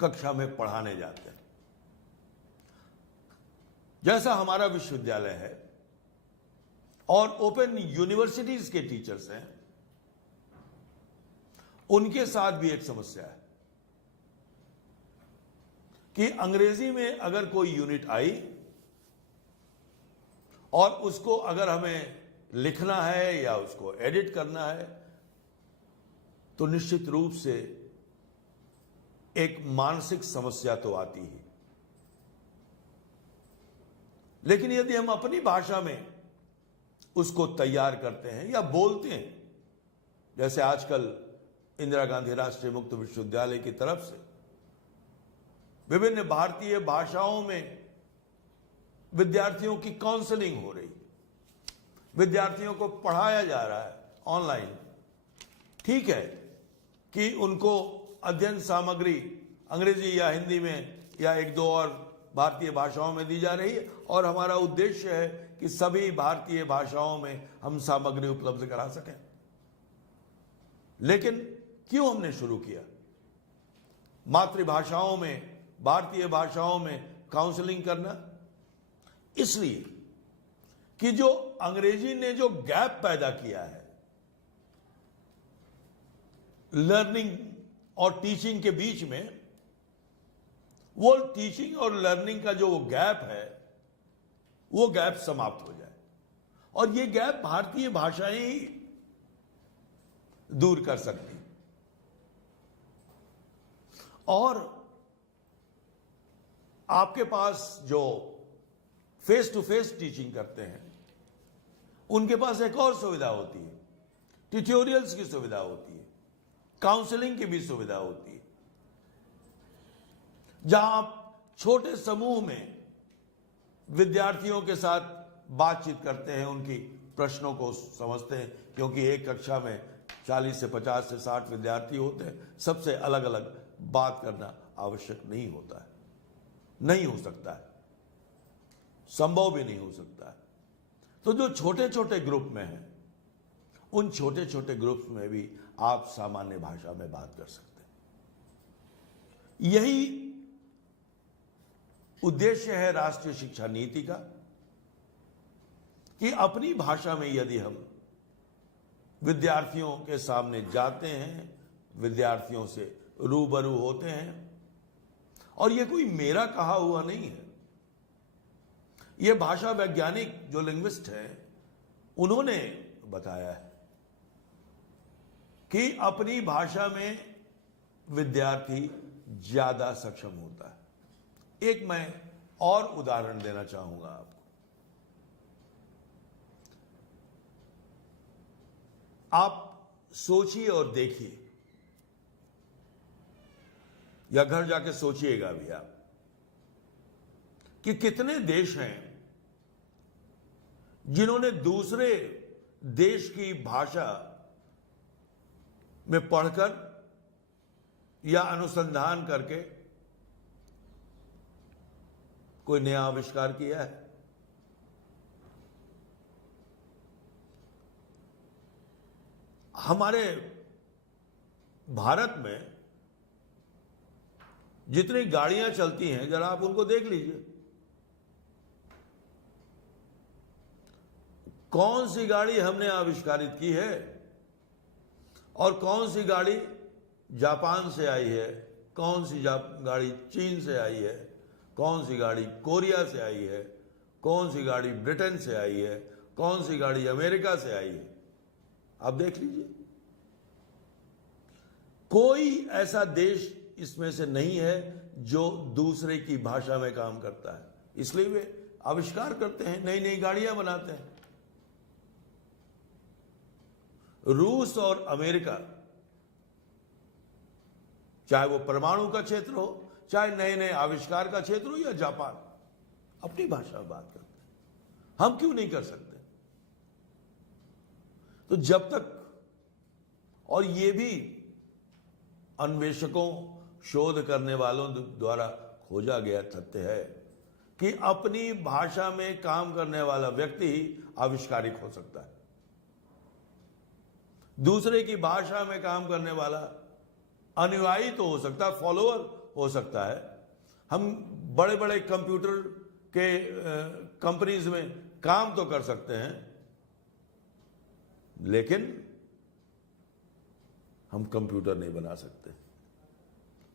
कक्षा में पढ़ाने जाते हैं। जैसा हमारा विश्वविद्यालय है और ओपन यूनिवर्सिटीज के टीचर्स हैं, उनके साथ भी एक समस्या है कि अंग्रेजी में अगर कोई यूनिट आई और उसको अगर हमें लिखना है या उसको एडिट करना है, तो निश्चित रूप से एक मानसिक समस्या तो आती ही। लेकिन यदि हम अपनी भाषा में उसको तैयार करते हैं या बोलते हैं, जैसे आजकल इंदिरा गांधी राष्ट्रीय मुक्त विश्वविद्यालय की तरफ से विभिन्न भारतीय भाषाओं में विद्यार्थियों की काउंसलिंग हो रही, विद्यार्थियों को पढ़ाया जा रहा है ऑनलाइन। ठीक है कि उनको अध्ययन सामग्री अंग्रेजी या हिंदी में या एक दो और भारतीय भाषाओं में दी जा रही है, और हमारा उद्देश्य है कि सभी भारतीय भाषाओं में हम सामग्री उपलब्ध करा सकें। लेकिन क्यों हमने शुरू किया मातृभाषाओं में, भारतीय भाषाओं में काउंसलिंग करना? इसलिए कि जो अंग्रेजी ने जो गैप पैदा किया है लर्निंग और टीचिंग के बीच में, वो टीचिंग और लर्निंग का जो गैप है, वो गैप समाप्त हो जाए। और ये गैप भारतीय भाषाएं ही दूर कर सकती। और आपके पास जो फेस टू फेस टीचिंग करते हैं, उनके पास एक और सुविधा होती है, ट्यूटोरियल्स की सुविधा होती है, काउंसलिंग की भी सुविधा होती है, जहां आप छोटे समूह में विद्यार्थियों के साथ बातचीत करते हैं, उनकी प्रश्नों को समझते हैं। क्योंकि एक कक्षा में 40 से 50 से 60 विद्यार्थी होते हैं, सबसे अलग अलग बात करना आवश्यक नहीं होता है, नहीं हो सकता है, संभव भी नहीं हो सकता है। तो जो छोटे छोटे ग्रुप में हैं, उन छोटे छोटे ग्रुप्स में भी आप सामान्य भाषा में बात कर सकते हैं। यही उद्देश्य है राष्ट्रीय शिक्षा नीति का, कि अपनी भाषा में यदि हम विद्यार्थियों के सामने जाते हैं, विद्यार्थियों से रूबरू होते हैं, और यह कोई मेरा कहा हुआ नहीं है, यह भाषा वैज्ञानिक जो लिंग्विस्ट हैं उन्होंने बताया है कि अपनी भाषा में विद्यार्थी ज्यादा सक्षम होता है। एक मैं और उदाहरण देना चाहूंगा आपको। आप सोचिए और देखिए, या घर जाके सोचिएगा भी आप, कि कितने देश हैं जिन्होंने दूसरे देश की भाषा में पढ़कर या अनुसंधान करके कोई नया आविष्कार किया है। हमारे भारत में जितनी गाड़ियां चलती हैं, जरा आप उनको देख लीजिए। कौन सी गाड़ी हमने आविष्कारित की है और कौन सी गाड़ी जापान से आई है, कौन सी गाड़ी चीन से आई है, कौन सी गाड़ी कोरिया से आई है, कौन सी गाड़ी ब्रिटेन से आई है, कौन सी गाड़ी अमेरिका से आई है। आप देख लीजिए, कोई ऐसा देश इसमें से नहीं है जो दूसरे की भाषा में काम करता है। इसलिए वे आविष्कार करते हैं, नई नई गाड़ियां बनाते हैं। रूस और अमेरिका, चाहे वो परमाणु का क्षेत्र हो, चाहे नए नए आविष्कार का क्षेत्र हो, या जापान, अपनी भाषा में बात करते हैं। हम क्यों नहीं कर सकते? तो जब तक, और ये भी अन्वेषकों, शोध करने वालों द्वारा खोजा गया तथ्य है कि अपनी भाषा में काम करने वाला व्यक्ति ही आविष्कारिक हो सकता है। दूसरे की भाषा में काम करने वाला अनुयायी तो हो सकता है, फॉलोअर हो सकता है। हम बड़े बड़े कंप्यूटर के कंपनीज में काम तो कर सकते हैं, लेकिन हम कंप्यूटर नहीं बना सकते,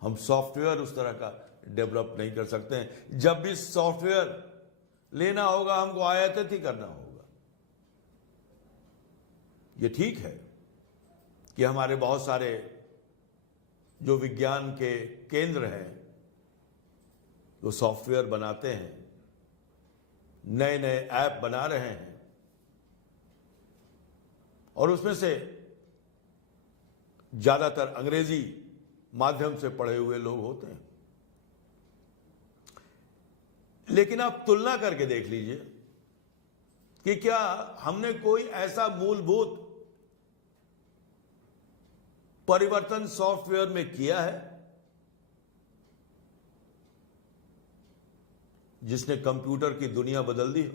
हम सॉफ्टवेयर उस तरह का डेवलप नहीं कर सकते हैं। जब भी सॉफ्टवेयर लेना होगा, हमको आयातित ही करना होगा। ये ठीक है कि हमारे बहुत सारे जो विज्ञान के केंद्र हैं, वो सॉफ्टवेयर बनाते हैं, नए नए ऐप बना रहे हैं, और उसमें से ज्यादातर अंग्रेजी माध्यम से पढ़े हुए लोग होते हैं। लेकिन आप तुलना करके देख लीजिए कि क्या हमने कोई ऐसा मूलभूत परिवर्तन सॉफ्टवेयर में किया है जिसने कंप्यूटर की दुनिया बदल दी हो,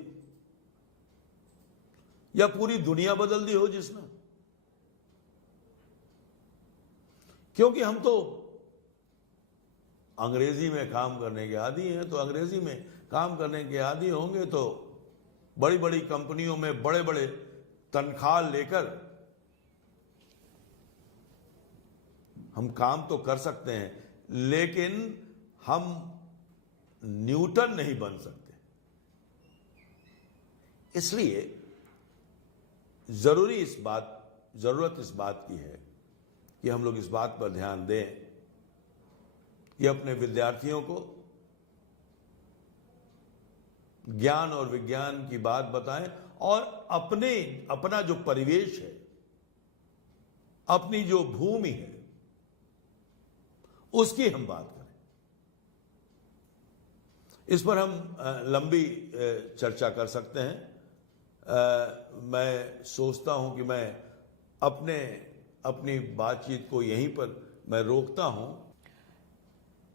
या पूरी दुनिया बदल दी हो जिसने? क्योंकि हम तो अंग्रेजी में काम करने के आदी हैं, तो अंग्रेजी में काम करने के आदी होंगे तो बड़ी बड़ी कंपनियों में बड़े बड़े तनख्वाह लेकर हम काम तो कर सकते हैं, लेकिन हम न्यूटन नहीं बन सकते। इसलिए जरूरत इस बात की है कि हम लोग इस बात पर ध्यान दें कि अपने विद्यार्थियों को ज्ञान और विज्ञान की बात बताएं, और अपना जो परिवेश है, अपनी जो भूमि है, उसकी हम बात करें। इस पर हम लंबी चर्चा कर सकते हैं। मैं सोचता हूं कि मैं अपनी बातचीत को यहीं पर मैं रोकता हूं।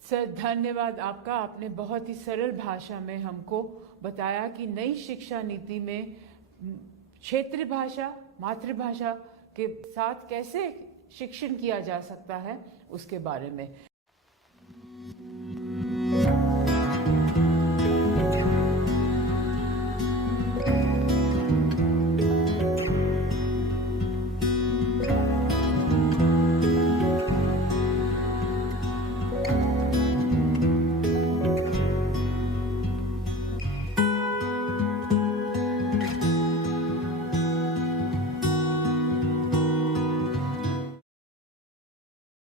सर, धन्यवाद आपका। आपने बहुत ही सरल भाषा में हमको बताया कि नई शिक्षा नीति में क्षेत्रीय भाषा, मातृभाषा के साथ कैसे शिक्षण किया जा सकता है, उसके बारे में।